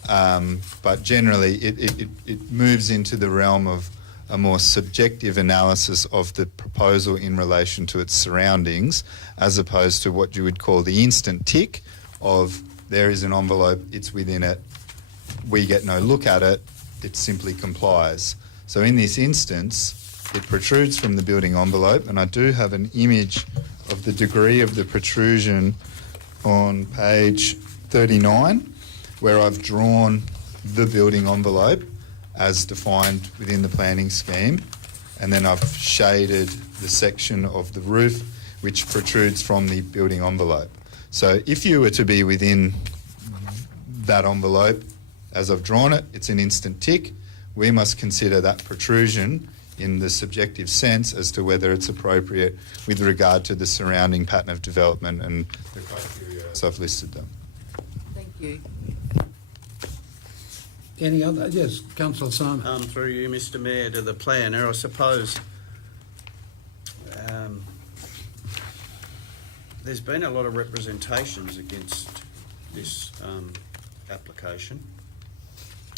but generally it moves into the realm of a more subjective analysis of the proposal in relation to its surroundings, as opposed to what you would call the instant tick of there is an envelope, it's within it, we get no look at it, it simply complies. So in this instance, it protrudes from the building envelope, and I do have an image of the degree of the protrusion on page 39, where I've drawn the building envelope as defined within the planning scheme, and then I've shaded the section of the roof which protrudes from the building envelope. So if you were to be within that envelope, as I've drawn it, it's an instant tick. We must consider that protrusion in the subjective sense as to whether it's appropriate with regard to the surrounding pattern of development and the criteria as I've listed them. Thank you. Any other? Yes, Councillor Simon. Through you, Mr Mayor, to the planner, I suppose there's been a lot of representations against this application,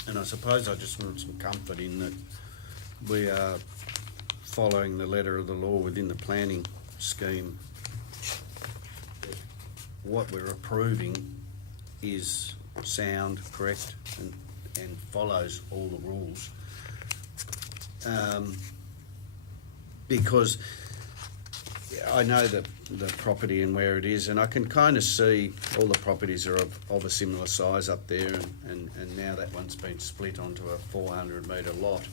and I suppose I just want some comfort in that we are following the letter of the law within the planning scheme. What we're approving is sound, correct, and follows all the rules. Because I know the property and where it is, and I can kind of see all the properties are of a similar size up there, and now that one's been split onto a 400 metre lot.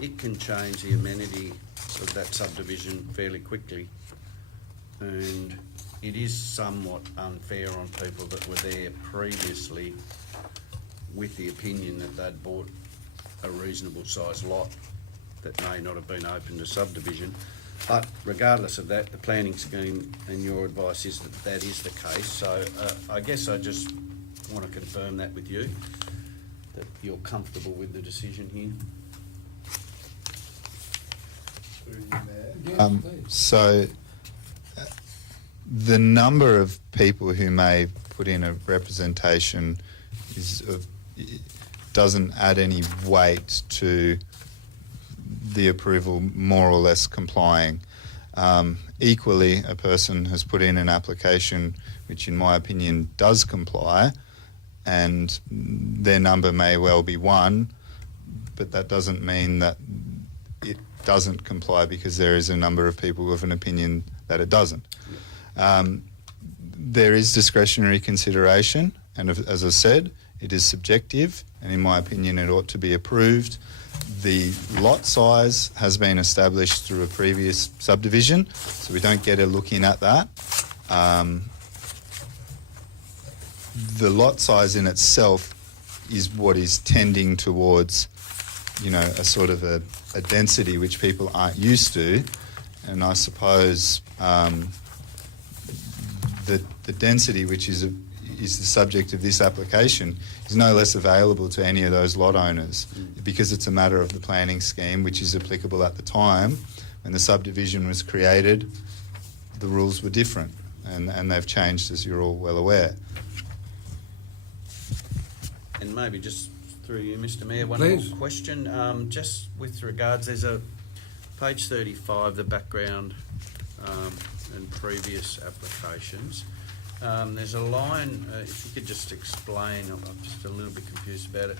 It can change the amenity of that subdivision fairly quickly, and it is somewhat unfair on people that were there previously with the opinion that they'd bought a reasonable sized lot that may not have been open to subdivision. But regardless of that, the planning scheme and your advice is that that is the case. So I guess I just want to confirm that with you, that you're comfortable with the decision here. Yes, please. So the number of people who may put in a representation doesn't add any weight to the approval more or less complying. Equally, a person has put in an application which, in my opinion, does comply, and their number may well be 1, but that doesn't mean that it doesn't comply because there is a number of people with an opinion that it doesn't. There is discretionary consideration, and as I said, it is subjective, and in my opinion it ought to be approved. The lot size has been established through a previous subdivision, so we don't get a look in at that. The lot size in itself is what is tending towards, a sort of a density which people aren't used to, and I suppose the density which is the subject of this application is no less available to any of those lot owners because it's a matter of the planning scheme which is applicable at the time. When the subdivision was created, the rules were different, and they've changed, as you're all well aware. And maybe just through you, Mr. Mayor, one Please. more question. Just with regards, there's a page 35, the background and previous applications. There's a line, if you could just explain, I'm just a little bit confused about it.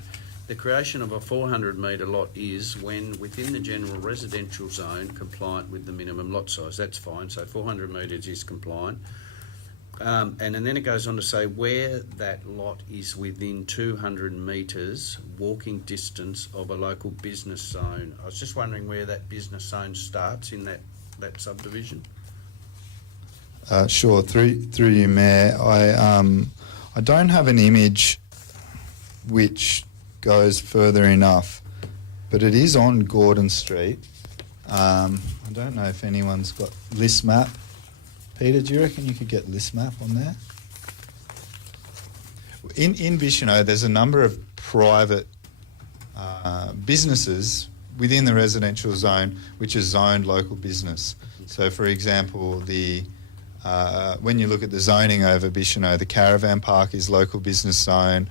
The creation of a 400-metre lot is when within the general residential zone compliant with the minimum lot size. That's fine, so 400 metres is compliant. And then it goes on to say where that lot is within 200 metres walking distance of a local business zone. I was just wondering where that business zone starts in that subdivision. Sure, through you, Mayor. I don't have an image which goes further enough, but it is on Gordon Street. I don't know if anyone's got list map. Peter, do you reckon you could get list map on there? In Bicheno, there's a number of private businesses within the residential zone which is zoned local business. So, for example, when you look at the zoning over Bicheno, the caravan park is local business zone.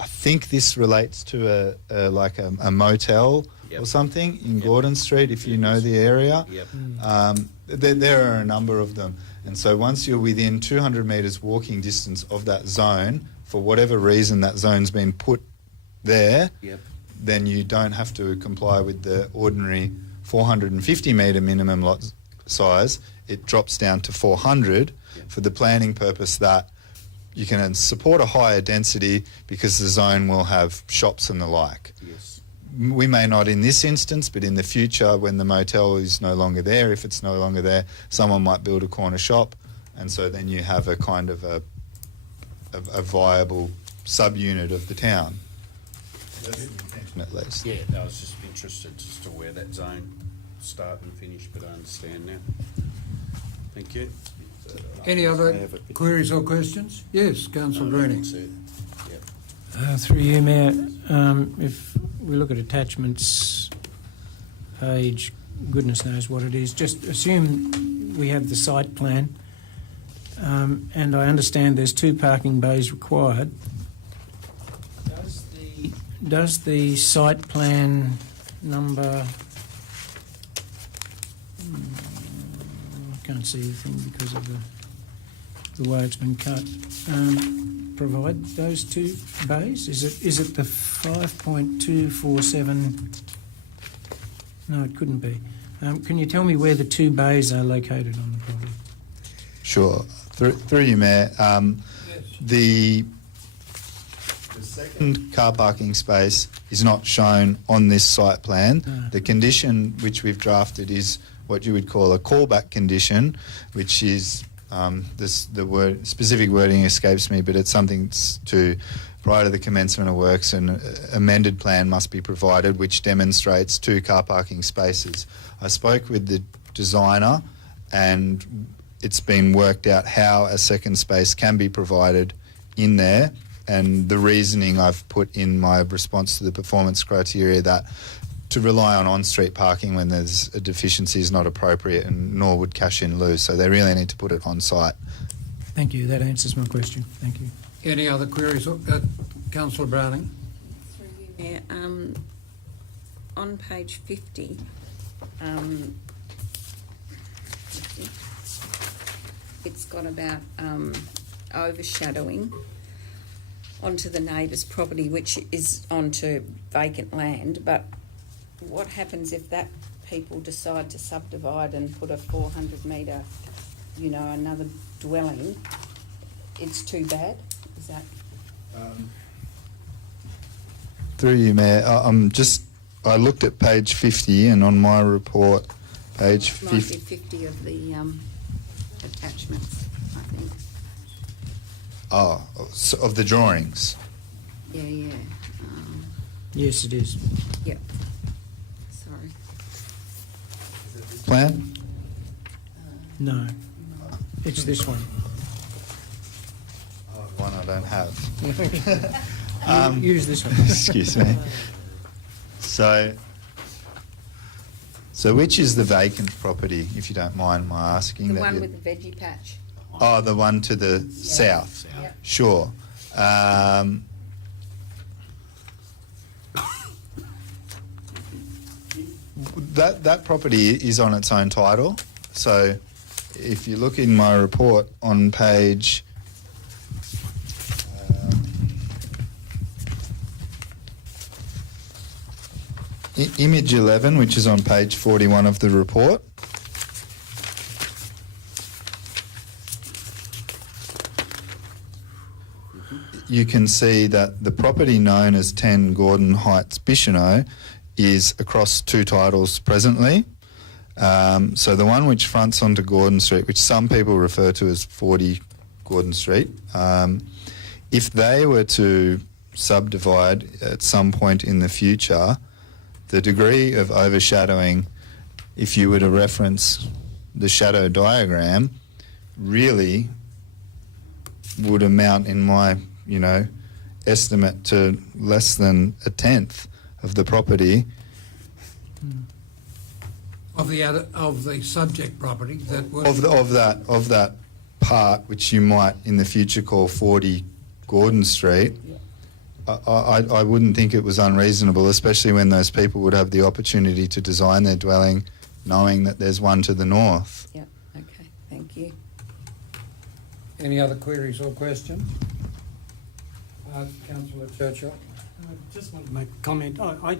I think this relates to a motel or something in Gordon Street, if you know the area. There are a number of them. And so once you're within 200 metres walking distance of that zone, for whatever reason that zone's been put there, then you don't have to comply with the ordinary 450 metre minimum lot size. It drops down to 400 for the planning purpose that you can support a higher density because the zone will have shops and the like. Yes. We may not in this instance, but in the future when the motel is no longer there, if it's no longer there, someone might build a corner shop, and so then you have a kind of a viable subunit of the town. That's the intention at least. Yeah, I was just interested as to where that zone start and finish, but I understand now. Thank you. Any other queries or questions? Yes, Councillor Greening. Through you, Mayor, if we look at attachments, page, goodness knows what it is, just assume we have the site plan, and I understand there's 2 parking bays required. Does the site plan number... I can't see the thing because of the way it's been cut. Provide those 2 bays? Is it the 5.247? No, it couldn't be. Can you tell me where the 2 bays are located on the property? Sure. Through you, Mayor. The second car parking space is not shown on this site plan. The condition which we've drafted is what you would call a callback condition, which is the specific wording escapes me, but it's something to prior to the commencement of works, an amended plan must be provided which demonstrates 2 car parking spaces. I spoke with the designer and it's been worked out how a second space can be provided in there, and the reasoning I've put in my response to the performance criteria that to rely on on-street parking when there's a deficiency is not appropriate, and nor would cash in lieu. So they really need to put it on site. Thank you. That answers my question. Thank you. Any other queries? Councillor Browning? Yeah, on page 50, it's got about overshadowing onto the neighbour's property, which is onto vacant land. But what happens if that people decide to subdivide and put a 400 metre, another dwelling? It's too bad? Is that... Through you, Mayor, I looked at page 50, and on my report, page It might be 50 of the attachments, I think. Of the drawings. Yeah. Yes, it is. Yep. Sorry. Plan? No. It's this one. One I don't have. Use this one. Excuse me. So which is the vacant property, if you don't mind my asking? The one with the veggie patch. Oh, the one to the south. Yep. Sure. That property is on its own title. So if you look in my report on page image 11, which is on page 41 of the report. You can see that the property known as 10 Gordon Heights, Bicheno, is across two titles presently. So the one which fronts onto Gordon Street, which some people refer to as 40 Gordon Street, if they were to subdivide at some point in the future, the degree of overshadowing, if you were to reference the shadow diagram, really would amount, in my estimate, to less than a tenth of the property. Of the subject property that would... Of that part which you might in the future call 40 Gordon Street. I wouldn't think it was unreasonable, especially when those people would have the opportunity to design their dwelling knowing that there's one to the north. Yep, okay, thank you. Any other queries or questions? Councillor Churchill? I just want to make a comment. I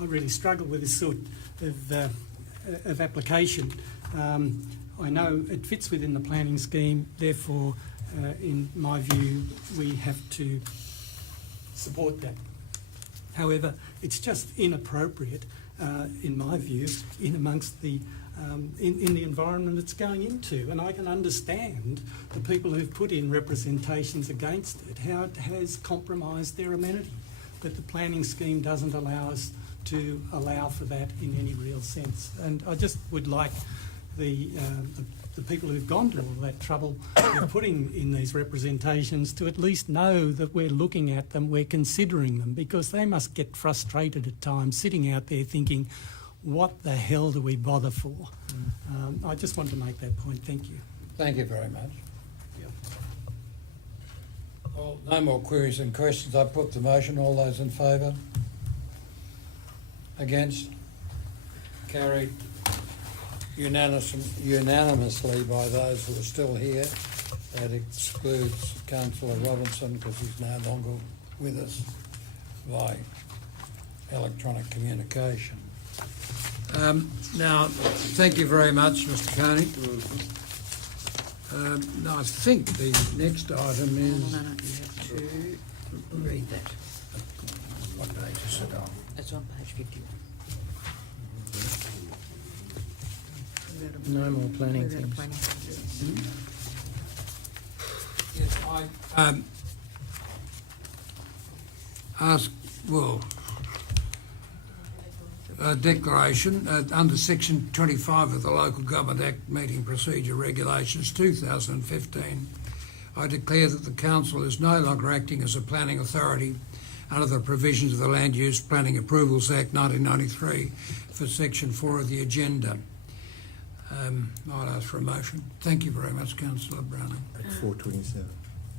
really struggle with this sort of application. I know it fits within the planning scheme, therefore, in my view, we have to support that. However, it's just inappropriate, in my view, in amongst the in the environment it's going into. And I can understand the people who've put in representations against it, how it has compromised their amenity. But the planning scheme doesn't allow us to allow for that in any real sense. And I just would like the people who've gone to all that trouble of putting in these representations to at least know that we're looking at them, we're considering them, because they must get frustrated at times sitting out there thinking, what the hell do we bother for? I just wanted to make that point. Thank you. Thank you very much. Well, no more queries and questions. I put the motion. All those in favour? Against? Carried unanimously by those who are still here. That excludes Councillor Robinson because he's no longer with us by electronic communication. Now, thank you very much, Mr. Carney. Now, I think the next item is... No, you have to read that. What page is it on? It's on page 51. No more planning Move out of things. planning. Yes, I ask, well, a declaration under Section 25 of the Local Government Act Meeting Procedure Regulations 2015. I declare that the Council is no longer acting as a planning authority under the provisions of the Land Use Planning Approvals Act 1993 for Section 4 of the agenda. I'd ask for a motion. Thank you very much, Councillor Browning. At 4:27.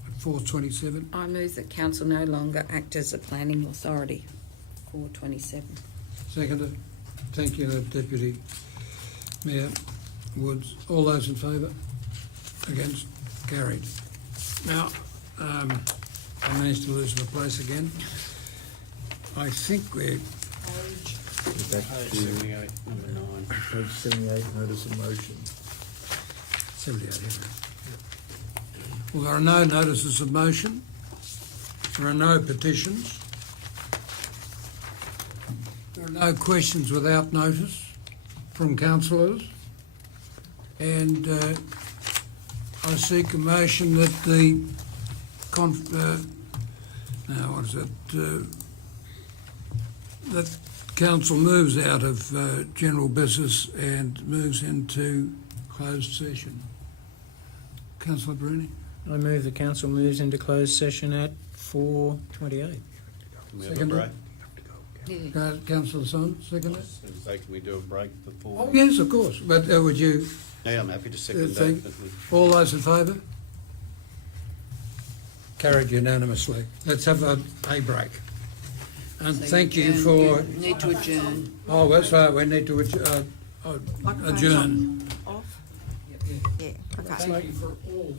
At 4:27. I move that council no longer act as a planning authority. 4:27. Seconded. Thank you, Deputy Mayor Woods. All those in favour? Against? Carried. Now, I managed to lose my place again. I think we're... Back to 78, number 9. page 78, notice of motion. 78, isn't it? Well, there are no notices of motion. There are no petitions. There are no questions without notice from councillors. And I seek a motion that the that council moves out of general business and moves into closed session. Councillor Bruni? I move the council moves into closed session at 4:28. Can we have a Second. break? Yeah. Councillor Son, second it? Say, can we do a break before? Oh, yes, of course. But would you, Yeah, I'm happy to second thank- that. all those in favour? Carried unanimously. Let's have a break. And So thank you adjourn. for... Need to adjourn. Oh, that's right, we need to Microphone's adjourn. Off? Yeah, okay. Thank you for all...